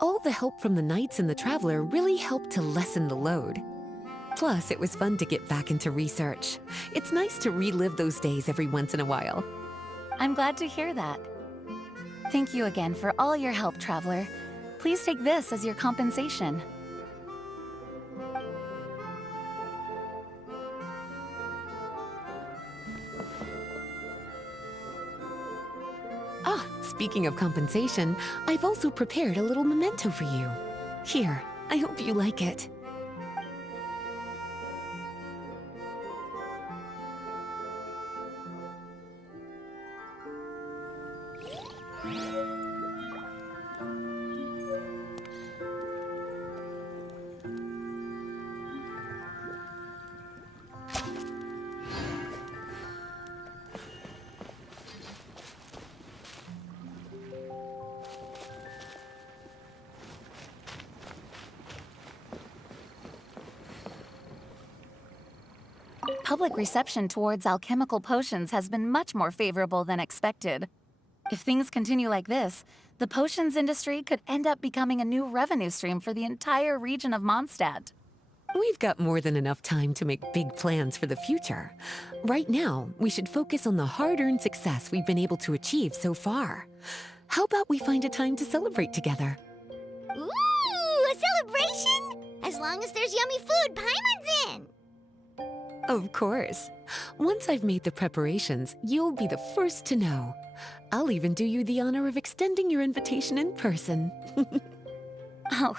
All the help from the Knights and the Traveler really helped to lessen the load. Plus, it was fun to get back into research. It's nice to relive those days every once in a while. I'm glad to hear that. Thank you again for all your help, Traveler. Please take this as your compensation. Ah, speaking of compensation, I've also prepared a little memento for you. Here, I hope you like it. Public reception towards alchemical potions has been much more favorable than expected. If things continue like this, the potions industry could end up becoming a new revenue stream for the entire region of Mondstadt. We've got more than enough time to make big plans for the future. Right now, we should focus on the hard-earned success we've been able to achieve so far. How about we find a time to celebrate together? Ooh, a celebration? As long as there's yummy food, Paimon's in! Of course. Once I've made the preparations, you'll be the first to know. I'll even do you the honor of extending your invitation in person. Oh,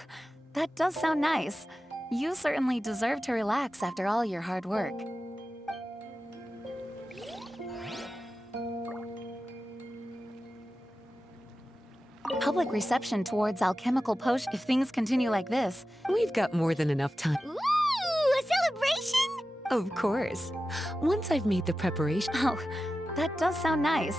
that does sound nice. You certainly deserve to relax after all your hard work. Public reception towards alchemical potions. If things continue like this, we've got more than enough time. Ooh, a celebration? Of course. Once I've made the preparation. Oh, that does sound nice.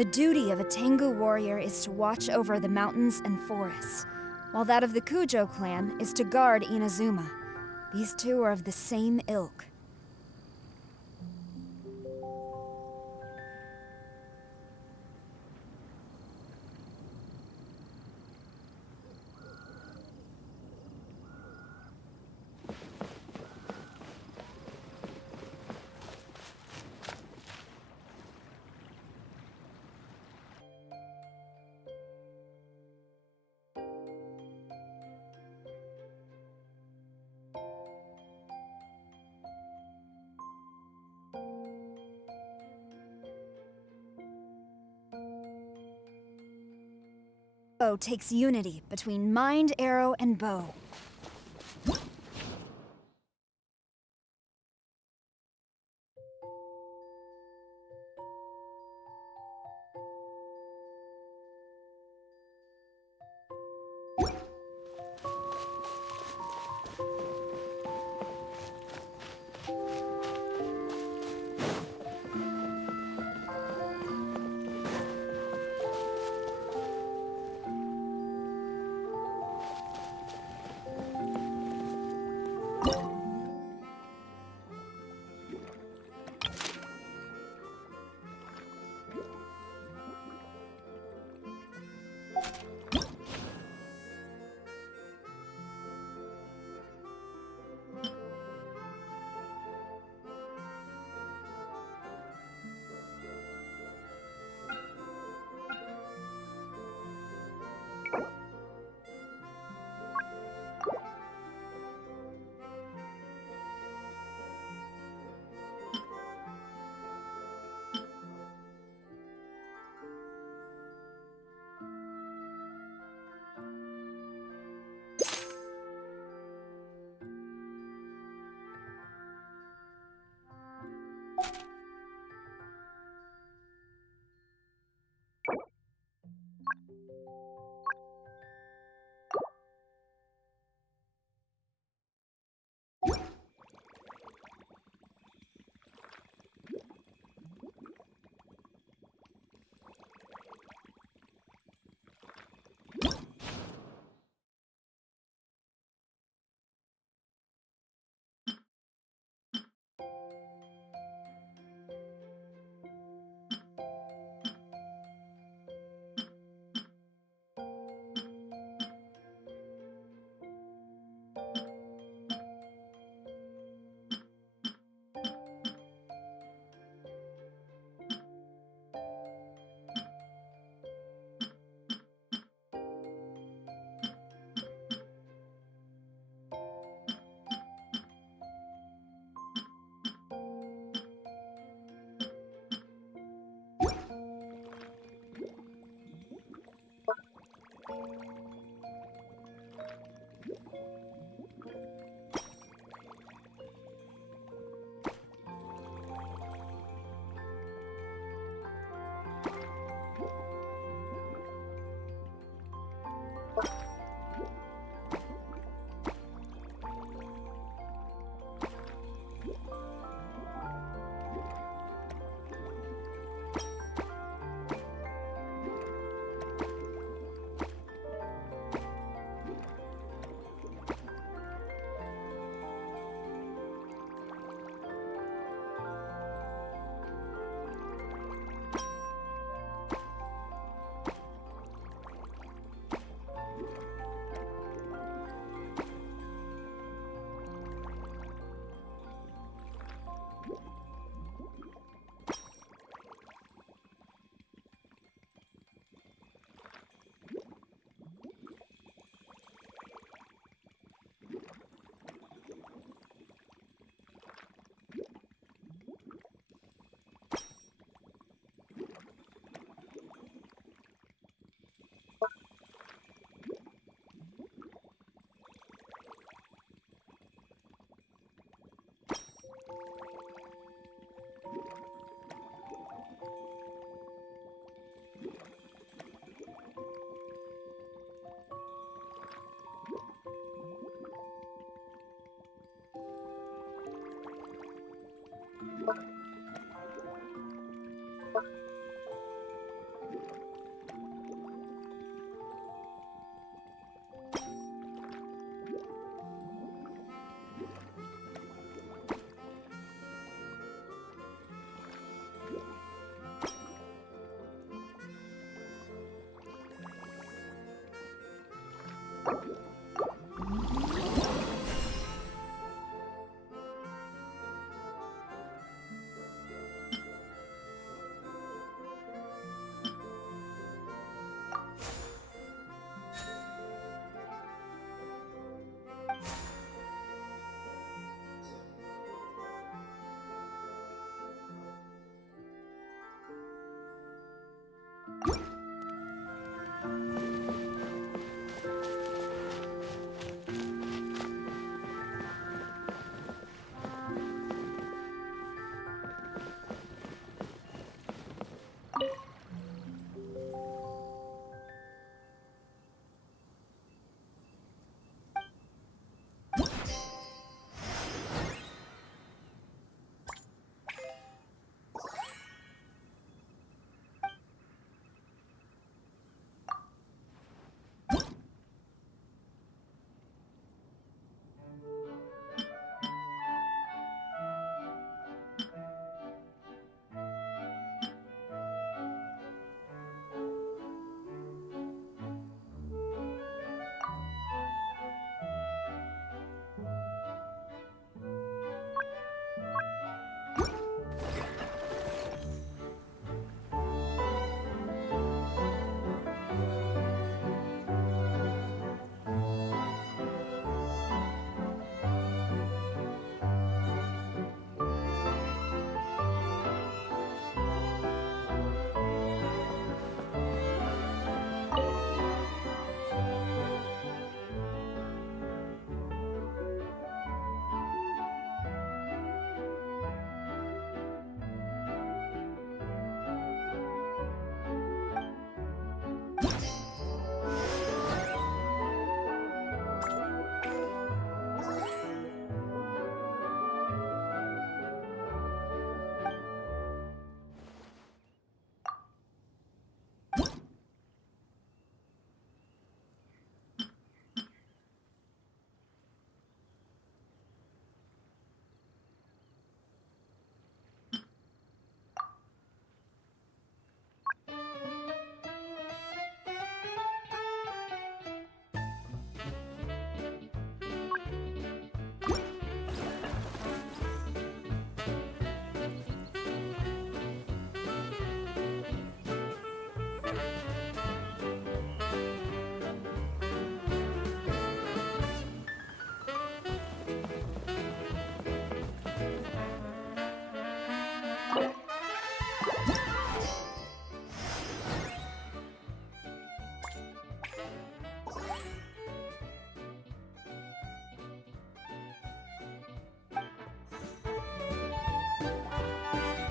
The duty of a Tengu warrior is to watch over the mountains and forests, while that of the Kujo clan is to guard Inazuma. These two are of the same ilk. Bow takes unity between mind, arrow, and bow.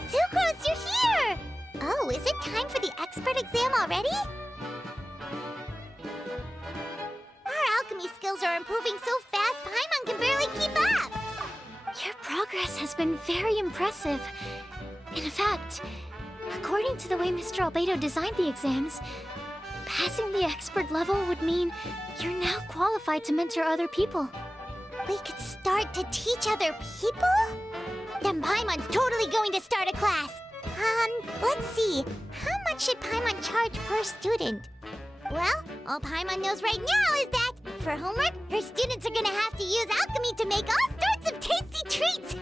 Sucrose, you're here! Oh, is it time for the expert exam already? Our alchemy skills are improving so fast, Paimon can barely keep up! Your progress has been very impressive. In fact, according to the way Mr. Albedo designed the exams, passing the expert level would mean you're now qualified to mentor other people. We could start to teach other people? Then Paimon's totally going to start a class. Let's see. How much should Paimon charge per student? Well, all Paimon knows right now is that, for homework, her students are gonna have to use alchemy to make all sorts of tasty treats.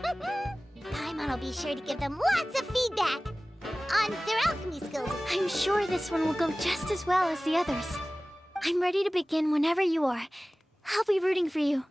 Paimon will be sure to give them lots of feedback on their alchemy skills. I'm sure this one will go just as well as the others. I'm ready to begin whenever you are. I'll be rooting for you.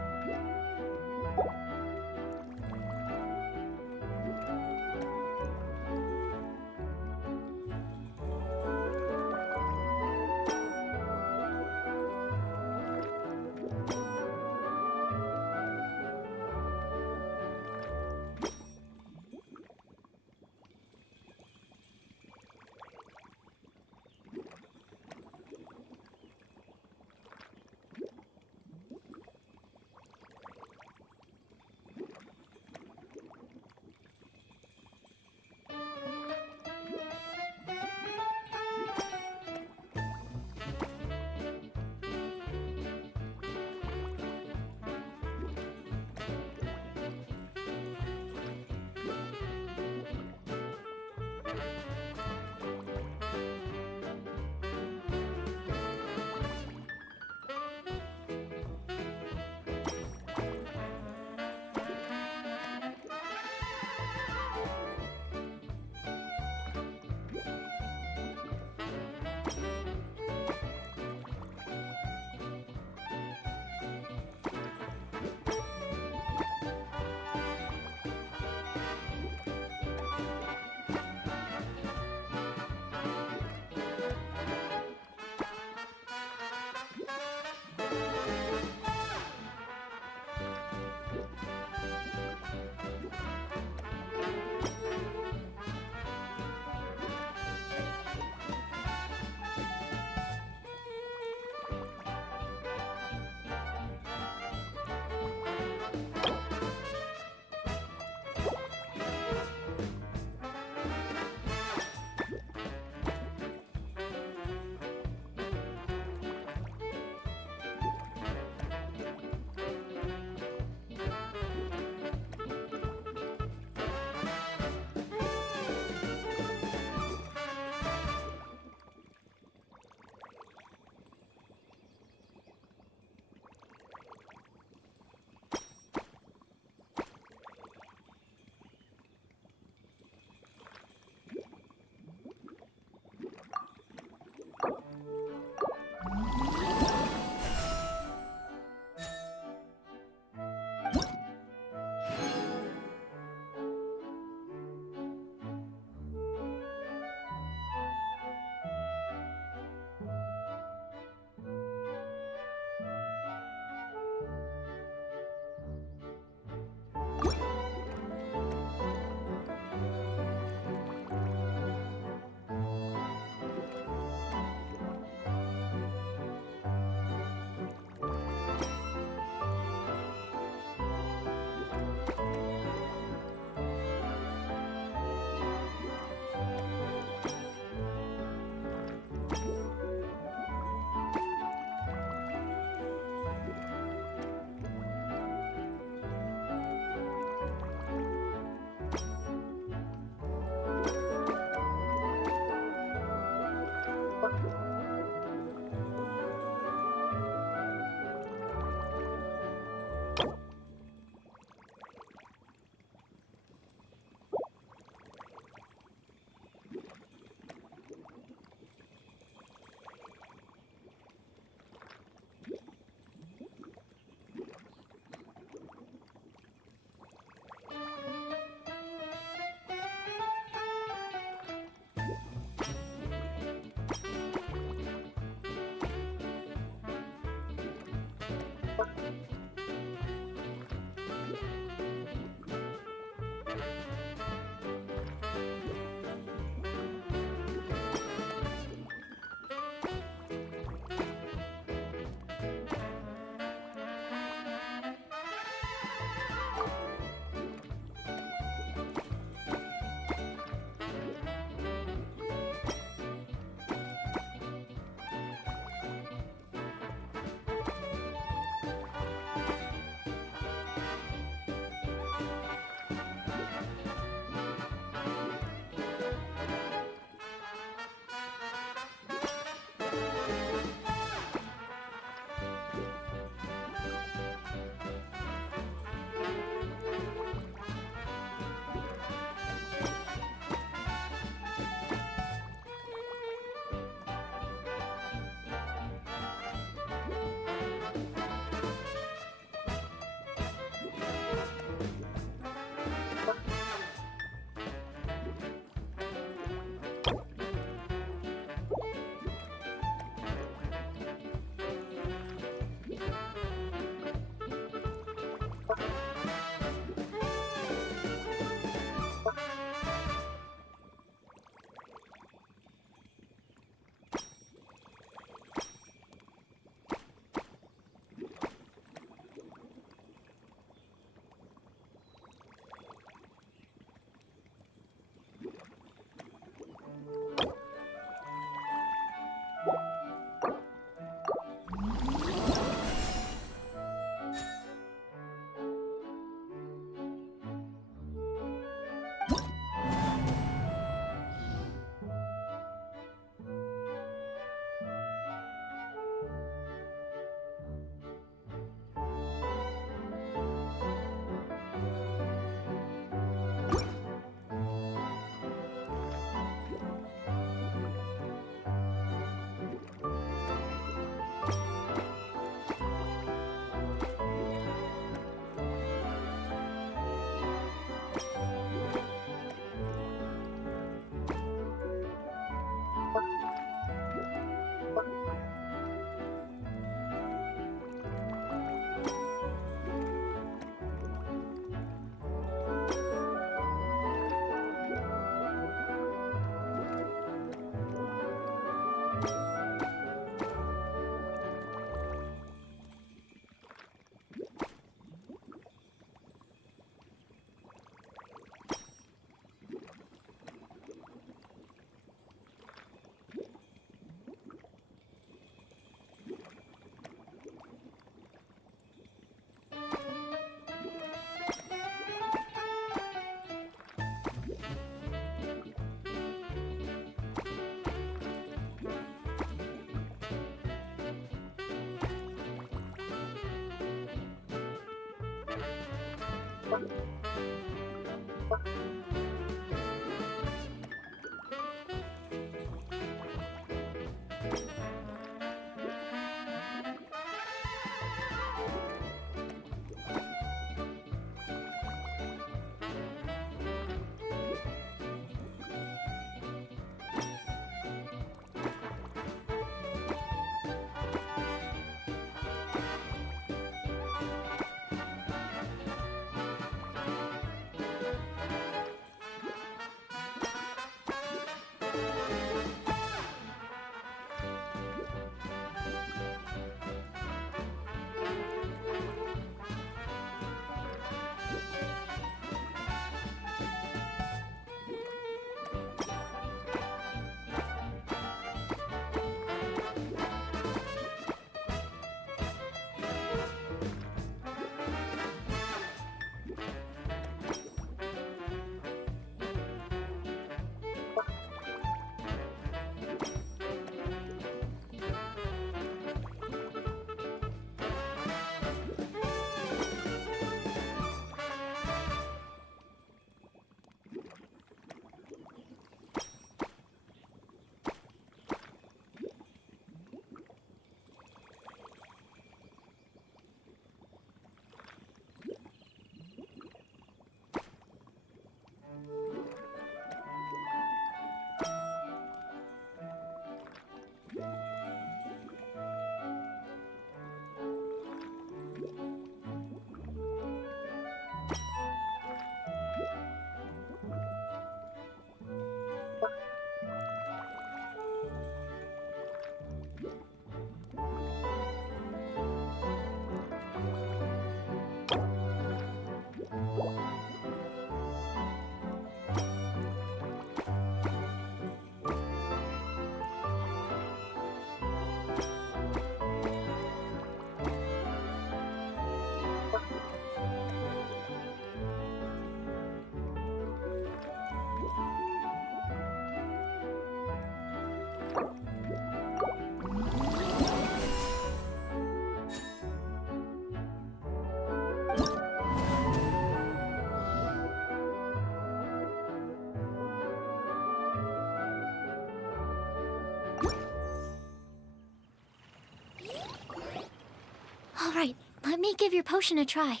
All right, let me give your potion a try.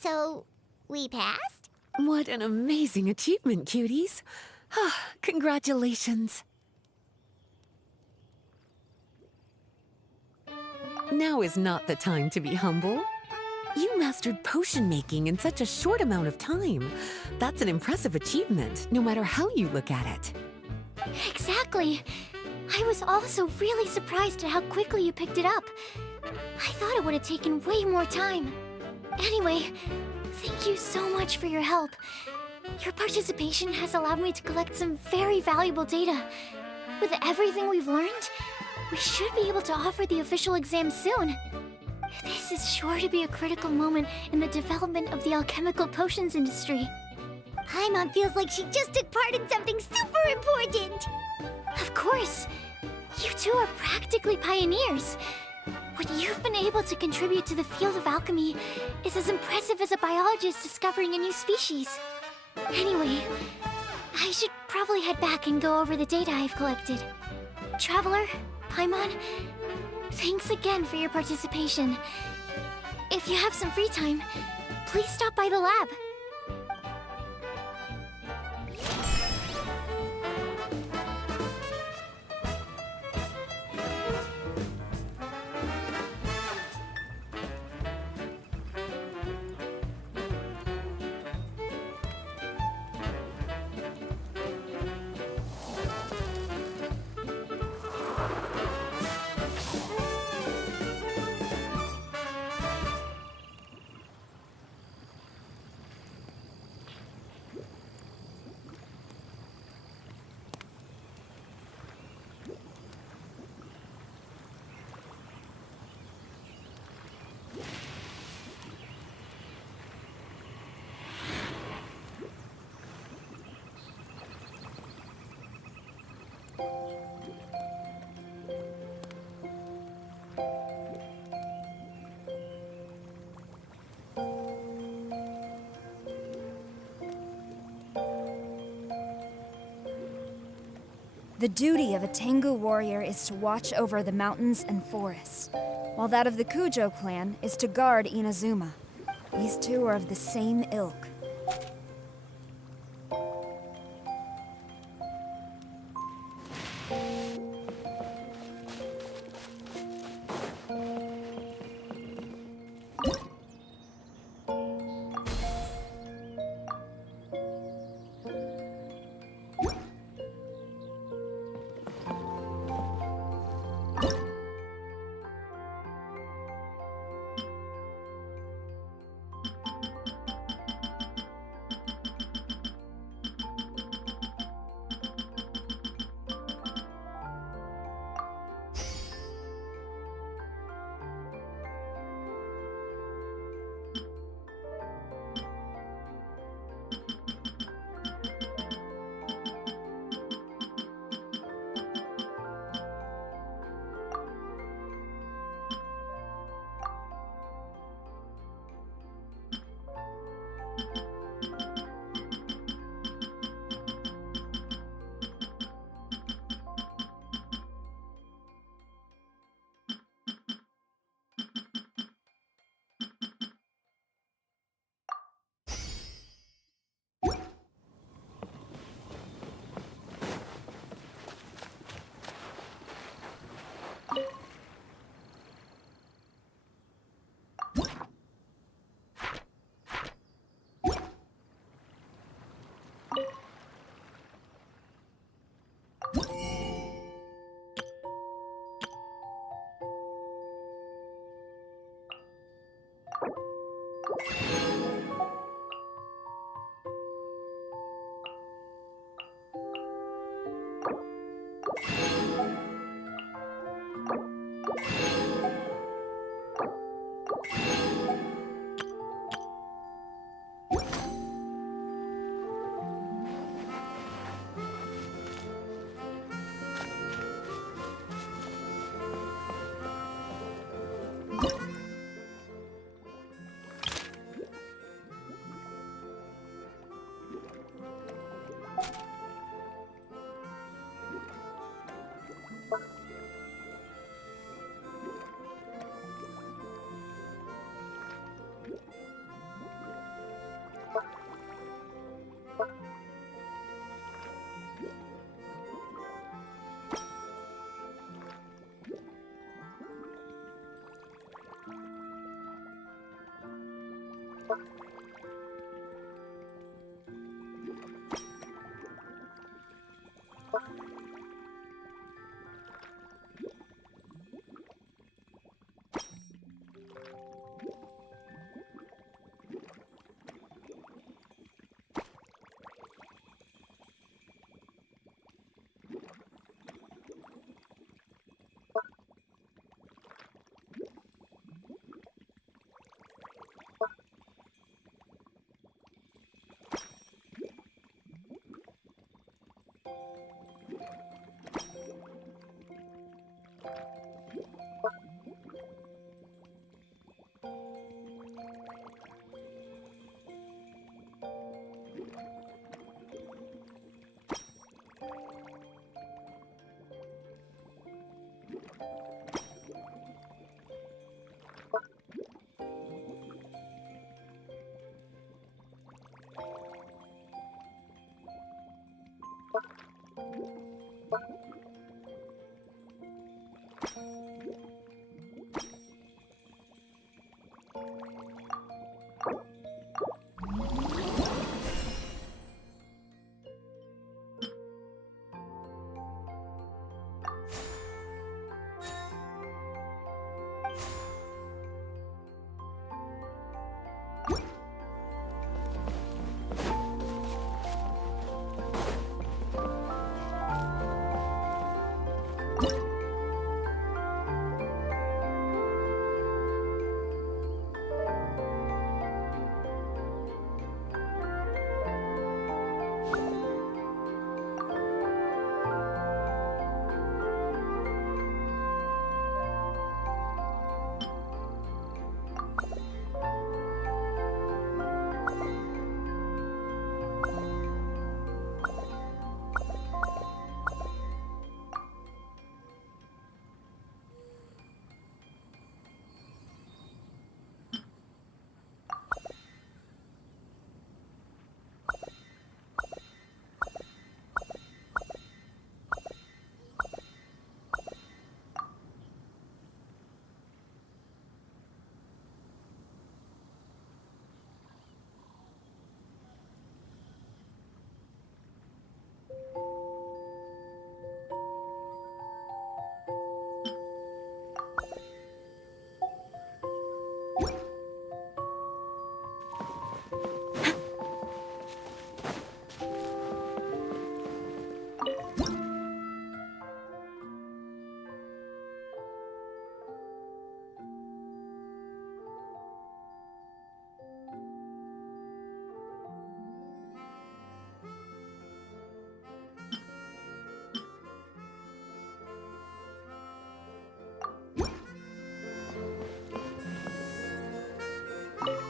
So, we passed? What an amazing achievement, cuties. Congratulations. Now is not the time to be humble. You mastered potion making in such a short amount of time. That's an impressive achievement, no matter how you look at it. Exactly. I was also really surprised at how quickly you picked it up. I thought it would have taken way more time. Anyway, thank you so much for your help. Your participation has allowed me to collect some very valuable data. With everything we've learned, we should be able to offer the official exam soon. This is sure to be a critical moment in the development of the alchemical potions industry. Paimon feels like she just took part in something super important! Of course! You two are practically pioneers. What you've been able to contribute to the field of alchemy is as impressive as a biologist discovering a new species. Anyway, I should probably head back and go over the data I've collected. Traveler, Paimon, thanks again for your participation. If you have some free time, please stop by the lab. The duty of a Tengu warrior is to watch over the mountains and forests, while that of the Kujo clan is to guard Inazuma. These two are of the same ilk.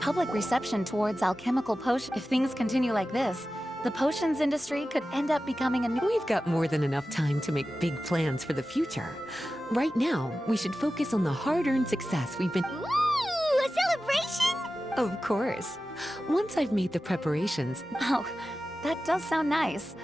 public reception towards alchemical potions. If things continue like this, the potions industry could end up becoming a new... We've got more than enough time to make big plans for the future. Right now, we should focus on the hard-earned success we've been... Ooh, a celebration? Of course. Once I've made the preparations... Oh, that does sound nice.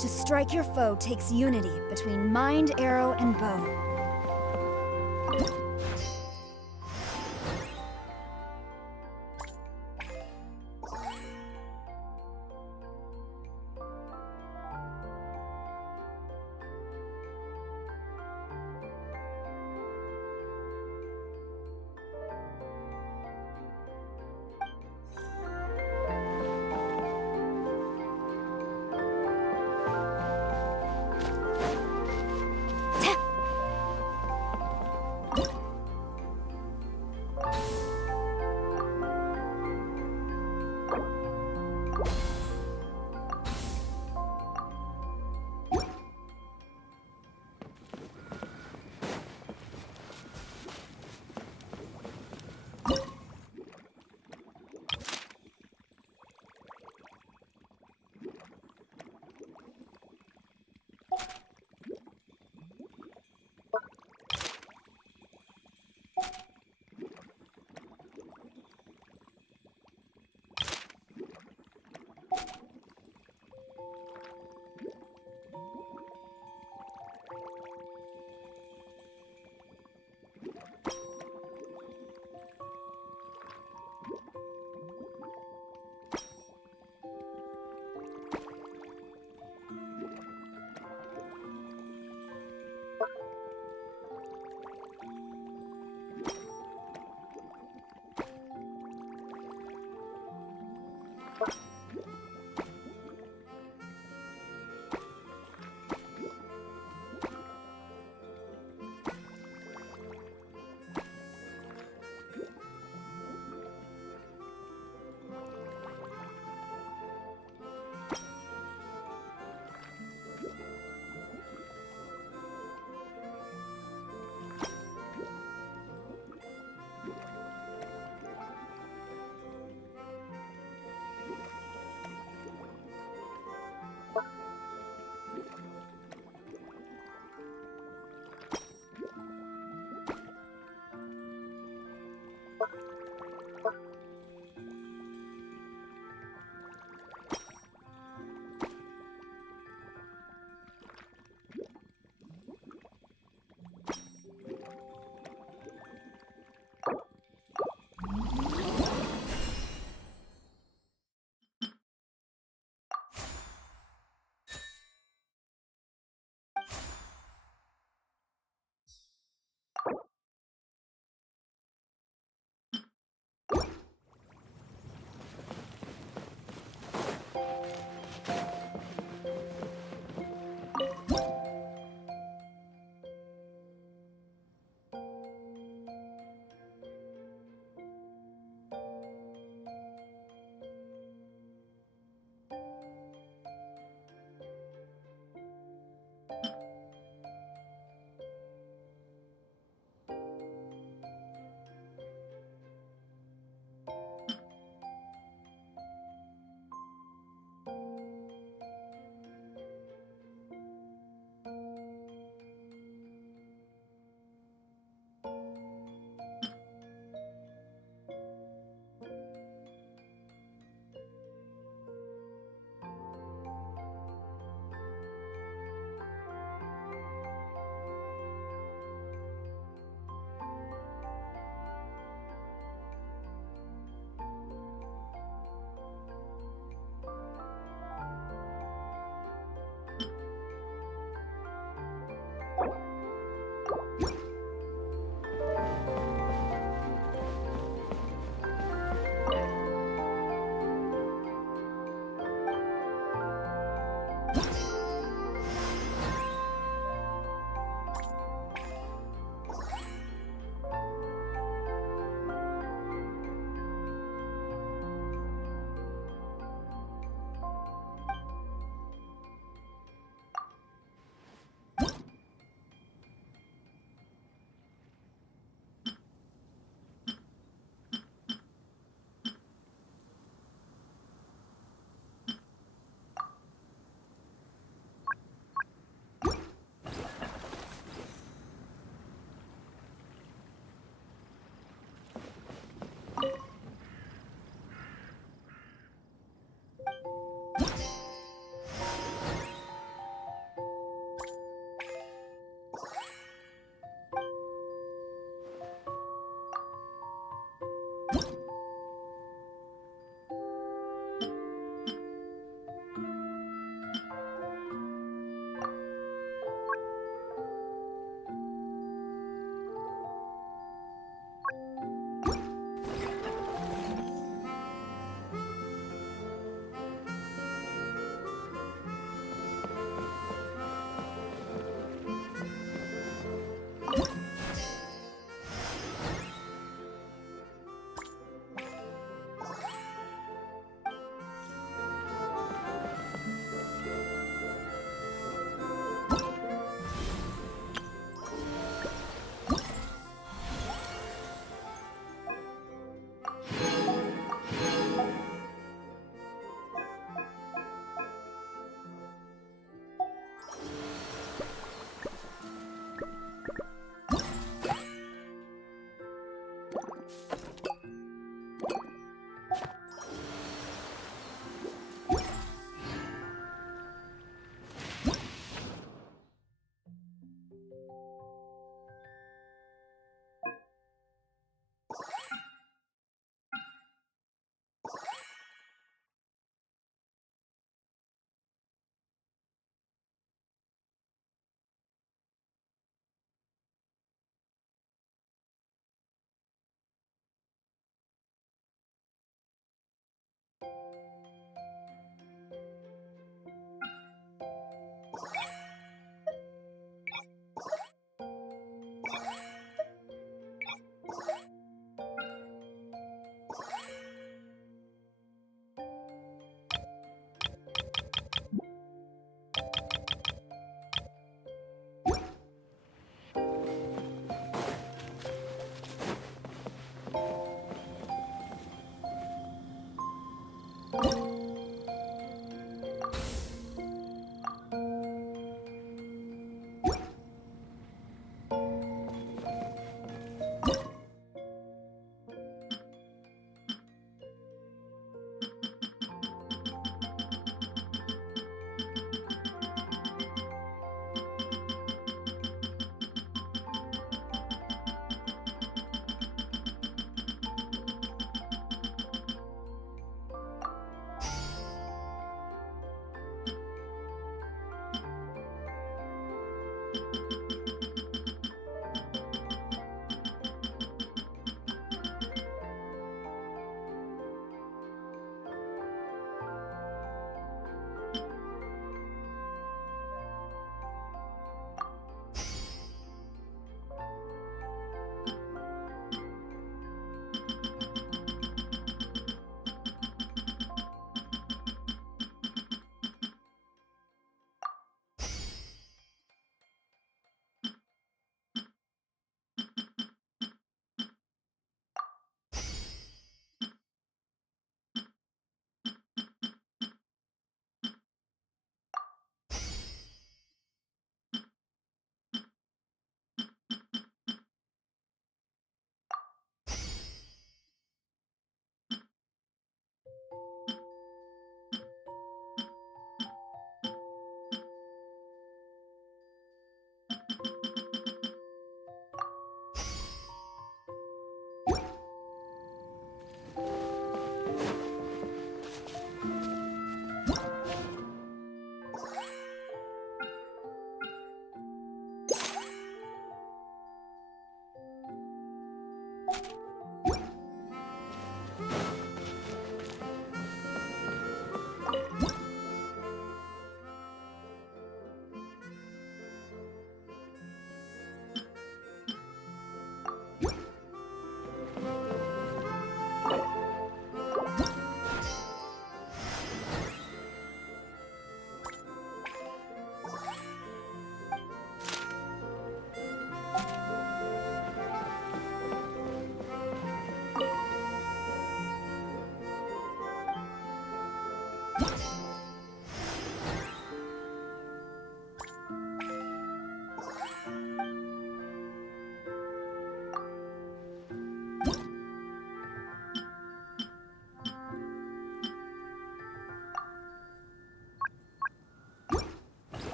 To strike your foe takes unity between mind, arrow, and bow.